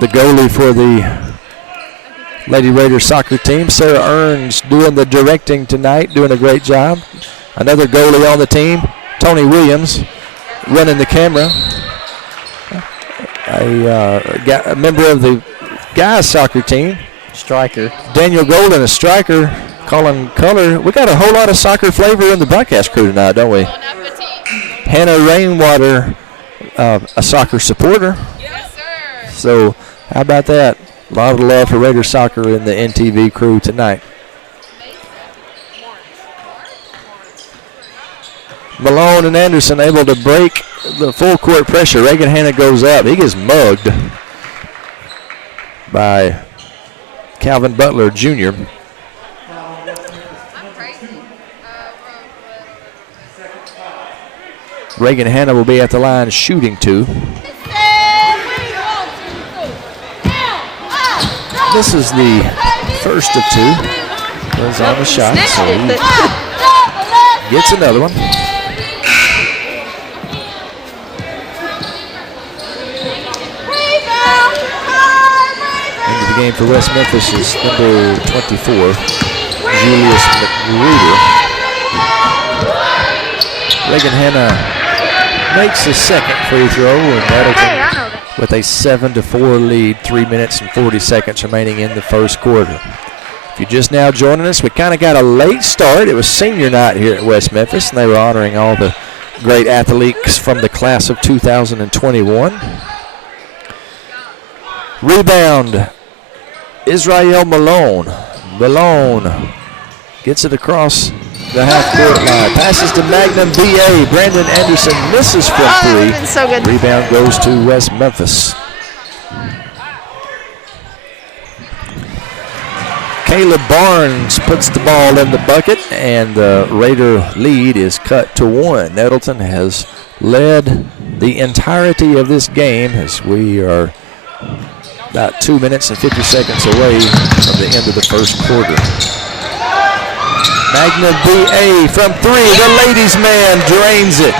The goalie for the Lady Raiders soccer team, Sarah Earns, doing the directing tonight, doing a great job. Another goalie on the team, Tony Williams, running the camera. A member of the guys soccer team. Striker. Daniel Golden, a striker, calling color. We got a whole lot of soccer flavor in the broadcast crew tonight, don't we? Hannah Rainwater, a soccer supporter. Yes, sir. So how about that? A lot of love for Raiders soccer in the NTV crew tonight. Malone and Anderson able to break the full court pressure. Reagan Hanna goes up. He gets mugged by Calvin Butler Jr. Reagan Hanna will be at the line shooting 2. This is the first of 2. Goes on the shot, so he gets another one. Into the game for West Memphis is number 24, Julius McGruder. Reagan Hanna makes his second free throw, and Nettleton with a 7-4 lead, 3 minutes and 40 seconds remaining in the first quarter. If you're just now joining us, we kind of got a late start. It was senior night here at West Memphis, and they were honoring all the great athletes from the class of 2021. Rebound, Israel Malone. Malone gets it across the half-court line. Passes to Magnum B.A. Brandon Anderson misses from 3. So good. Rebound goes to West Memphis. Caleb Barnes puts the ball in the bucket, and the Raider lead is cut to 1. Nettleton has led the entirety of this game as we are about 2 minutes and 50 seconds away from the end of the first quarter. Magnum B.A. from 3. The ladies' man drains it.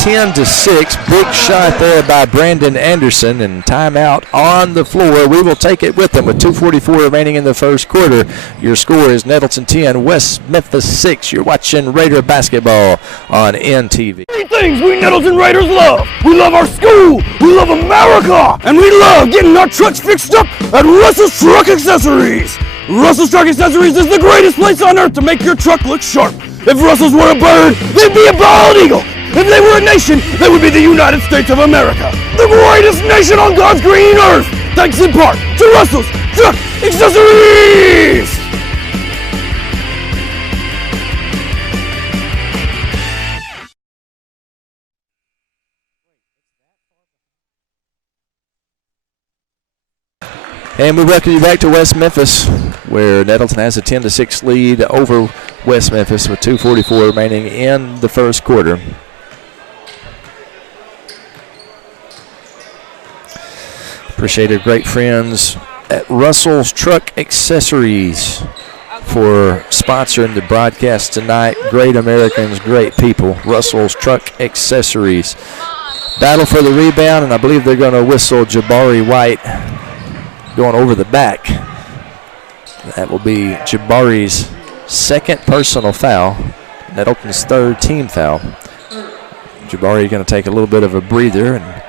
10-6. Big shot there by Brandon Anderson, and timeout on the floor. We will take it with them with 2:44 remaining in the first quarter. Your score is Nettleton 10, West Memphis 6. You're watching Raider basketball on NTV. Three things we Nettleton Raiders love. We love our school, we love America, and we love getting our trucks fixed up at Russell's Truck Accessories. Russell's Truck Accessories is the greatest place on earth to make your truck look sharp. If Russell's were a bird, they'd be a bald eagle. If they were a nation, they would be the United States of America, the greatest nation on God's green earth, thanks in part to Russell's Truck Accessories! And we welcome you back to West Memphis, where Nettleton has a 10-6 lead over West Memphis with 2:44 remaining in the first quarter. Appreciate our great friends at Russell's Truck Accessories for sponsoring the broadcast tonight. Great Americans, great people. Russell's Truck Accessories. Battle for the rebound, and I believe they're going to whistle Jabari White going over the back. That will be Jabari's second personal foul, Nettleton's third team foul. Jabari going to take a little bit of a breather, and I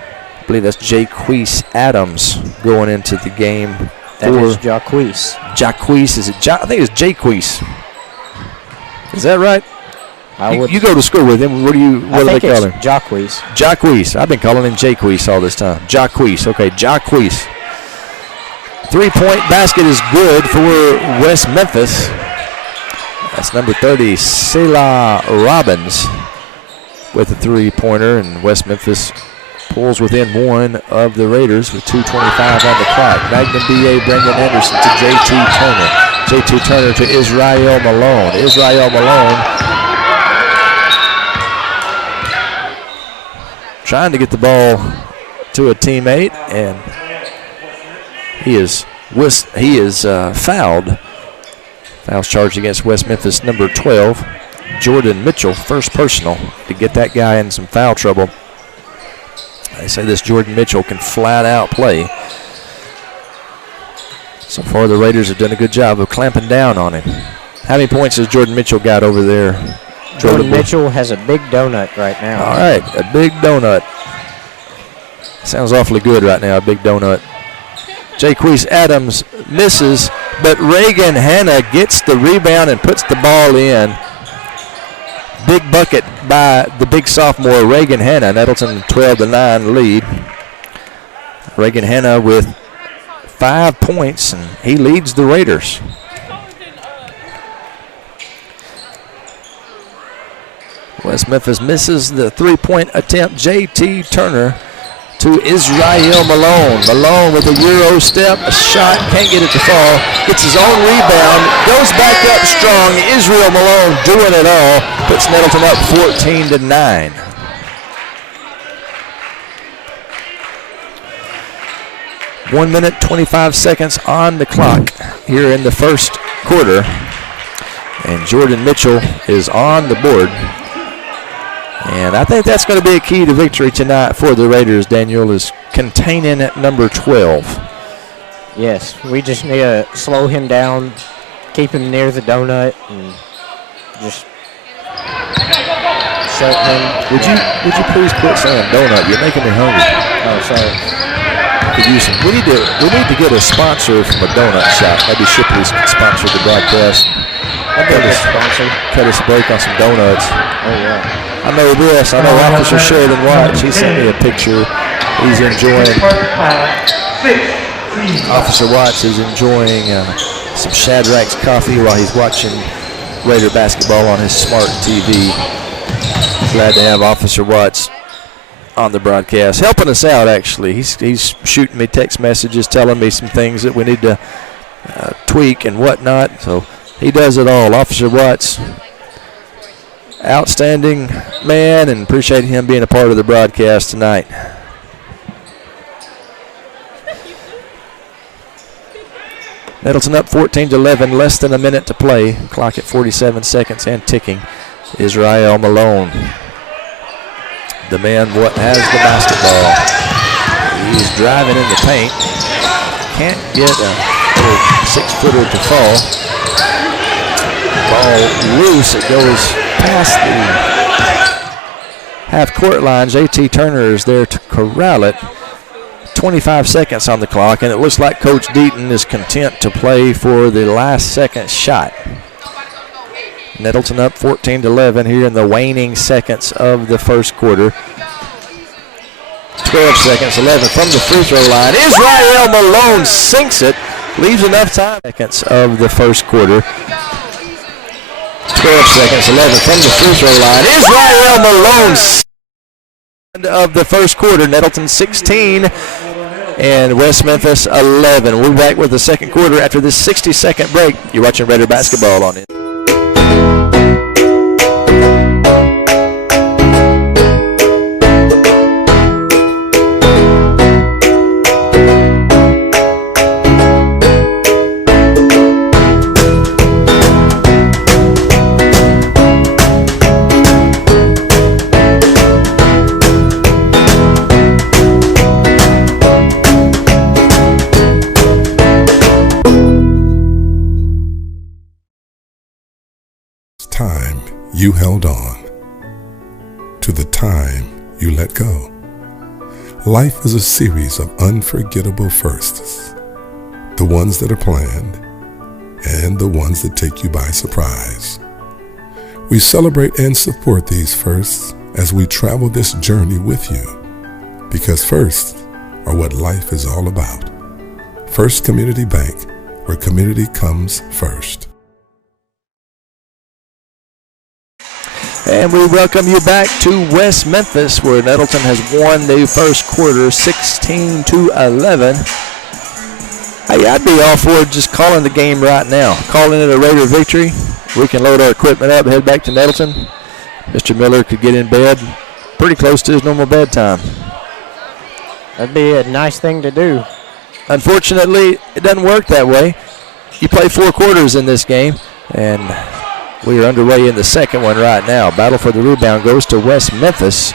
believe that's Jaquez Adams going into the game. That is Jaquez. Jaquez, is it? I think it's Jaquez. Is that right? You go to school with him. What do they call him? Jaquez. Jaquez. I've been calling him Jaquez all this time. Jaquez. Okay, Jaquez. Three-point basket is good for West Memphis. That's number 30, Selah Robbins, with a three-pointer, and West Memphis pulls within one of the Raiders with 2:25 on the clock. Magnum B.A. Brendan Anderson to J.T. Turner. J.T. Turner to Israel Malone. Israel Malone trying to get the ball to a teammate, and he is fouled. Foul's charged against West Memphis, number 12, Jordan Mitchell, first personal, to get that guy in some foul trouble. They say this Jordan Mitchell can flat out play. So far the Raiders have done a good job of clamping down on him. How many points has Jordan Mitchell got over there? Jordan Mitchell has a big donut right now. All right, a big donut. Sounds awfully good right now, a big donut. Jaquez Adams misses, but Reagan Hanna gets the rebound and puts the ball in. Big bucket by the big sophomore Reagan Hanna. Nettleton 12-9 lead. Reagan Hanna with 5 points, and he leads the Raiders. West Memphis misses the three-point attempt. J.T. Turner to Israel Malone. Malone with a Euro step, a shot, can't get it to fall. Gets his own rebound, goes back up strong. Israel Malone doing it all. Puts Nettleton up 14-9. One minute, 25 seconds on the clock here in the first quarter. And Jordan Mitchell is on the board. And I think that's going to be a key to victory tonight for the Raiders, Daniel, is containing at number 12. Yes, we just need to slow him down, keep him near the donut, and just shut him. Would you please quit saying donut? You're making me hungry. Oh, sorry. We need to get a sponsor from a donut shop. Maybe Shipley's can sponsor the broadcast. Cut us a break on some donuts. Oh, yeah. I know this. I know Officer Sheridan Watts. He sent me a picture. He's enjoying. Officer Watts is enjoying some Shadrachs coffee while he's watching Raider basketball on his smart TV. Glad to have Officer Watts on the broadcast, helping us out. Actually, he's shooting me text messages, telling me some things that we need to tweak and whatnot. So he does it all. Officer Watts, outstanding man, and appreciate him being a part of the broadcast tonight. Nettleton up 14-11, less than a minute to play. Clock at 47 seconds and ticking. Israel Malone the man what has the basketball. He's driving in the paint. Can't get a little 6-footer to fall. Ball loose. It goes past the half-court line. J.T. Turner is there to corral it. 25 seconds on the clock, and it looks like Coach Deaton is content to play for the last second shot. Nettleton up 14-11 here in the waning seconds of the first quarter. 12 seconds, 11 from the free throw line. Israel Malone sinks it, leaves enough time. Seconds of the first quarter. 12 seconds, 11 from the free throw line. Israel Malone of the first quarter. Nettleton 16 and West Memphis 11. We'll be back with the second quarter after this 60-second break. You're watching Raider basketball on it. Time you held on to the time you let go. Life is a series of unforgettable firsts, the ones that are planned and the ones that take you by surprise. We celebrate and support these firsts as we travel this journey with you, because firsts are what life is all about. First Community Bank, where community comes first. And we welcome you back to West Memphis, where Nettleton has won the first quarter 16-11. Hey, I'd be all for just calling the game right now. Calling it a Raider victory. We can load our equipment up, head back to Nettleton. Mr. Miller could get in bed pretty close to his normal bedtime. That'd be a nice thing to do. Unfortunately, it doesn't work that way. You play 4 quarters in this game, and we are underway in the second one right now. Battle for the rebound goes to West Memphis.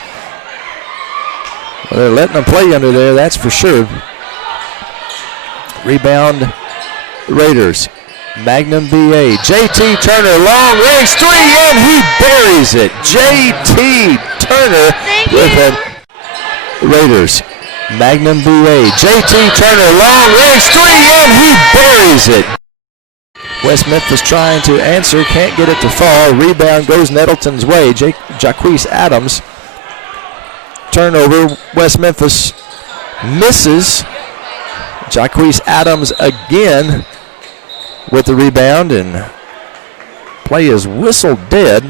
Well, they're letting them play under there, that's for sure. Rebound, Raiders. Magnum BA. J.T. Turner, long range 3, and he buries it. J.T. Turner with it. Raiders. Magnum BA. J.T. Turner, long range 3, and he buries it. West Memphis trying to answer, can't get it to fall. Rebound goes Nettleton's way. Jaquise Adams. Turnover, West Memphis misses. Jaquise Adams again with the rebound, and play is whistled dead.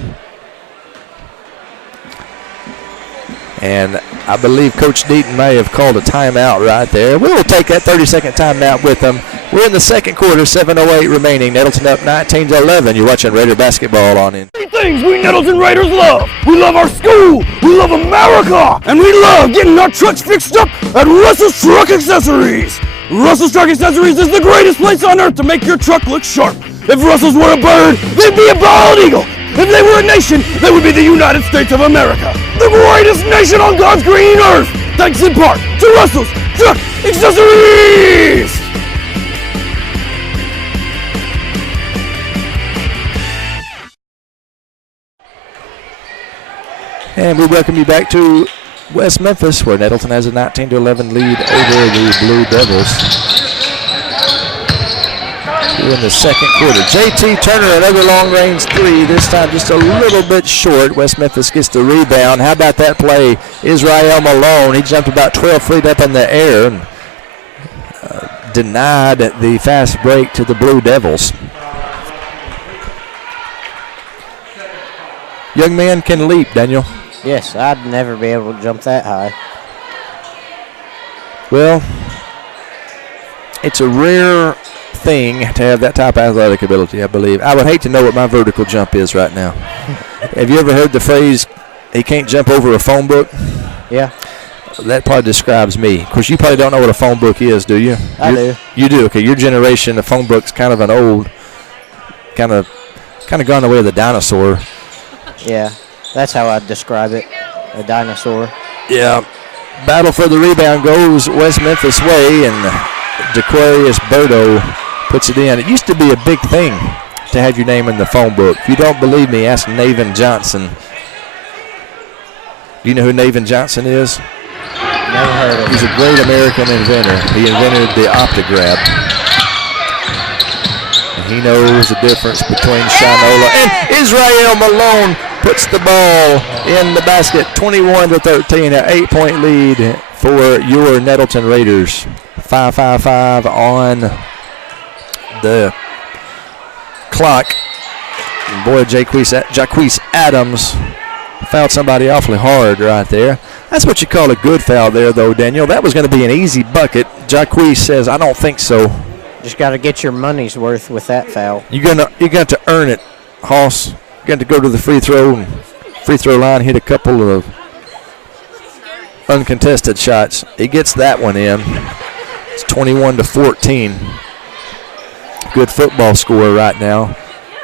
And I believe Coach Deaton may have called a timeout right there. We will take that 30-second timeout with them. We're in the second quarter, 7:08 remaining. Nettleton up 19-11. You're watching Raider basketball on in. Three things we Nettleton Raiders love. We love our school, we love America, and we love getting our trucks fixed up at Russell's Truck Accessories. Russell's Truck Accessories is the greatest place on earth to make your truck look sharp. If Russell's were a bird, they'd be a bald eagle. If they were a nation, they would be the United States of America, the greatest nation on God's green earth, thanks in part to Russell's Truck Accessories! And we welcome you back to West Memphis, where Nettleton has a 19-11 lead over the Blue Devils. We're in the second quarter. J.T. Turner, another long-range 3, this time just a little bit short. West Memphis gets the rebound. How about that play? Israel Malone, he jumped about 12 feet up in the air and denied the fast break to the Blue Devils. Young man can leap, Daniel. Yes, I'd never be able to jump that high. Well, it's a rare thing to have that type of athletic ability, I believe. I would hate to know what my vertical jump is right now. Have you ever heard the phrase, he can't jump over a phone book? Yeah. That probably describes me. Of course, you probably don't know what a phone book is, do you? I do. You do. Okay, your generation, the phone book's kind of an old, kind of gone the way of the dinosaur. Yeah, that's how I'd describe it. a dinosaur. Yeah. Battle for the rebound goes West Memphis way, and Dequarius Berto puts it in. It used to be a big thing to have your name in the phone book. If you don't believe me, ask Navin Johnson. Do you know who Navin Johnson is? Never heard of him. He's a great American inventor. He invented the Optigraph. And he knows the difference between Shinola and Israel Malone puts the ball in the basket. 21-13, an 8-point lead for your Nettleton Raiders. 5:55 on the clock. And boy, Jaquise Adams fouled somebody awfully hard right there. That's what you call a good foul there, though, Daniel. That was going to be an easy bucket. Jaquise says, I don't think so. Just got to get your money's worth with that foul. You got to earn it, Hoss. You got to go to the free throw line, hit a couple of uncontested shots. He gets that one in. It's 21-14. Good football score right now.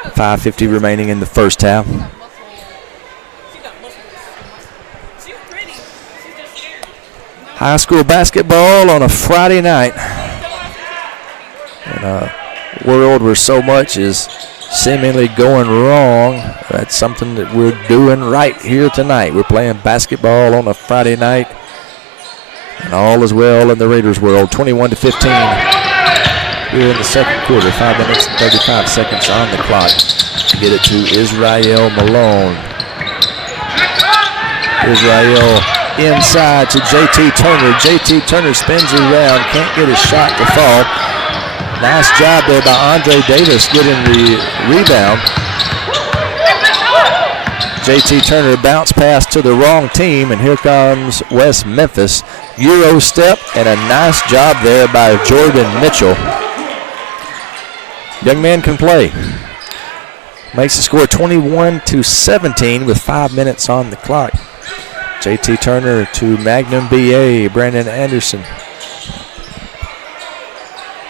5:50 remaining in the first half. High school basketball on a Friday night. In a world where so much is seemingly going wrong, that's something that we're doing right here tonight. We're playing basketball on a Friday night, and all is well in the Raiders world. 21-15 here in the second quarter. 5 minutes and 35 seconds on the clock. Get it to Israel Malone. Israel inside to JT Turner. JT Turner spins around, can't get his shot to fall. Nice job there by Andre Davis getting the rebound. JT Turner bounce pass to the wrong team, and here comes West Memphis. Euro step and a nice job there by Jordan Mitchell. Young man can play. Makes the score 21-17 with 5 minutes on the clock. JT Turner to Magnum BA, Brandon Anderson.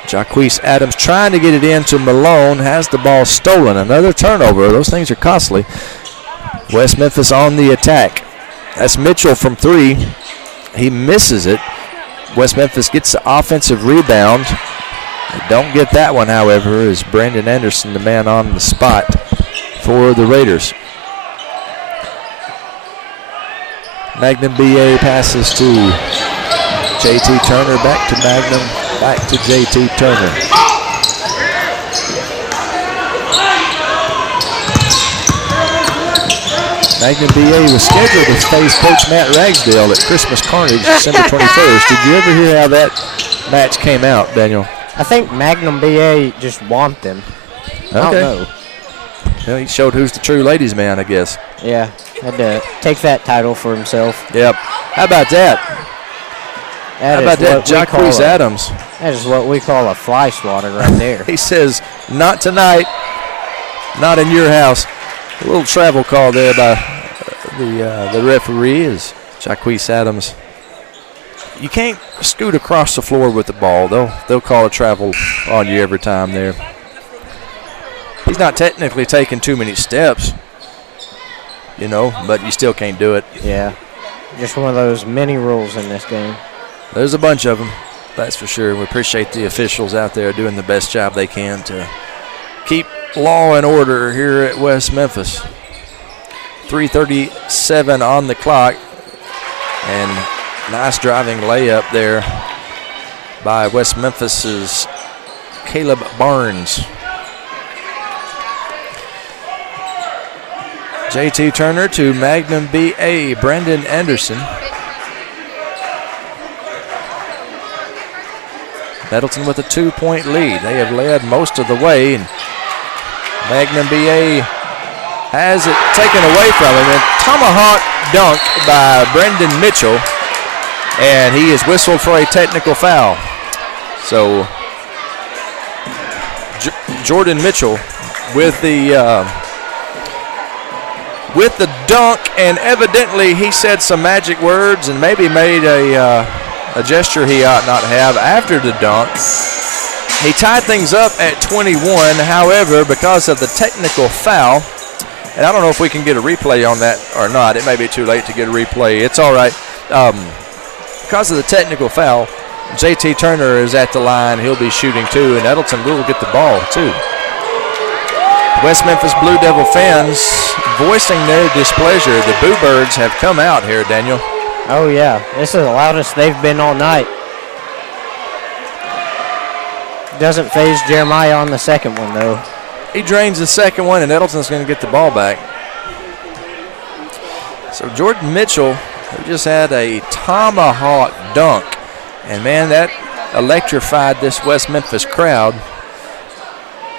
Jaquise Adams trying to get it in to Malone, has the ball stolen. Another turnover. Those things are costly. West Memphis on the attack. That's Mitchell from three. He misses it. West Memphis gets the offensive rebound. They don't get that one, however, is Brandon Anderson the man on the spot for the Raiders. Magnum BA passes to JT Turner, back to Magnum, back to JT Turner. Magnum BA was scheduled to face Coach Matt Ragsdale at Christmas Carnage December 21st. Did you ever hear how that match came out, Daniel? I think Magnum BA just want them. Okay. I don't know. Well, he showed who's the true ladies' man, I guess. Yeah, had to take that title for himself. Yep. How about that? How about that, Jaquise Adams? That is what we call a fly swatter right there. He says, not tonight, not in your house. A little travel call there by the referee is Jaquise Adams. You can't scoot across the floor with the ball. They'll call a travel on you every time there. He's not technically taking too many steps, you know, but you still can't do it. Yeah, just one of those many rules in this game. There's a bunch of them, that's for sure. We appreciate the officials out there doing the best job they can to keep law and order here at West Memphis. 3:37 on the clock, and nice driving layup there by West Memphis's Caleb Barnes. JT Turner to Magnum BA, Brandon Anderson. Nettleton with a 2-point lead. They have led most of the way, and Magnum BA has it taken away from him. And tomahawk dunk by Brendan Mitchell, and he is whistled for a technical foul. So Jordan Mitchell with the dunk, and evidently he said some magic words and maybe made a gesture he ought not have after the dunk. He tied things up at 21. However, because of the technical foul, And I don't know if we can get a replay on that or not. It may be too late to get a replay. It's all right. Because of the technical foul, JT Turner is at the line. He'll be shooting too, and Nettleton will get the ball too. West Memphis Blue Devil fans voicing their displeasure. The Boo Birds have come out here, Daniel. Oh, yeah. This is the loudest they've been all night. Doesn't phase Jeremiah on the second one, though. He drains the second one, and Nettleton's going to get the ball back. So Jordan Mitchell, who just had a tomahawk dunk, and, man, that electrified this West Memphis crowd.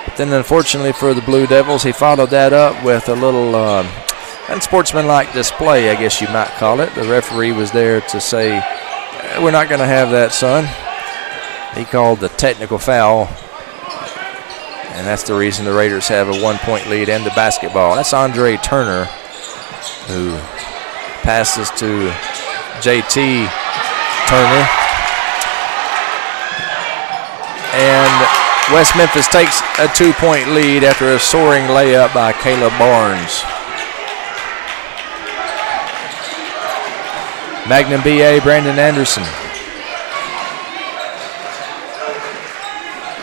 But then, unfortunately for the Blue Devils, he followed that up with a little unsportsmanlike display, I guess you might call it. The referee was there to say, we're not going to have that, son. He called the technical foul, and that's the reason the Raiders have a 1-point lead and the basketball. That's Andre Turner, who passes to JT Turner. And West Memphis takes a 2-point lead after a soaring layup by Caleb Barnes. Magnum BA Brandon Anderson.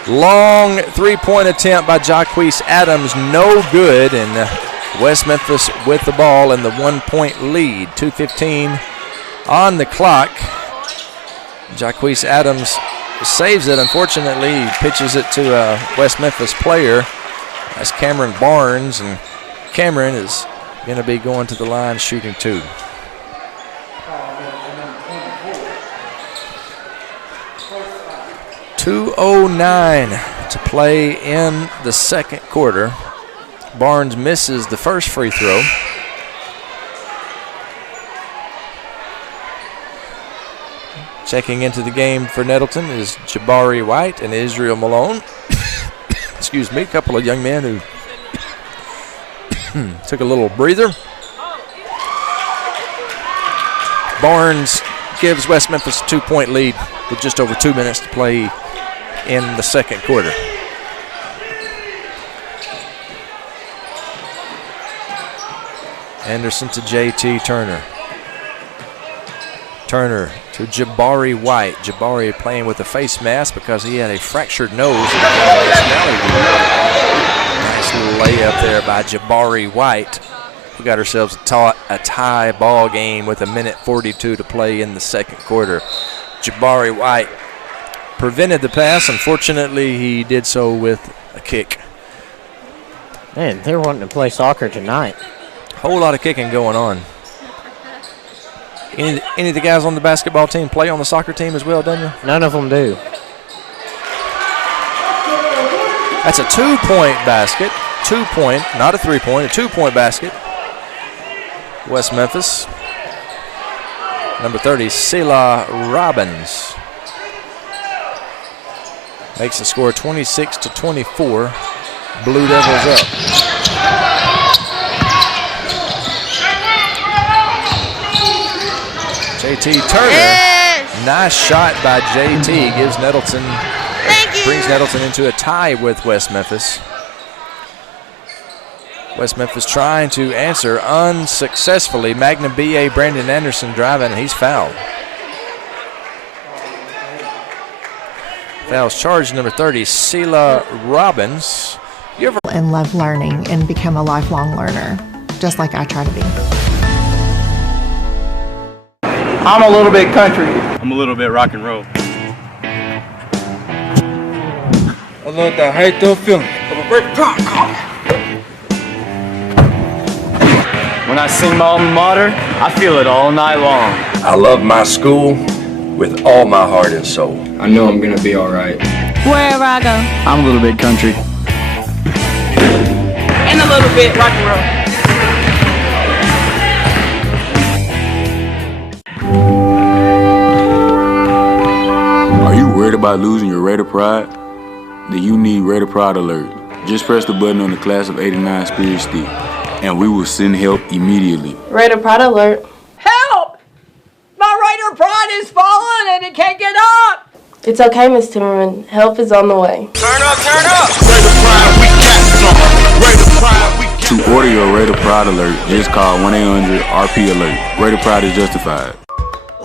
Long three-point attempt by Jacquees Adams, no good, and West Memphis with the ball in the 1-point lead. 2:15 on the clock. Jacquees Adams saves it. Unfortunately, he pitches it to a West Memphis player. That's Cameron Barnes, and Cameron is going to be going to the line shooting two. .209 to play in the second quarter. Barnes misses the first free throw. Checking into the game for Nettleton is Jabari White and Israel Malone. Excuse me, a couple of young men who took a little breather. Barnes gives West Memphis a 2-point lead with just over 2 minutes to play in the second quarter. Anderson to JT Turner. Turner to Jabari White. Jabari playing with a face mask because he had a fractured nose. Nice little layup there by Jabari White. We got ourselves a tie ball game with 1:42 to play in the second quarter. Jabari White prevented the pass. Unfortunately, he did so with a kick. Man, they're wanting to play soccer tonight. Whole lot of kicking going on. Any of the guys on the basketball team play on the soccer team as well, Daniel? None of them do. That's a 2-point basket. 2-point, not a 3-point, a 2-point basket. West Memphis. Number 30, Selah Robbins. Makes the score 26-24. Blue Devils up. JT Turner. Yes. Nice shot by JT. Gives Nettleton, brings Nettleton into a tie with West Memphis. West Memphis trying to answer unsuccessfully. Magnum BA Brandon Anderson driving, and he's fouled. Fouls charged, number 30, Selah Robbins. And love learning and become a lifelong learner, just like I try to be. I'm a little bit country. I'm a little bit rock and roll. I love the height of feeling of a great rock. When I sing my alma mater, I feel it all night long. I love my school with all my heart and soul. I know I'm gonna be alright. Wherever I go. I'm a little bit country. And a little bit rock and roll. Are you worried about losing your Raider Pride? Then you need Raider Pride Alert. Just press the button on the Class of '89 Spirit Stick, and we will send help immediately. Raider Pride Alert. Help! My Raider Pride is falling and it can't get up! It's okay, Miss Timmerman. Help is on the way. Turn up, turn up! Raider Pride, we got some. Raider Pride, we got To order your Raider Pride alert, just call 1-800-RP-ALERT. Raider Pride is justified.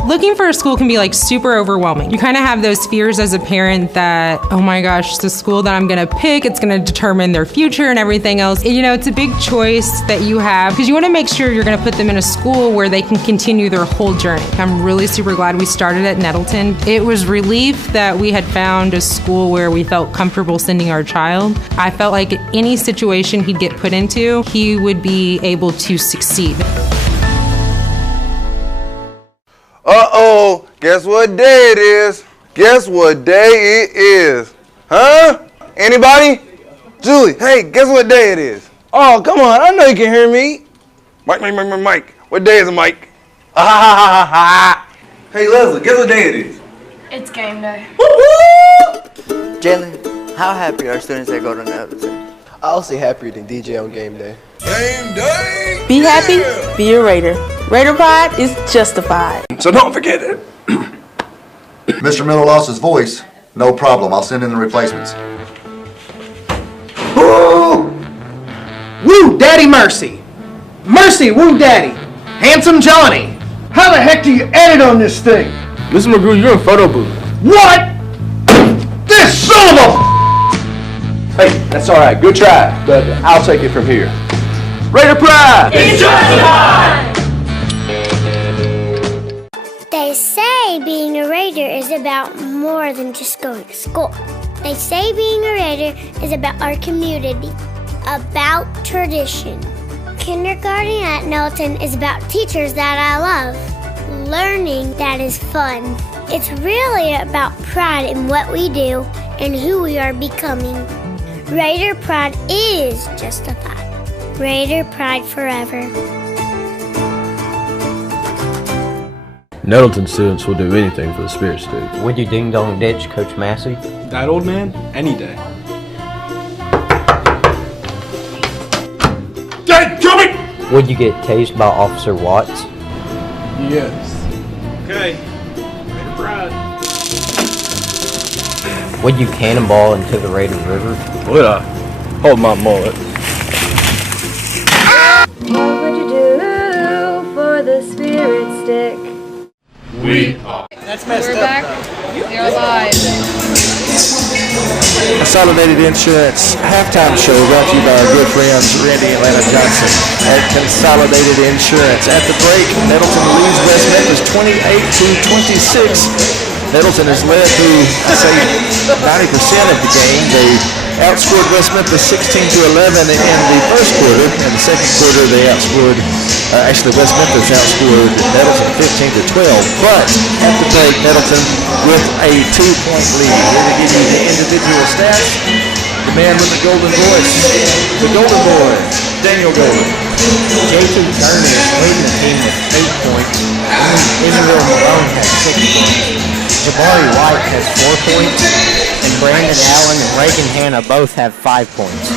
Looking for a school can be like super overwhelming. You kind of have those fears as a parent that, oh my gosh, the school that I'm gonna pick, it's gonna determine their future and everything else. You know, it's a big choice that you have because you wanna make sure you're gonna put them in a school where they can continue their whole journey. I'm really super glad we started at Nettleton. It was relief that we had found a school where we felt comfortable sending our child. I felt like any situation he'd get put into, he would be able to succeed. Uh-oh, guess what day it is? Guess what day it is? Huh? Anybody? Julie, hey, guess what day it is? Oh, come on, I know you can hear me. Mike. What day is it, Mike? Hey, Leslie, guess what day it is? It's game day. Jalen, how happy are students that go to Nettleton? I'll say happier than DJ on game day. Game day! Be happy, be a Raider. Raider Pride is justified. So don't forget it. Mr. Miller lost his voice. No problem. I'll send in the replacements. Woo! Woo, Daddy Mercy. Mercy, woo, Daddy. Handsome Johnny. How the heck do you edit on this thing? Mr. McGrew, you're in photo booth. What? This son of a... Hey, that's all right. Good try, but I'll take it from here. Raider Pride! It's justified! They say being a Raider is about more than just going to school. They say being a Raider is about our community, about tradition. Kindergarten at Nettleton is about teachers that I love, learning that is fun. It's really about pride in what we do and who we are becoming. Raider Pride is justified. Raider Pride forever. Nettleton students will do anything for the Spirits do. Would you ding dong ditch Coach Massey? That old man? Any day. Dad, kill me! Would you get tased by Officer Watts? Yes. Okay. Raider Pride. Would you cannonball into the Raider River? Would I? Hold my mullet. What would you do for the spirit stick? We are. That's messed We're up. back. You're live. Consolidated Insurance halftime show brought to you by our good friends Randy and Lana Johnson at Consolidated Insurance. At the break, Nettleton leads West Memphis 28-26. Nettleton has led through, I'd say, 90% of the game. They outscored West Memphis 16-11 in the first quarter. In the second quarter, they outscored, West Memphis outscored Nettleton 15-12. But at the break, Nettleton with a 2-point lead. Here to give you the individual stats, the man with the golden voice, the golden boy, Daniel Golden. J.T. Turner is leading the team with 8 points. Israel Malone has 6 points. Jabari White has 4 points, and Brandon Allen and Reagan Hanna both have 5 points.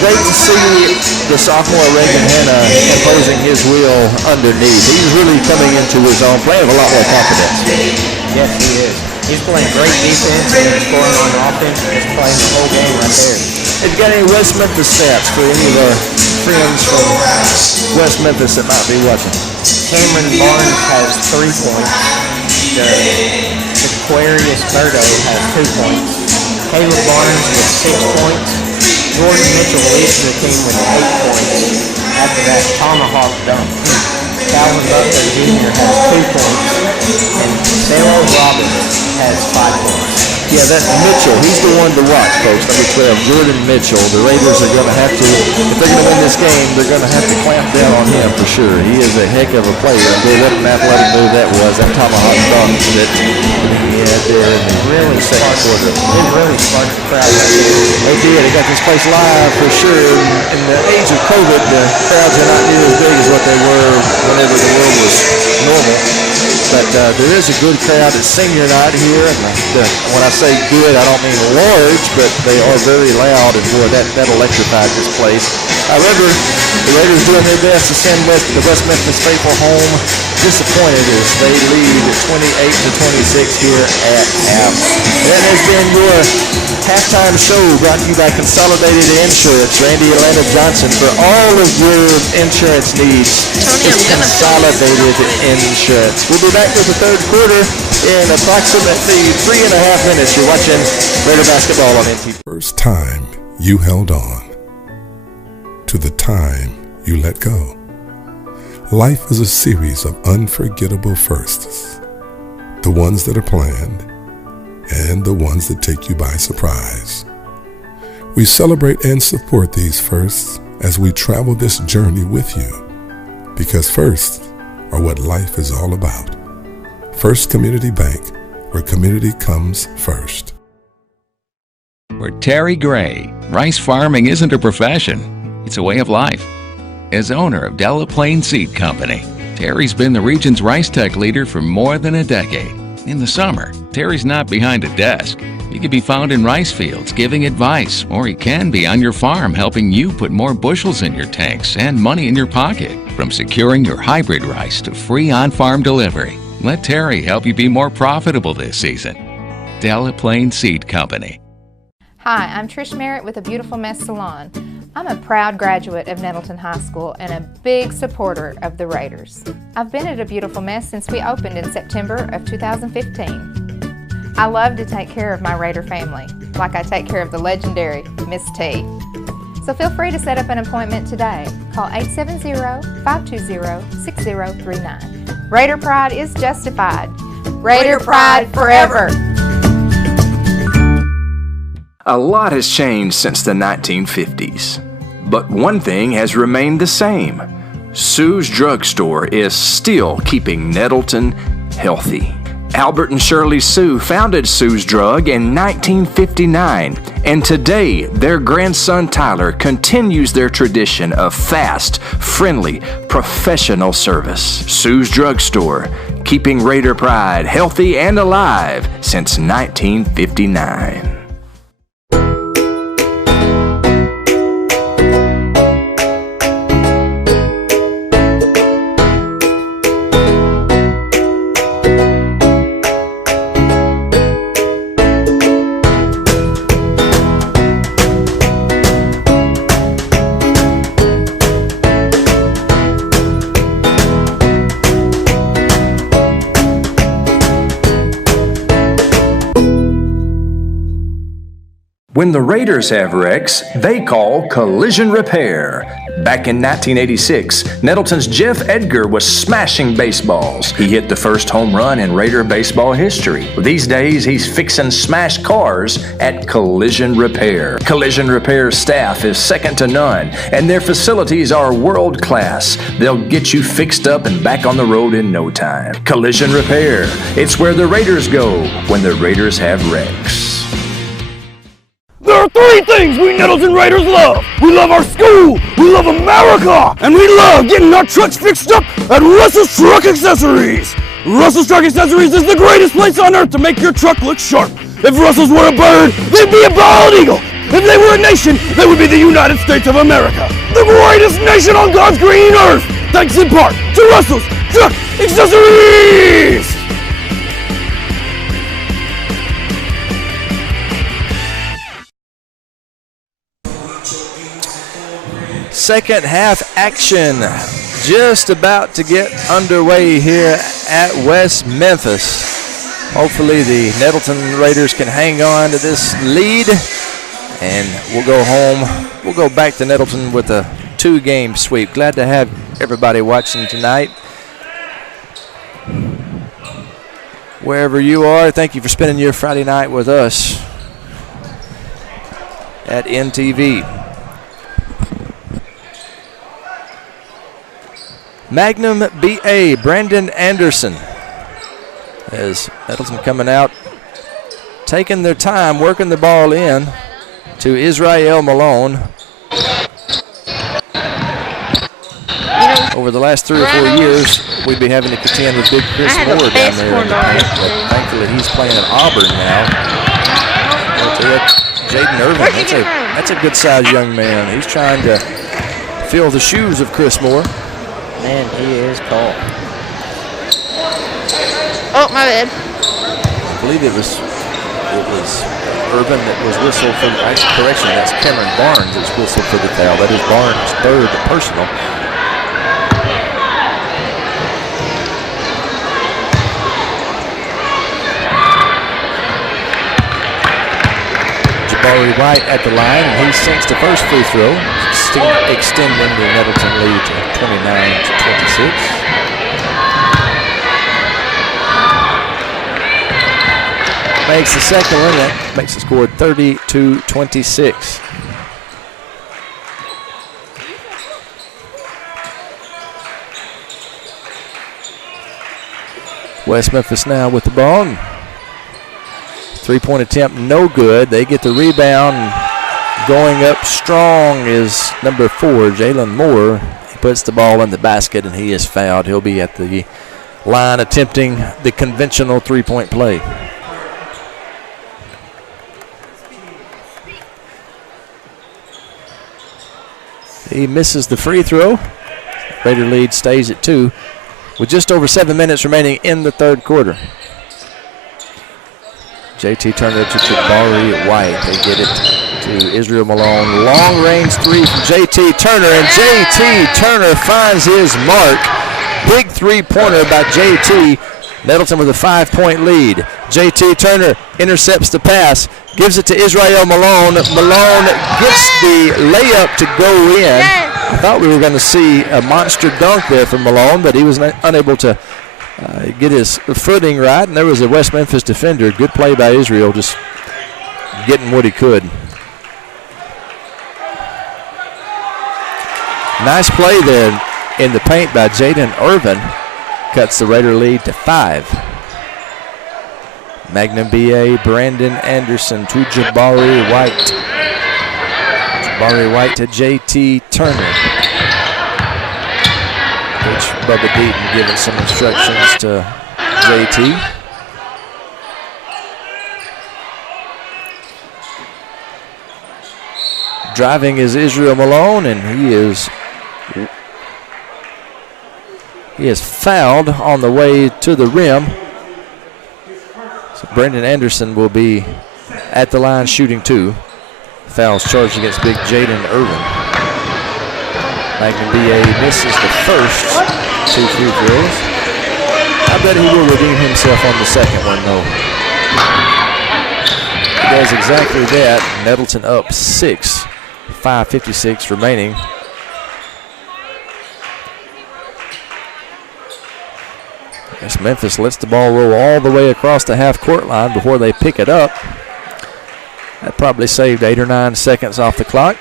Great to see the sophomore Reagan Hanna imposing his will underneath. He's really coming into his own, playing with a lot more confidence. Yes, he is. He's playing great defense and scoring on offense. He's playing the whole game right there. Have you got any West Memphis stats for any of our friends from West Memphis that might be watching? Cameron Barnes has 3 points. Aquarius Berto has 2 points. Caleb Barnes with 6 points. Jordan Mitchell leads the team with 8 points. After that, Tomahawk dunk. Calvin Butler Jr. has 2 points. And Sarah Robbins has 5 points. Yeah, that's Mitchell. He's the one to watch, folks. Number 12, Jordan Mitchell. The Raiders are going to have to, if they're going to win this game, they're going to have to clamp down on him for sure. He is a heck of a player. And boy, what an athletic move that was. That tomahawk dunk that he had there in the really second quarter. It really sparked the crowd right there. They did. They got this place live for sure. In the age of COVID, the crowds are not near as big as what they were whenever the world was normal. But there is a good crowd at senior night here. And when I say good, I don't mean large, but they are very loud. And boy, that electrified this place. However, the Raiders doing their best to send the West Memphis faithful home. Disappointed as they lead 28-26 here at half. That has been your halftime show brought to you by Consolidated Insurance. Randy Atlanta Johnson, for all of your insurance needs. It's Consolidated Insurance. We'll be back with the third quarter in approximately 3.5 minutes. You're watching Raider basketball on NTV. First time you held on to the time you let go. Life is a series of unforgettable firsts. The ones that are planned and the ones that take you by surprise. We celebrate and support these firsts as we travel this journey with you, because firsts are what life is all about. First Community Bank, where community comes first. For Terry Gray, rice farming isn't a profession, it's a way of life. As owner of Delaplaine Seed Company, Terry's been the region's rice tech leader for more than a decade. In the summer, Terry's not behind a desk. He can be found in rice fields giving advice, or he can be on your farm helping you put more bushels in your tanks and money in your pocket. From securing your hybrid rice to free on-farm delivery, let Terry help you be more profitable this season. Delaplaine Seed Company. Hi, I'm Trish Merritt with A Beautiful Mess Salon. I'm a proud graduate of Nettleton High School and a big supporter of the Raiders. I've been at A Beautiful Mess since we opened in September of 2015. I love to take care of my Raider family, like I take care of the legendary Miss T. So feel free to set up an appointment today. Call 870-520-6039. Raider pride is justified. Raider pride forever. A lot has changed since the 1950s, but one thing has remained the same. Sue's Drugstore is still keeping Nettleton healthy. Albert and Shirley Sue founded Sue's Drug in 1959, and today their grandson Tyler continues their tradition of fast, friendly, professional service. Sue's Drugstore, keeping Raider pride healthy and alive since 1959. When the Raiders have wrecks, they call collision repair. Back in 1986, Nettleton's Jeff Edgar was smashing baseballs. He hit the first home run in Raider baseball history. These days, he's fixing smashed cars at Collision Repair. Collision Repair's staff is second to none, and their facilities are world class. They'll get you fixed up and back on the road in no time. Collision Repair. It's where the Raiders go when the Raiders have wrecks. There are three things we Nettleton Raiders love. We love our school, we love America, and we love getting our trucks fixed up at Russell's Truck Accessories. Russell's Truck Accessories is the greatest place on earth to make your truck look sharp. If Russell's were a bird, they'd be a bald eagle. If they were a nation, they would be the United States of America, the greatest nation on God's green earth, thanks in part to Russell's Truck Accessories. Second half action just about to get underway here at West Memphis. Hopefully the Nettleton Raiders can hang on to this lead and we'll go home. We'll go back to Nettleton with a 2-game sweep. Glad to have everybody watching tonight. Wherever you are, thank you for spending your Friday night with us at NTV. Magnum BA, Brandon Anderson. As Nettleton coming out, taking their time, working the ball in to Israel Malone. Over the last 3 or 4 years, we'd be having to contend with Big Chris Moore down there. But thankfully, he's playing at Auburn now. I'll tell you, Jaden Irvin, that's a good-sized young man. He's trying to fill the shoes of Chris Moore. Man, he is cold. Oh, my bad. I believe it was It was Irvin that was whistled for the correction. That's Cameron Barnes that's whistled for the foul. That is Barnes' third personal. Jabari White at the line, and he sinks the first free throw, extending the Nettleton lead to 29-26. Makes the second one. That makes the score 30-26. West Memphis now with the ball. Three-point attempt, no good. They get the rebound. Going up strong is number 4, Jalen Moore. He puts the ball in the basket, and he is fouled. He'll be at the line attempting the conventional three-point play. He misses the free throw. Raider lead stays at 2 with just over 7 minutes remaining in the third quarter. JT Turner to Jabari White. They get it to Israel Malone. Long range three from JT Turner, and JT Turner finds his mark. Big three-pointer by JT. Nettleton with a 5-point lead. JT Turner intercepts the pass, gives it to Israel Malone. Malone gets the layup to go in. I thought we were going to see a monster dunk there from Malone, but he was unable to get his footing right, and there was a West Memphis defender. Good play by Israel, just getting what he could. Nice play there in the paint by Jaden Irvin. Cuts the Raider lead to 5. Magnum BA Brandon Anderson to Jabari White. Jabari White to JT Turner. Coach Bubba Deaton giving some instructions to JT. Driving is Israel Malone, and he is fouled on the way to the rim. So Brendan Anderson will be at the line shooting 2. Fouls charged against big Jaden Irvin. Magnum BA misses the first 2 free throws. I bet he will redeem himself on the second one, though. He does exactly that. Nettleton up 6. 5:56 remaining. As Memphis lets the ball roll all the way across the half-court line before they pick it up. That probably saved 8 or 9 seconds off the clock.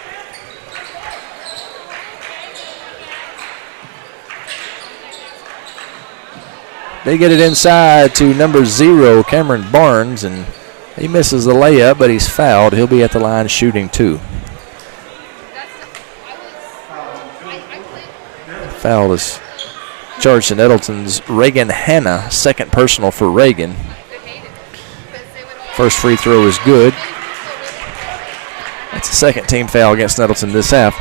They get it inside to number 0, Cameron Barnes, and he misses the layup, but he's fouled. He'll be at the line shooting 2. Foul is charged to Nettleton's Reagan Hanna. Second personal for Reagan. First free throw is good. That's the second team foul against Nettleton this half.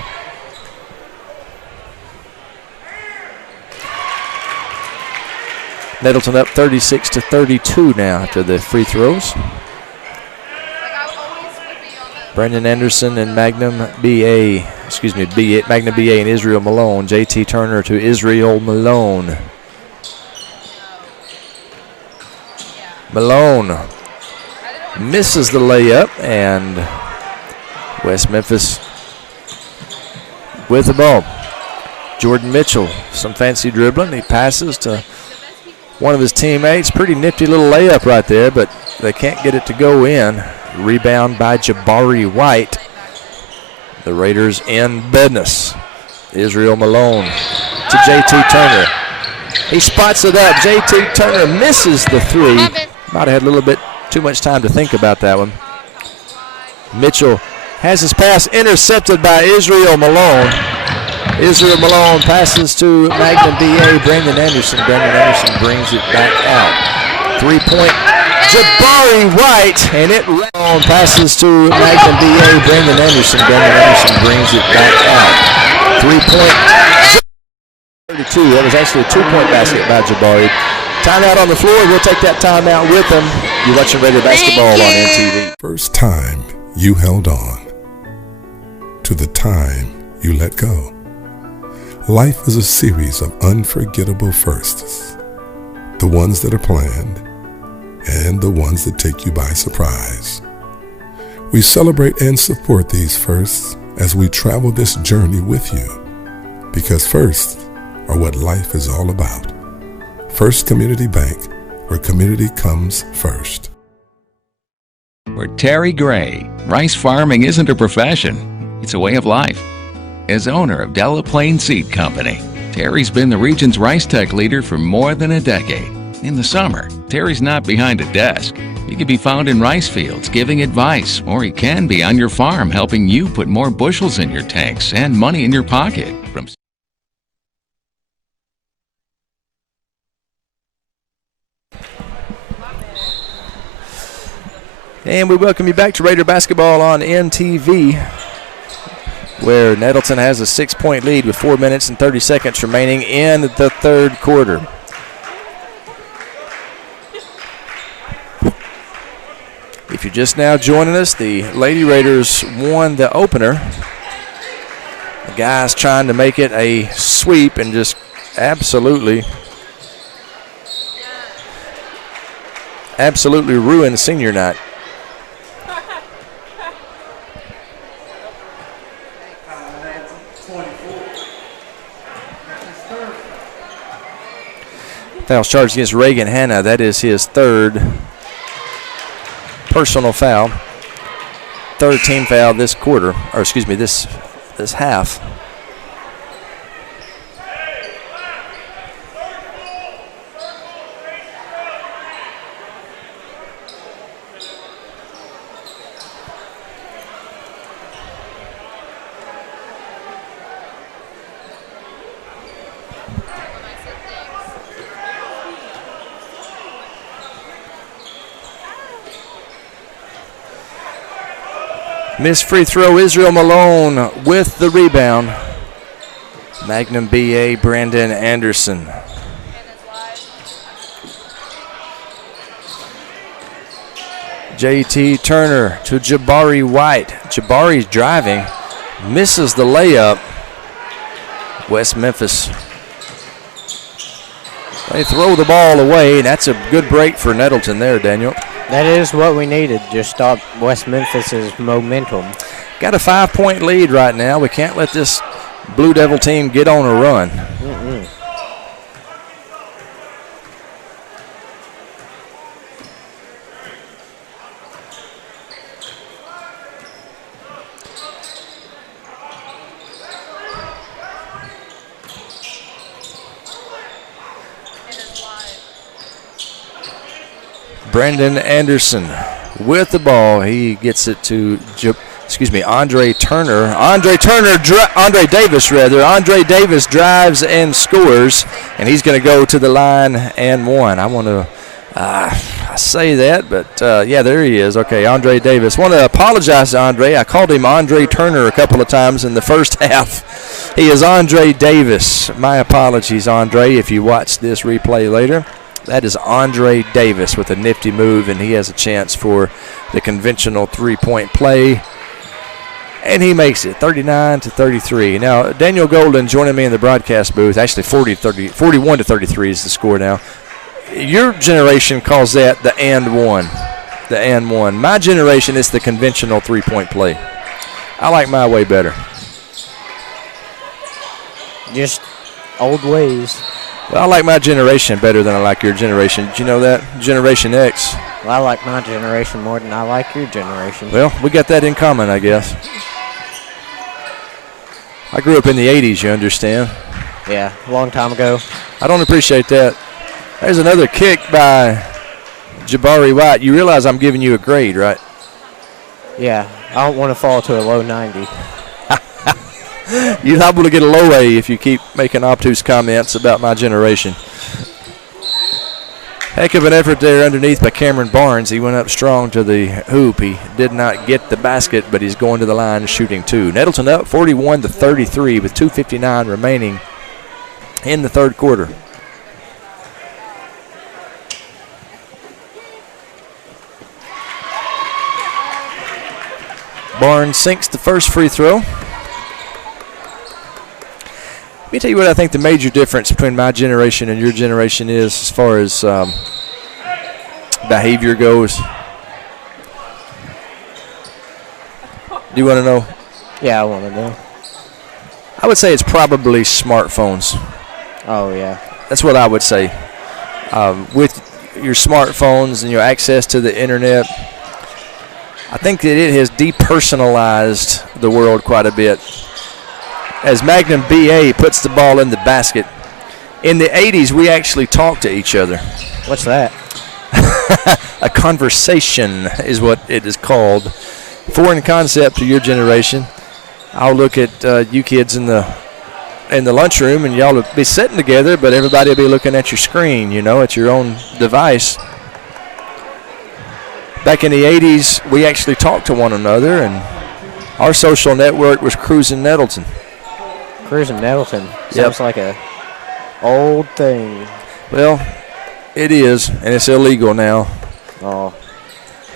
Nettleton up 36-32 now after the free throws. Brandon Anderson and Magnum BA and Israel Malone. JT Turner to Israel Malone. Malone misses the layup, and West Memphis with the ball. Jordan Mitchell, some fancy dribbling. He passes to one of his teammates. Pretty nifty little layup right there, but they can't get it to go in. Rebound by Jabari White. The Raiders in business. Israel Malone to JT Turner. He spots it up. JT Turner misses the 3. Might have had a little bit too much time to think about that one. Mitchell has his pass intercepted by Israel Malone. Israel Malone passes to Magnum BA, Brandon Anderson. Brandon Anderson brings it back out. 3-point Jabari White, and it passes to Magnum BA, Brandon Anderson. Brandon Anderson brings it back out. 3-point 32. That was actually a 2-point basket by Jabari. Timeout on the floor. We'll take that timeout with them. You're watching Raider basketball on NTV. First time you held on to the time you let go. Life is a series of unforgettable firsts. The ones that are planned and the ones that take you by surprise. We celebrate and support these firsts as we travel this journey with you, because firsts are what life is all about. First Community Bank, where community comes first. For Terry Gray, rice farming isn't a profession, it's a way of life. As owner of Delaplaine Seed Company, Terry's been the region's rice tech leader for more than a decade. In the summer, Terry's not behind a desk. He can be found in rice fields giving advice, or he can be on your farm helping you put more bushels in your tanks and money in your pocket. And we welcome you back to Raider basketball on NTV, where Nettleton has a 6-point lead with 4 minutes and 30 seconds remaining in the third quarter. If you're just now joining us, the Lady Raiders won the opener. The guys trying to make it a sweep and just absolutely ruin senior night. Foul charged against Reagan Hanna. That is his third personal foul. Third team foul this quarter, or excuse me, this half. Missed free throw, Israel Malone with the rebound. Magnum BA, Brandon Anderson. JT Turner to Jabari White. Jabari's driving, misses the layup. West Memphis. They throw the ball away. That's a good break for Nettleton there, Daniel. That is what we needed, just stop West Memphis's momentum. Got a 5-point lead right now. We can't let this Blue Devil team get on a run. Brandon Anderson with the ball. He gets it to, Andre Turner. Andre Davis, rather. Andre Davis drives and scores, and he's going to go to the line and one. I want to say that, but yeah, there he is. Okay, Andre Davis. Want to apologize to Andre. I called him Andre Turner a couple of times in the first half. He is Andre Davis. My apologies, Andre, if you watch this replay later. That is Andre Davis with a nifty move, and he has a chance for the conventional three-point play. And he makes it 39-33. Now, Daniel Golden joining me in the broadcast booth. Actually, 41-33 is the score now. Your generation calls that the and one. The and one. My generation is the conventional three-point play. I like my way better. Just old ways. Well, I like my generation better than I like your generation. Did you know that? Generation X. Well, I like my generation more than I like your generation. Well, we got that in common, I guess. I grew up in the 80s, you understand? Yeah, a long time ago. I don't appreciate that. There's another kick by Jabari White. You realize I'm giving you a grade, right? Yeah, I don't want to fall to a low 90. You're liable to get a low A if you keep making obtuse comments about my generation. Heck of an effort there underneath by Cameron Barnes. He went up strong to the hoop. He did not get the basket, but he's going to the line shooting two. Nettleton up 41-33 with 2:59 remaining in the third quarter. Barnes sinks the first free throw. Let me tell you what I think the major difference between my generation and your generation is as far as behavior goes. Do you want to know? Yeah, I want to know. I would say it's probably smartphones. Oh, yeah. That's what I would say. With your smartphones and your access to the internet, I think that it has depersonalized the world quite a bit. As Magnum BA puts the ball in the basket, in the 80s, we actually talked to each other. What's that? A conversation is what it is called. Foreign concept to your generation. I'll look at you kids in the lunchroom, and y'all will be sitting together, but everybody will be looking at your screen, at your own device. Back in the 80s, we actually talked to one another, and our social network was Cruising Nettleton. Cruising Nettleton sounds like a old thing. Well, it is, and it's illegal now. Oh.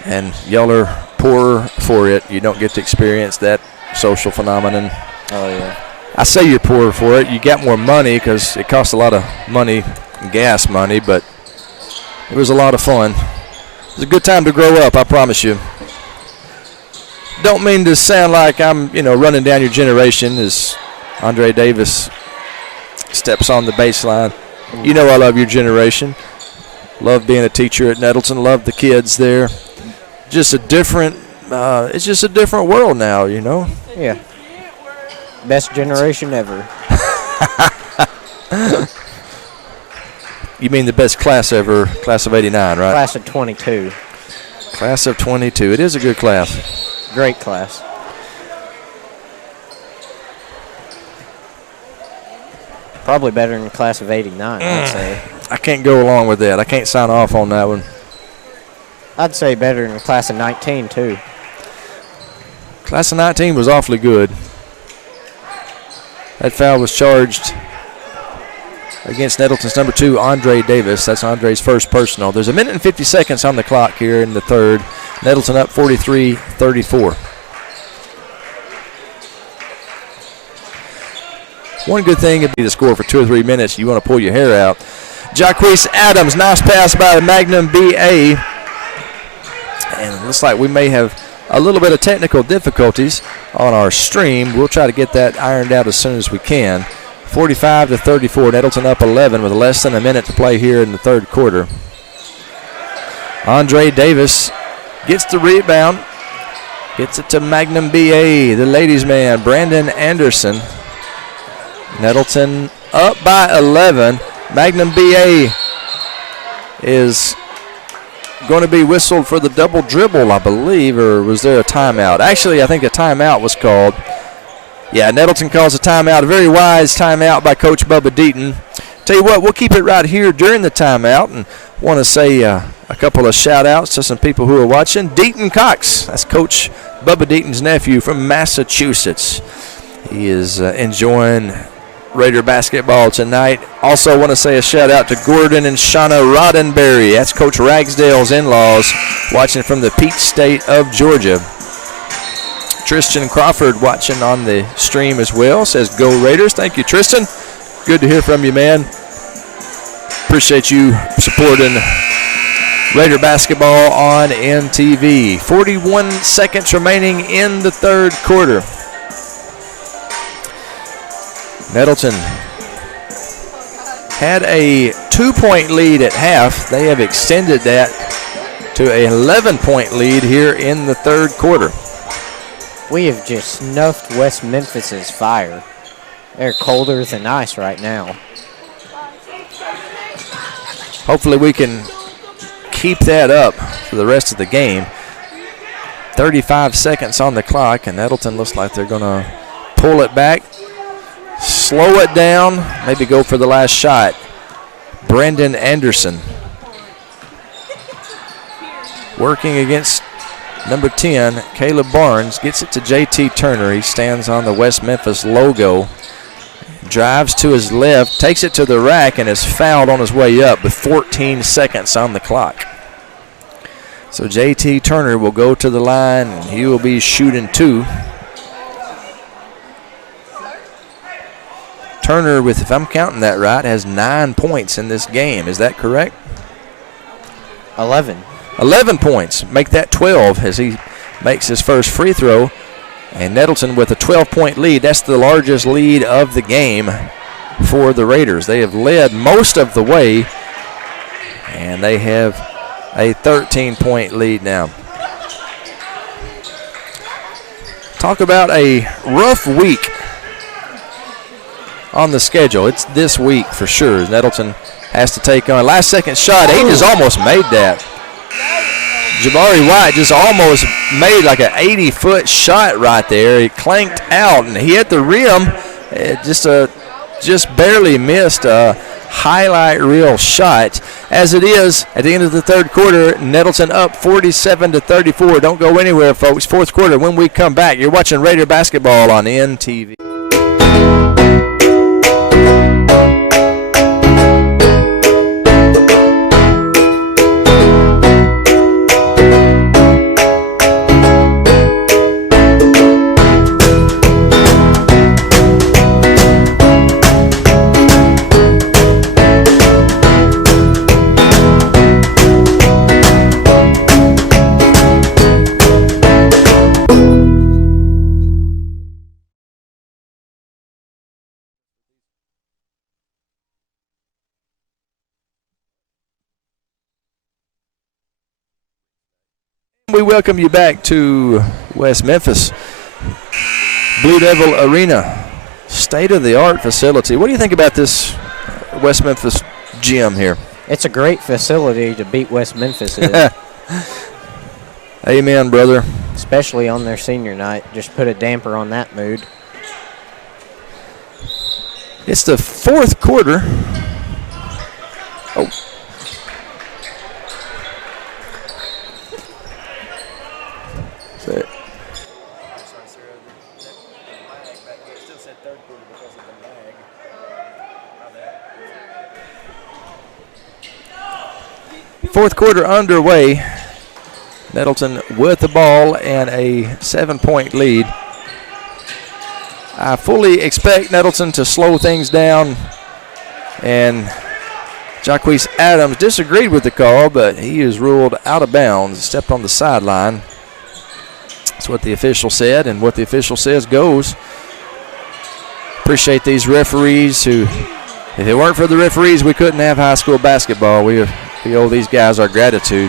And y'all are poorer for it. You don't get to experience that social phenomenon. Oh, yeah. I say you're poorer for it. You got more money because it costs a lot of money, gas money, but it was a lot of fun. It was a good time to grow up, I promise you. Don't mean to sound like I'm, running down your generation as Andre Davis steps on the baseline. You know I love your generation. Love being a teacher at Nettleton. Love the kids there. Just a different, it's just a different world now, Yeah. Best generation ever. You mean the best class ever, class of 89, right? Class of 22. Class of 22. It is a good class. Great class. Probably better than the class of 89, I'd say. I can't go along with that. I can't sign off on that one. I'd say better than the class of 19, too. Class of 19 was awfully good. That foul was charged against Nettleton's number 2, Andre Davis. That's Andre's first personal. There's a minute and 50 seconds on the clock here in the third. Nettleton up 43-34. One good thing would be to score for 2 or 3 minutes. You want to pull your hair out. Jacquees Adams, nice pass by Magnum BA. And it looks like we may have a little bit of technical difficulties on our stream. We'll try to get that ironed out as soon as we can. 45-34, Nettleton up 11 with less than a minute to play here in the third quarter. Andre Davis gets the rebound, gets it to Magnum BA, the ladies' man, Brandon Anderson. Nettleton up by 11. Magnum BA is going to be whistled for the double dribble, I believe, or was there a timeout? Actually, I think a timeout was called. Yeah, Nettleton calls a timeout, a very wise timeout by Coach Bubba Deaton. Tell you what, we'll keep it right here during the timeout, and want to say a couple of shout-outs to some people who are watching. Deaton Cox, that's Coach Bubba Deaton's nephew from Massachusetts. He is enjoying Raider basketball tonight. Also want to say a shout-out to Gordon and Shauna Roddenberry. That's Coach Ragsdale's in-laws watching from the Peach State of Georgia. Tristan Crawford watching on the stream as well. Says, go Raiders. Thank you, Tristan. Good to hear from you, man. Appreciate you supporting Raider basketball on MTV. 41 seconds remaining in the third quarter. Nettleton had a 2-point lead at half. They have extended that to an 11-point lead here in the third quarter. We have just snuffed West Memphis's fire. They're colder than ice right now. Hopefully we can keep that up for the rest of the game. 35 seconds on the clock, and Nettleton looks like they're going to pull it back, slow it down, maybe go for the last shot. Brendan Anderson working against number 10, Caleb Barnes, gets it to J.T. Turner. He stands on the West Memphis logo, drives to his left, takes it to the rack, and is fouled on his way up with 14 seconds on the clock. So J.T. Turner will go to the line, and he will be shooting 2. Turner, with, if I'm counting that right, has 9 points in this game. Is that correct? 11. 11 points. Make that 12 as he makes his first free throw. And Nettleton with a 12-point lead. That's the largest lead of the game for the Raiders. They have led most of the way, and they have a 13-point lead now. Talk about a rough week on the schedule. It's this week for sure. Nettleton has to take on last second shot. He just almost made that. Jabari White just almost made like an 80-foot shot right there. He clanked out and he hit the rim. Just barely missed a highlight reel shot. As it is, at the end of the third quarter, Nettleton up 47-34. Don't go anywhere, folks. Fourth quarter, when we come back, you're watching Raider basketball on NTV. We welcome you back to West Memphis Blue Devil Arena, state-of-the-art facility. What do you think about this West Memphis gym here? It's a great facility to beat West Memphis in. Amen, brother. Especially on their senior night. Just put a damper on that mood. It's the fourth quarter. Oh. Fourth quarter underway. Nettleton with the ball and a 7-point lead. I fully expect Nettleton to slow things down, and Jacquees Adams disagreed with the call, but he is ruled out of bounds, stepped on the sideline. That's what the official said, and what the official says goes. Appreciate these referees who, if it weren't for the referees, we couldn't have high school basketball. We owe these guys our gratitude.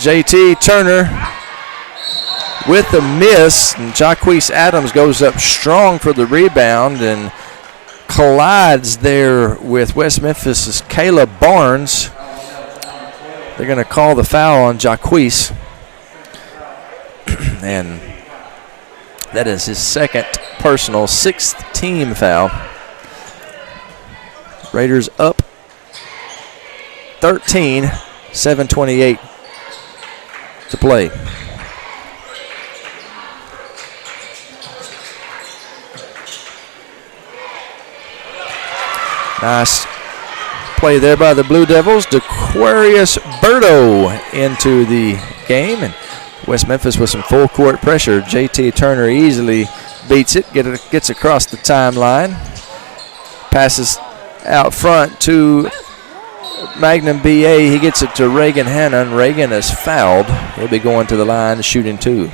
J.T. Turner with the miss, and Jacquees Adams goes up strong for the rebound and collides there with West Memphis' Caleb Barnes. They're going to call the foul on Jacquees, and that is his second personal, 6th team foul. Raiders up 13, 7:28 to play. Nice play there by the Blue Devils. DeQuarius Berto into the game, and West Memphis with some full court pressure. J.T. Turner easily beats it, gets across the timeline, passes out front to Magnum B.A. He gets it to Reagan Hanna, and Reagan is fouled. He'll be going to the line shooting 2.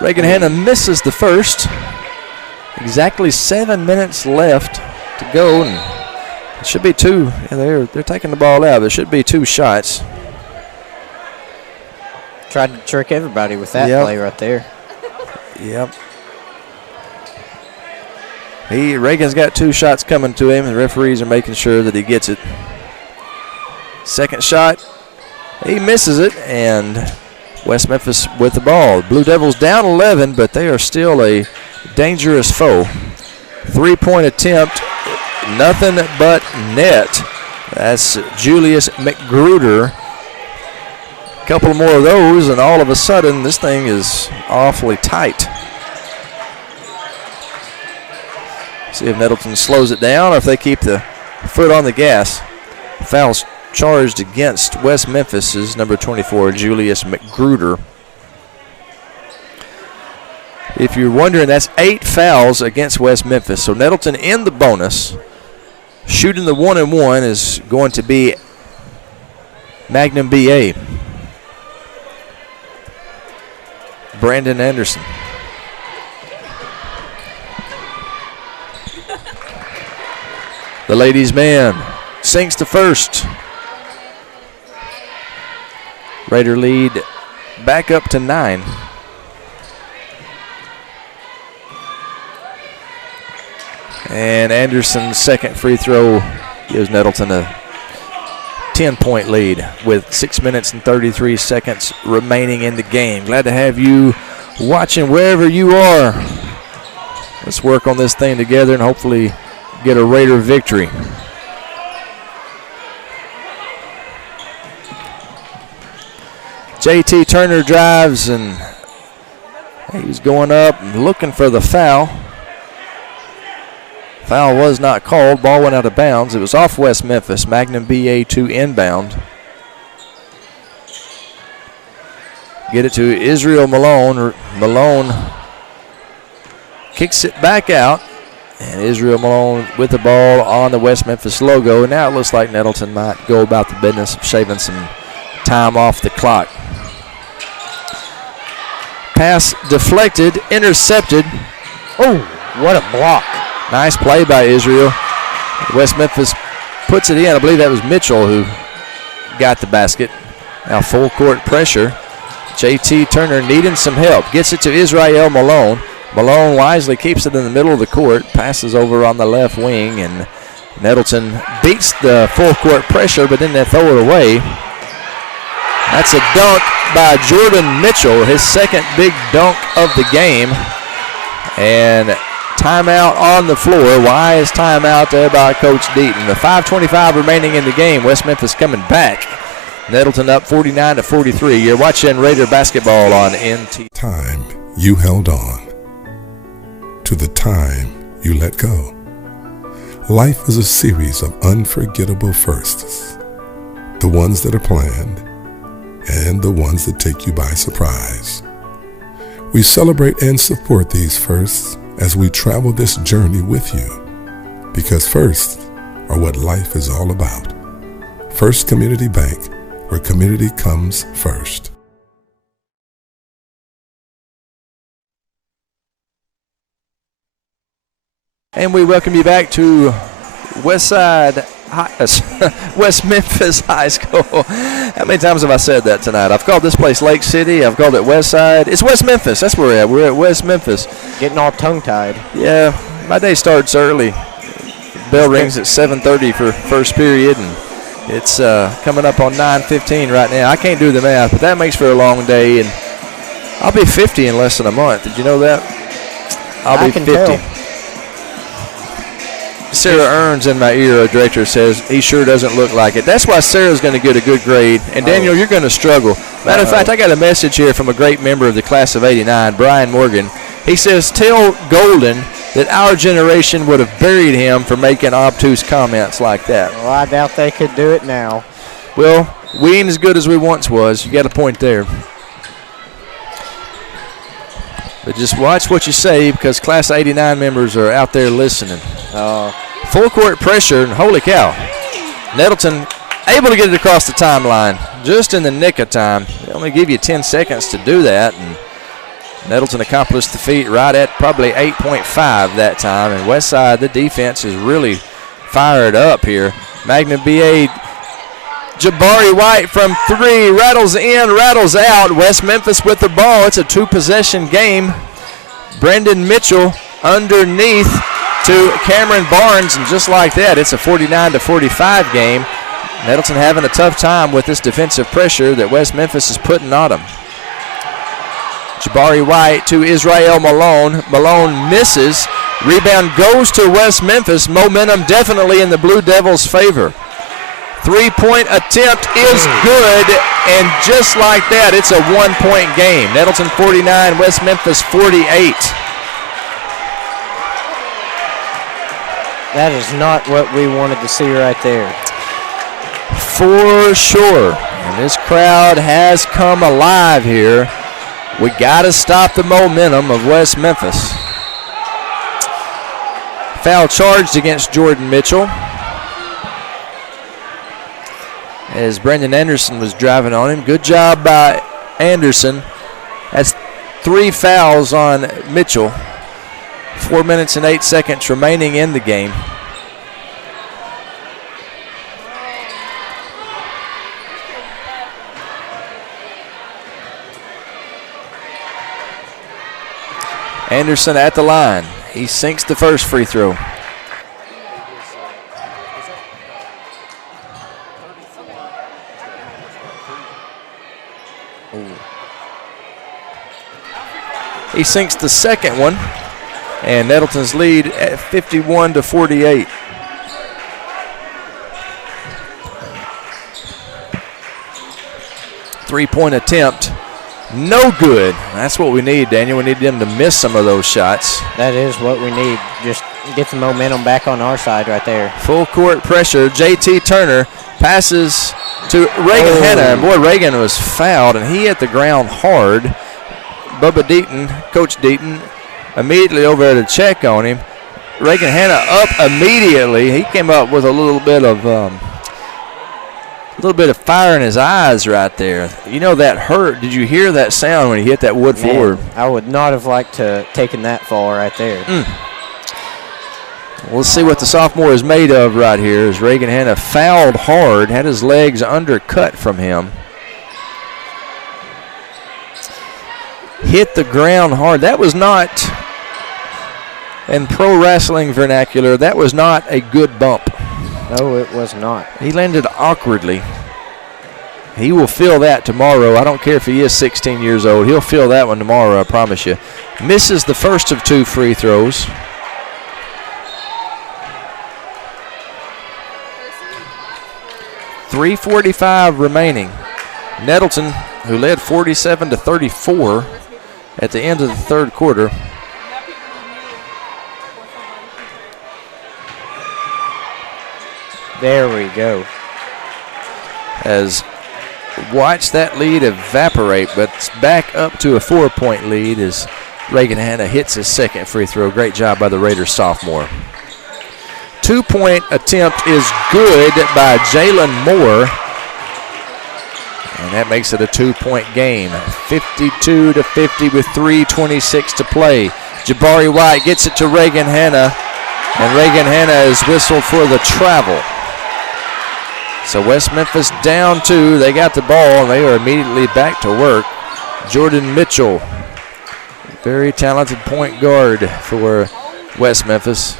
Reagan Hanna misses the first. Exactly 7 minutes left to go, and it should be 2. Yeah, they're taking the ball out. There should be 2 shots. Tried to trick everybody with that play right there. Yep. Reagan's got 2 shots coming to him, and the referees are making sure that he gets it. Second shot, he misses it, and West Memphis with the ball. Blue Devils down 11, but they are still a dangerous foe. 3-point attempt nothing but net. That's Julius McGruder. A couple more of those, and all of a sudden, this thing is awfully tight. See if Nettleton slows it down or if they keep the foot on the gas. Fouls charged against West Memphis' number 24, Julius McGruder. If you're wondering, that's 8 fouls against West Memphis. So Nettleton in the bonus. Shooting the 1-and-1 is going to be Magnum BA. Brandon Anderson. The ladies' man sinks to first. Raider lead back up to 9. And Anderson's second free throw gives Nettleton a 10-point lead with 6 minutes and 33 seconds remaining in the game. Glad to have you watching wherever you are. Let's work on this thing together and hopefully get a Raider victory. JT Turner drives, and he's going up and looking for the foul. Foul was not called. Ball went out of bounds. It was off West Memphis. Magnum BA2 inbound. Get it to Israel Malone. Malone kicks it back out. And Israel Malone with the ball on the West Memphis logo. And now it looks like Nettleton might go about the business of shaving some time off the clock. Pass deflected, intercepted. Oh, what a block. Nice play by Israel. West Memphis puts it in. I believe that was Mitchell who got the basket. Now full court pressure. JT Turner needing some help. Gets it to Israel Malone. Malone wisely keeps it in the middle of the court. Passes over on the left wing, and Nettleton beats the full court pressure, but then they throw it away. That's a dunk by Jordan Mitchell, his second big dunk of the game. And timeout on the floor. Wise timeout there by Coach Deaton. The 5:25 remaining in the game. West Memphis coming back. Nettleton up 49-43. You're watching Raider basketball on NT. Time you held on to the time you let go. Life is a series of unforgettable firsts. The ones that are planned and the ones that take you by surprise. We celebrate and support these firsts as we travel this journey with you, because firsts are what life is all about. First Community Bank, where community comes first. And we welcome you back to West Memphis High School. How many times have I said that tonight? I've called this place Lake City. I've called it West Side. It's West Memphis. That's where we're at. We're at West Memphis. Getting all tongue-tied. Yeah, my day starts early. Bell rings at 7:30 for first period, and it's coming up on 9:15 right now. I can't do the math, but that makes for a long day, and I'll be 50 in less than a month. Did you know that? I'll be 50. Tell. Sarah Earns in my ear, our director, says he sure doesn't look like it. That's why Sarah's going to get a good grade. And, Daniel, you're going to struggle. Matter of fact, I got a message here from a great member of the class of '89, Brian Morgan. He says, tell Golden that our generation would have buried him for making obtuse comments like that. Well, I doubt they could do it now. Well, we ain't as good as we once was. You got a point there. But just watch what you say, because class of '89 members are out there listening. Full court pressure, and holy cow. Nettleton able to get it across the timeline just in the nick of time. They only give you 10 seconds to do that, and Nettleton accomplished the feat right at probably 8.5 that time. And Westside, the defense is really fired up here. Magnum BA Jabari White from 3, rattles in, rattles out. West Memphis with the ball. It's a 2-possession game. Brendan Mitchell underneath to Cameron Barnes, and just like that, it's a 49-45 game. Nettleton having a tough time with this defensive pressure that West Memphis is putting on them. Jabari White to Israel Malone. Malone misses. Rebound goes to West Memphis. Momentum definitely in the Blue Devils' favor. 3-point attempt is good, and just like that, it's a 1-point game. Nettleton 49, West Memphis 48. That is not what we wanted to see right there. For sure. And this crowd has come alive here. We got to stop the momentum of West Memphis. Foul charged against Jordan Mitchell, as Brendan Anderson was driving on him. Good job by Anderson. That's 3 fouls on Mitchell. 4 minutes and 8 seconds remaining in the game. Anderson at the line. He sinks the first free throw. He sinks the second one, and Nettleton's lead at 51-48. Three-point attempt, no good. That's what we need, Daniel. We need them to miss some of those shots. That is what we need. Just get the momentum back on our side right there. Full court pressure. J.T. Turner passes to Reagan Hanna. And boy, Reagan was fouled, and he hit the ground hard. Bubba Deaton, Coach Deaton, immediately over there to check on him. Reagan Hanna up immediately. He came up with a little bit of fire in his eyes right there. You know that hurt. Did you hear that sound when he hit that wood floor? I would not have liked to taken that fall right there. We'll see what the sophomore is made of right here, as Reagan Hanna fouled hard, had his legs undercut from him. Hit the ground hard. That was not, in pro wrestling vernacular, that was not a good bump. No, it was not. He landed awkwardly. He will feel that tomorrow. I don't care if he is 16 years old. He'll feel that one tomorrow, I promise you. Misses the first of 2 free throws. .345 remaining. Nettleton, who led 47-34 at the end of the third quarter. There we go. As watch that lead evaporate, but it's back up to a 4-point lead as Reagan Hanna hits his second free throw. Great job by the Raiders sophomore. 2-point attempt is good by Jalen Moore. And that makes it a 2-point game. 52-50 with 3:26 to play. Jabari White gets it to Reagan Hanna, and Reagan Hanna is whistled for the travel. So West Memphis down 2. They got the ball, and they are immediately back to work. Jordan Mitchell, very talented point guard for West Memphis.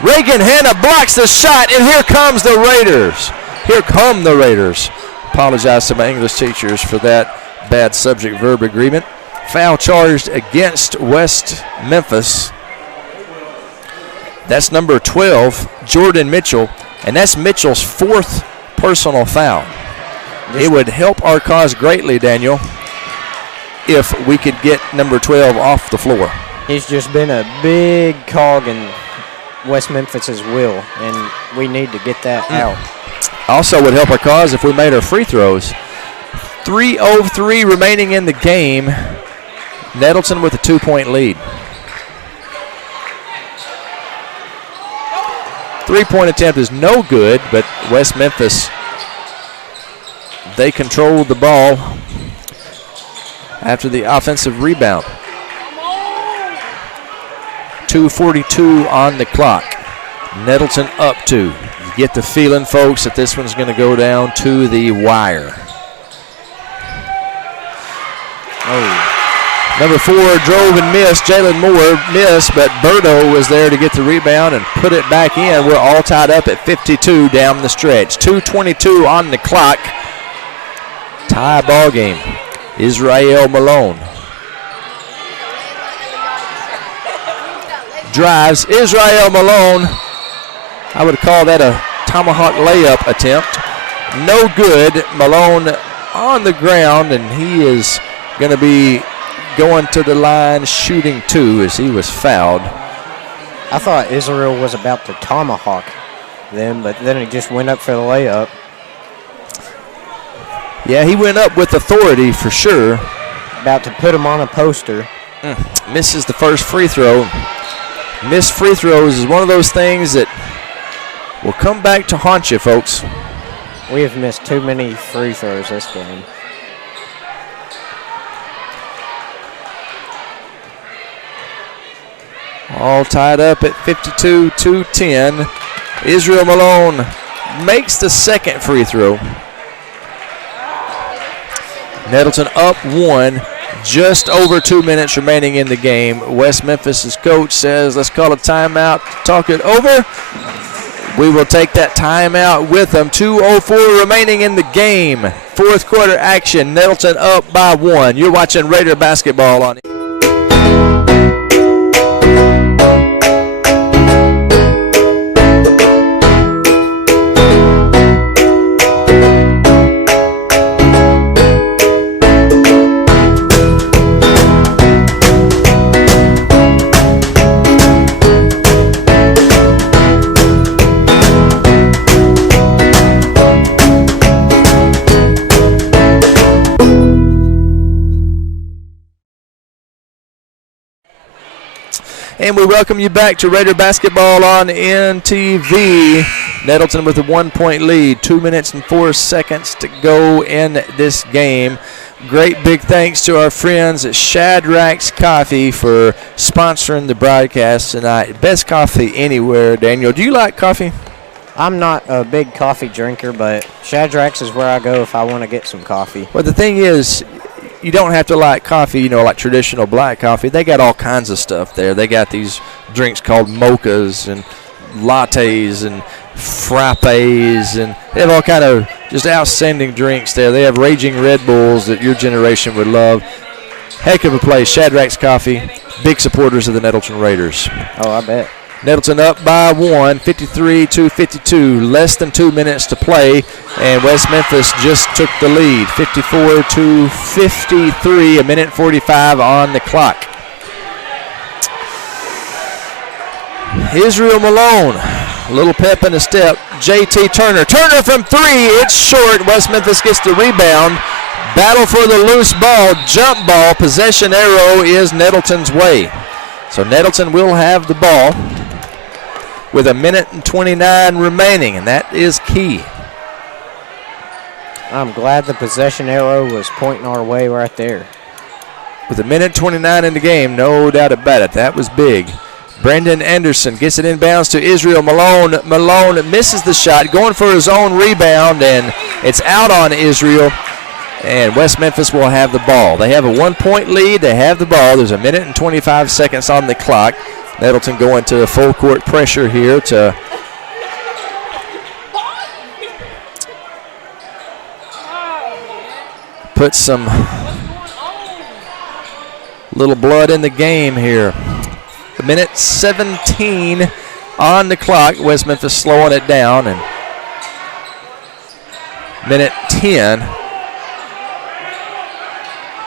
Reagan Hanna blocks the shot, and here comes the Raiders. Here come the Raiders. Apologize to my English teachers for that bad subject-verb agreement. Foul charged against West Memphis. That's number 12, Jordan Mitchell, and that's Mitchell's 4th personal foul. It would help our cause greatly, Daniel, if we could get number 12 off the floor. He's just been a big cog in West Memphis's will, and we need to get that out. Also would help our cause if we made our free throws. 3:03 remaining in the game. Nettleton with a 2-point lead. 3-point attempt is no good, but West Memphis, they controlled the ball after the offensive rebound. 2:42 on the clock. Nettleton up 2. You get the feeling, folks, that this one's going to go down to the wire. Number 4 drove and missed. Jalen Moore missed, but Berto was there to get the rebound and put it back in. We're all tied up at 52 down the stretch. 2:22 on the clock. Tie ball game. Israel Malone. drives. Israel Malone, I would call that a tomahawk layup attempt. No good. Malone on the ground, and he is going to be going to the line shooting 2 as he was fouled. I thought Israel was about to tomahawk them, but then he just went up for the layup. Yeah, he went up with authority for sure. About to put him on a poster. Misses the first free throw. Missed free throws is one of those things that will come back to haunt you, folks. We have missed too many free throws this game. All tied up at 52-10. Israel Malone makes the second free throw. Nettleton up 1, just over 2 minutes remaining in the game. West Memphis' coach says, let's call a timeout to talk it over. We will take that timeout with them. 2:04 remaining in the game. Fourth quarter action. Nettleton up by 1. You're watching Raider basketball on And we welcome you back to Raider basketball on NTV. Nettleton with a 1-point lead, 2 minutes and 4 seconds to go in this game. Great big thanks to our friends at Shadrachs Coffee for sponsoring the broadcast tonight. Best coffee anywhere. Daniel, do you like coffee? I'm not a big coffee drinker, but Shadrachs is where I go if I want to get some coffee. Well, the thing is, you don't have to like coffee, you know, like traditional black coffee. They got all kinds of stuff there. They got these drinks called mochas and lattes and frappes, and they have all kind of just outstanding drinks there. They have Raging Red Bulls that your generation would love. Heck of a place. Shadrachs Coffee, big supporters of the Nettleton Raiders. Oh, I bet. Nettleton up by 1, 53-52. Less than 2 minutes to play, and West Memphis just took the lead, 54-53, a minute 45 on the clock. Israel Malone, a little pep in the step. JT Turner from 3, it's short. West Memphis gets the rebound. Battle for the loose ball, jump ball, possession arrow is Nettleton's way. So Nettleton will have the ball with a minute and 29 remaining, and that is key. I'm glad the possession arrow was pointing our way right there. With a minute 29 in the game, no doubt about it. That was big. Brendan Anderson gets it inbounds to Israel Malone. Malone misses the shot, going for his own rebound, and it's out on Israel. And West Memphis will have the ball. They have a 1-point lead. They have the ball. There's a minute and 25 seconds on the clock. Nettleton going to full court pressure here to put some little blood in the game here. A minute 17 on the clock. West Memphis slowing it down, and minute 10.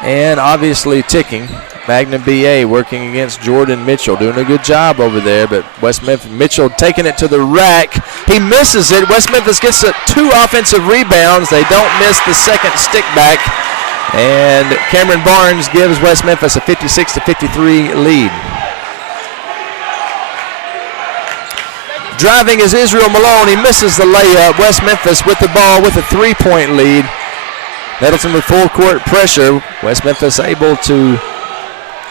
And obviously ticking. Magnum BA working against Jordan Mitchell, doing a good job over there, but West Memphis, Mitchell taking it to the rack. He misses it. West Memphis gets 2 offensive rebounds. They don't miss the second stick back. And Cameron Barnes gives West Memphis a 56-53 lead. Driving is Israel Malone. He misses the layup. West Memphis with the ball with a 3-point lead. Nettleton with full court pressure. West Memphis able to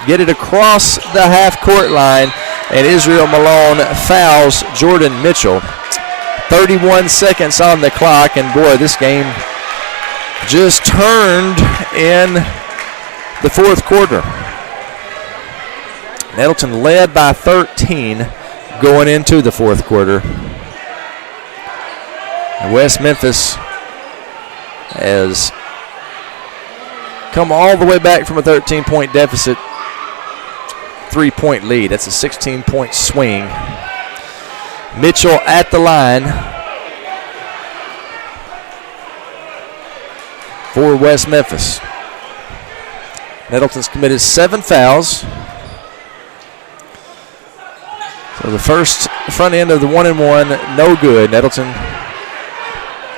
get it across the half-court line, and Israel Malone fouls Jordan Mitchell. 31 seconds on the clock, and boy, this game just turned in the fourth quarter. Nettleton led by 13 going into the fourth quarter. And West Memphis has come all the way back from a 13-point deficit. 3-point lead. That's a 16-point swing. Mitchell at the line for West Memphis. Nettleton's committed 7 fouls. So the front end of the 1-and-1, no good. Nettleton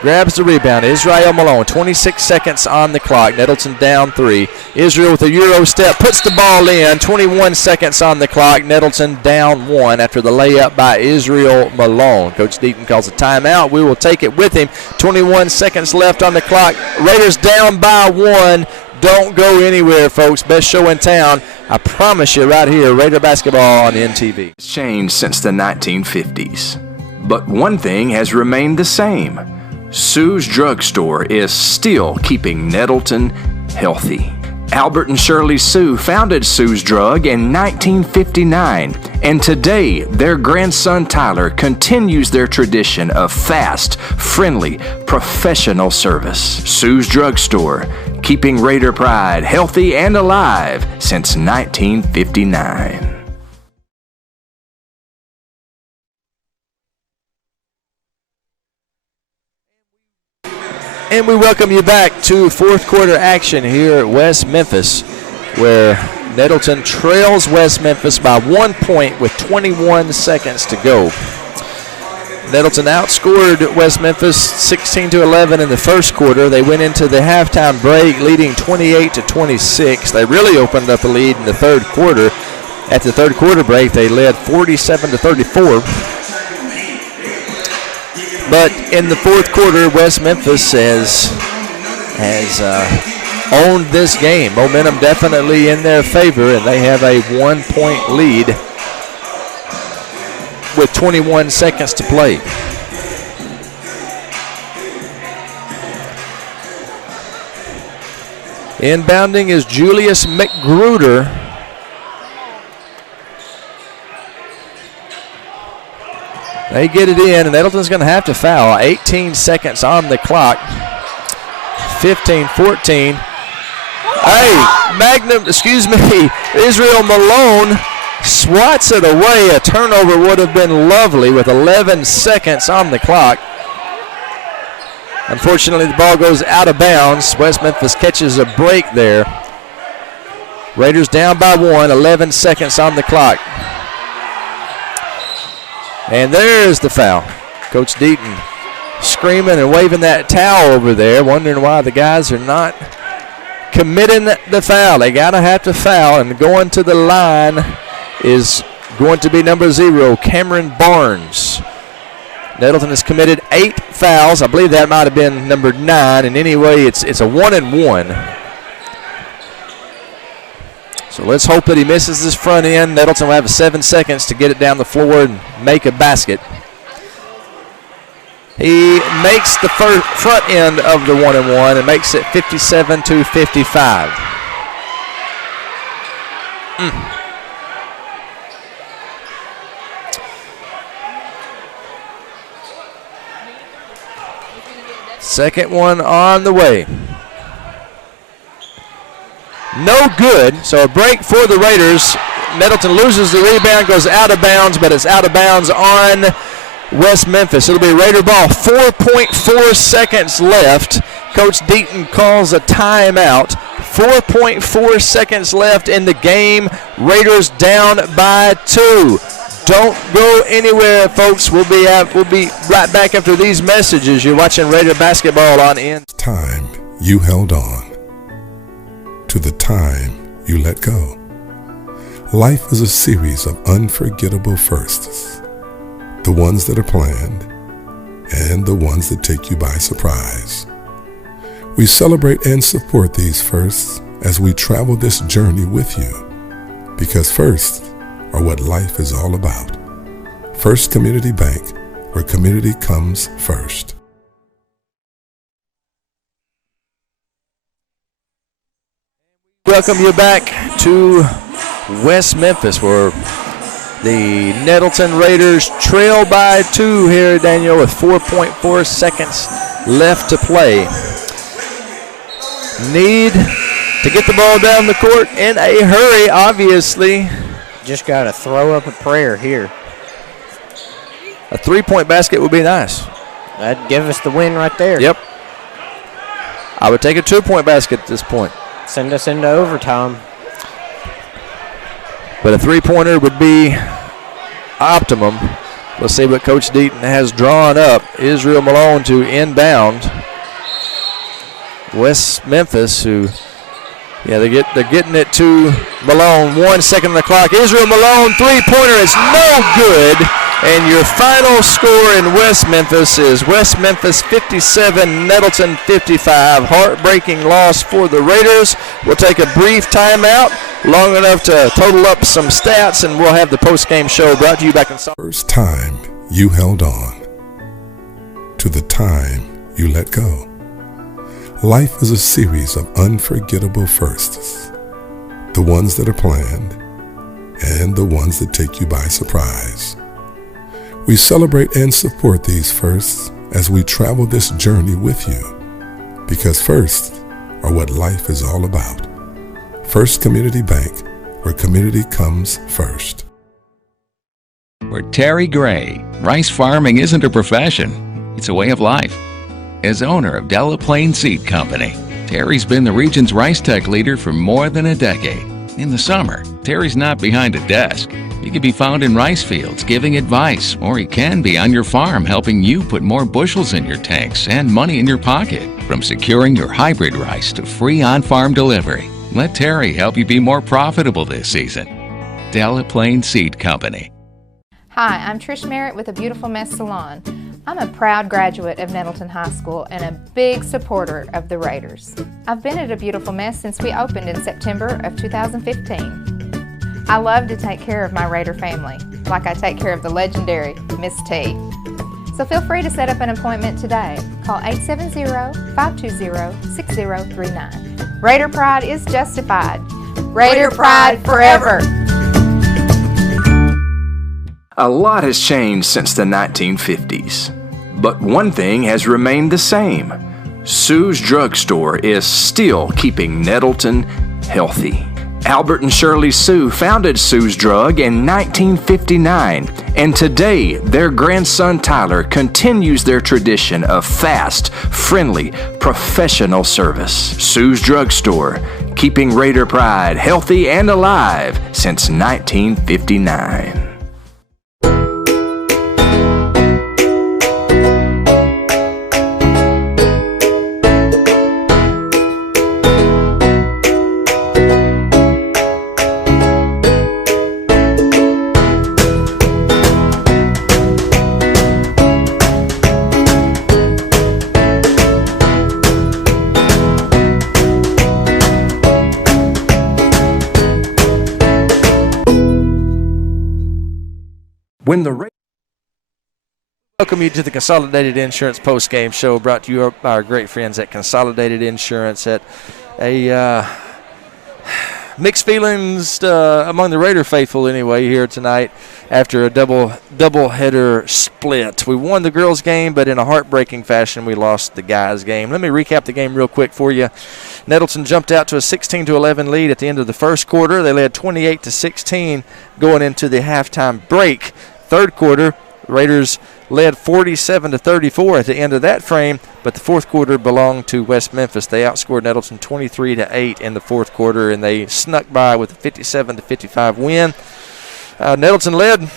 grabs the rebound. Israel Malone, 26 seconds on the clock. Nettleton down 3. Israel with a Euro step, puts the ball in. 21 seconds on the clock. Nettleton down 1 after the layup by Israel Malone. Coach Deaton calls a timeout. We will take it with him. 21 seconds left on the clock. Raiders down by 1. Don't go anywhere, folks. Best show in town. I promise you right here, Raider basketball on NTV. It's changed since the 1950s. But one thing has remained the same. Sue's Drugstore is still keeping Nettleton healthy. Albert and Shirley Sue founded Sue's Drug in 1959, and today their grandson Tyler continues their tradition of fast, friendly, professional service. Sue's Drugstore, keeping Raider pride healthy and alive since 1959. And we welcome you back to fourth quarter action here at West Memphis, where Nettleton trails West Memphis by 1 point with 21 seconds to go. Nettleton outscored West Memphis 16-11 in the first quarter. They went into the halftime break leading 28-26. They really opened up a lead in the third quarter. At the third quarter break, they led 47-34. But in the fourth quarter, West Memphis has owned this game. Momentum definitely in their favor, and they have a 1 point lead with 21 seconds to play. Inbounding is Julius McGruder. They get it in, and Nettleton's going to have to foul. 18 seconds on the clock. 15-14. Hey, Israel Malone swats it away. A turnover would have been lovely with 11 seconds on the clock. Unfortunately, the ball goes out of bounds. West Memphis catches a break there. Raiders down by 1, 11 seconds on the clock. And there's the foul. Coach Deaton screaming and waving that towel over there, wondering why the guys are not committing the foul. They got to have to foul, and going to the line is going to be number 0, Cameron Barnes. Nettleton has committed 8 fouls. I believe that might have been number 9. And anyway, it's a 1-and-1. So let's hope that he misses this front end. Nettleton will have 7 seconds to get it down the floor and make a basket. He makes the front end of the 1-and-1 and makes it 57-55. Second one on the way. No good, so a break for the Raiders. Nettleton loses the rebound, goes out of bounds, but it's out of bounds on West Memphis. It'll be Raider ball. 4.4 seconds left. Coach Deaton calls a timeout. 4.4 seconds left in the game. Raiders down by 2. Don't go anywhere, folks. We'll be right back after these messages. You're watching Raider basketball on N. Time you held on to the time you let go. Life is a series of unforgettable firsts. The ones that are planned and the ones that take you by surprise. We celebrate and support these firsts as we travel this journey with you, because firsts are what life is all about. First Community Bank, where community comes first. Welcome you back to West Memphis, where the Nettleton Raiders trail by 2 here, Daniel, with 4.4 seconds left to play. Need to get the ball down the court in a hurry, obviously. just got to throw up a prayer here. A 3-point basket would be nice. That'd give us the win right there. Yep. I would take a 2-point basket at this point. Send us into overtime. But a 3-pointer would be optimum. Let's see what Coach Deaton has drawn up. Israel Malone to inbound. West Memphis, who, they're getting it to Malone. 1 second on the clock. Israel Malone, 3-pointer is no good. And your final score in West Memphis is West Memphis 57, Nettleton 55. Heartbreaking loss for the Raiders. We'll take a brief timeout, long enough to total up some stats, and we'll have the post-game show brought to you back in First time you held on to the time you let go. Life is a series of unforgettable firsts. The ones that are planned and the ones that take you by surprise. We celebrate and support these firsts as we travel this journey with you, because firsts are what life is all about. First Community Bank, where community comes first. For Terry Gray, rice farming isn't a profession, it's a way of life. As owner of Delaplaine Seed Company, Terry's been the region's rice tech leader for more than a decade. In the summer, Terry's not behind a desk. He can be found in rice fields giving advice, or he can be on your farm helping you put more bushels in your tanks and money in your pocket. From securing your hybrid rice to free on-farm delivery, let Terry help you be more profitable this season. Delaplaine Seed Company. Hi, I'm Trish Merritt with A Beautiful Mess Salon. I'm a proud graduate of Nettleton High School and a big supporter of the Raiders. I've been at A Beautiful Mess since we opened in September of 2015. I love to take care of my Raider family, like I take care of the legendary Miss T. So feel free to set up an appointment today. Call 870-520-6039. Raider pride is justified. Raider pride forever. A lot has changed since the 1950s, but one thing has remained the same. Sue's Drugstore is still keeping Nettleton healthy. Albert and Shirley Sue founded Sue's Drug in 1959, and today their grandson Tyler continues their tradition of fast, friendly, professional service. Sue's Drugstore, keeping Raider pride healthy and alive since 1959. When the Welcome you to the Consolidated Insurance Post-Game Show, brought to you by our great friends at Consolidated Insurance. At a mixed feelings among the Raider faithful anyway here tonight after a double-header split. We won the girls' game, but in a heartbreaking fashion we lost the guys' game. Let me recap the game real quick for you. Nettleton jumped out to a 16-11 lead at the end of the first quarter. They led 28-16 going into the halftime break. Third quarter, Raiders led 47-34 at the end of that frame, but the fourth quarter belonged to West Memphis. They outscored Nettleton 23-8 in the fourth quarter, and they snuck by with a 57-55 win. Nettleton led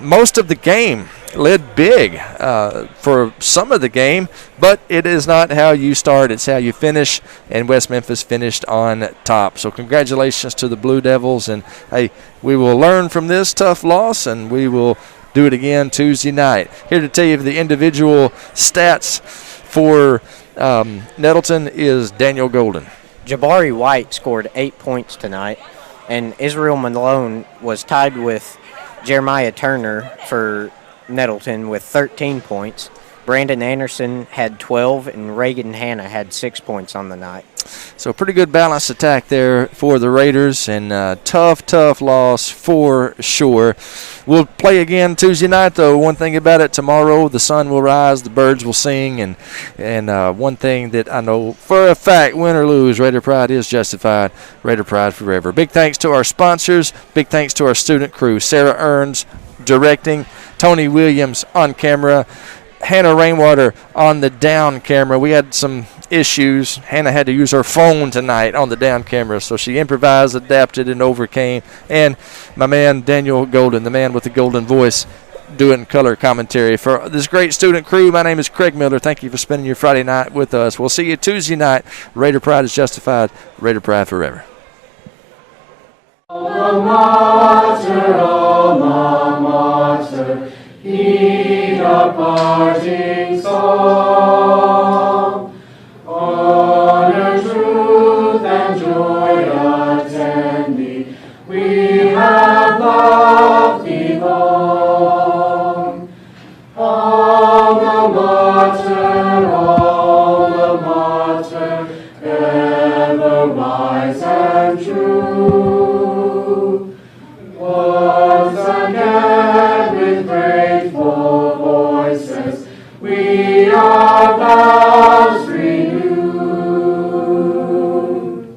most of the game, led big for some of the game, but it is not how you start, it's how you finish, and West Memphis finished on top. So congratulations to the Blue Devils, and hey, we will learn from this tough loss, and we will do it again Tuesday night. Here to tell you the individual stats for Nettleton is Daniel Golden. Jabari White scored 8 points tonight, and Israel Malone was tied with Jeremiah Turner for Nettleton with 13 points. Brandon Anderson had 12, and Reagan Hanna had 6 points on the night. So pretty good balanced attack there for the Raiders, and tough loss for sure. We'll play again Tuesday night, though. One thing about it, tomorrow the sun will rise, the birds will sing, and one thing that I know for a fact, win or lose, Raider Pride is justified. Raider Pride forever. Big thanks to our sponsors. Big thanks to our student crew. Sarah Earns directing, Tony Williams on camera, Hannah Rainwater on the down camera. We had some issues. Hannah had to use her phone tonight on the down camera, so she improvised, adapted, and overcame. And my man Daniel Golden, the man with the golden voice, doing color commentary. For this great student crew, my name is Craig Miller. Thank you for spending your Friday night with us. We'll see you Tuesday night. Raider Pride is justified. Raider Pride forever. Alma mater, heed our parting song.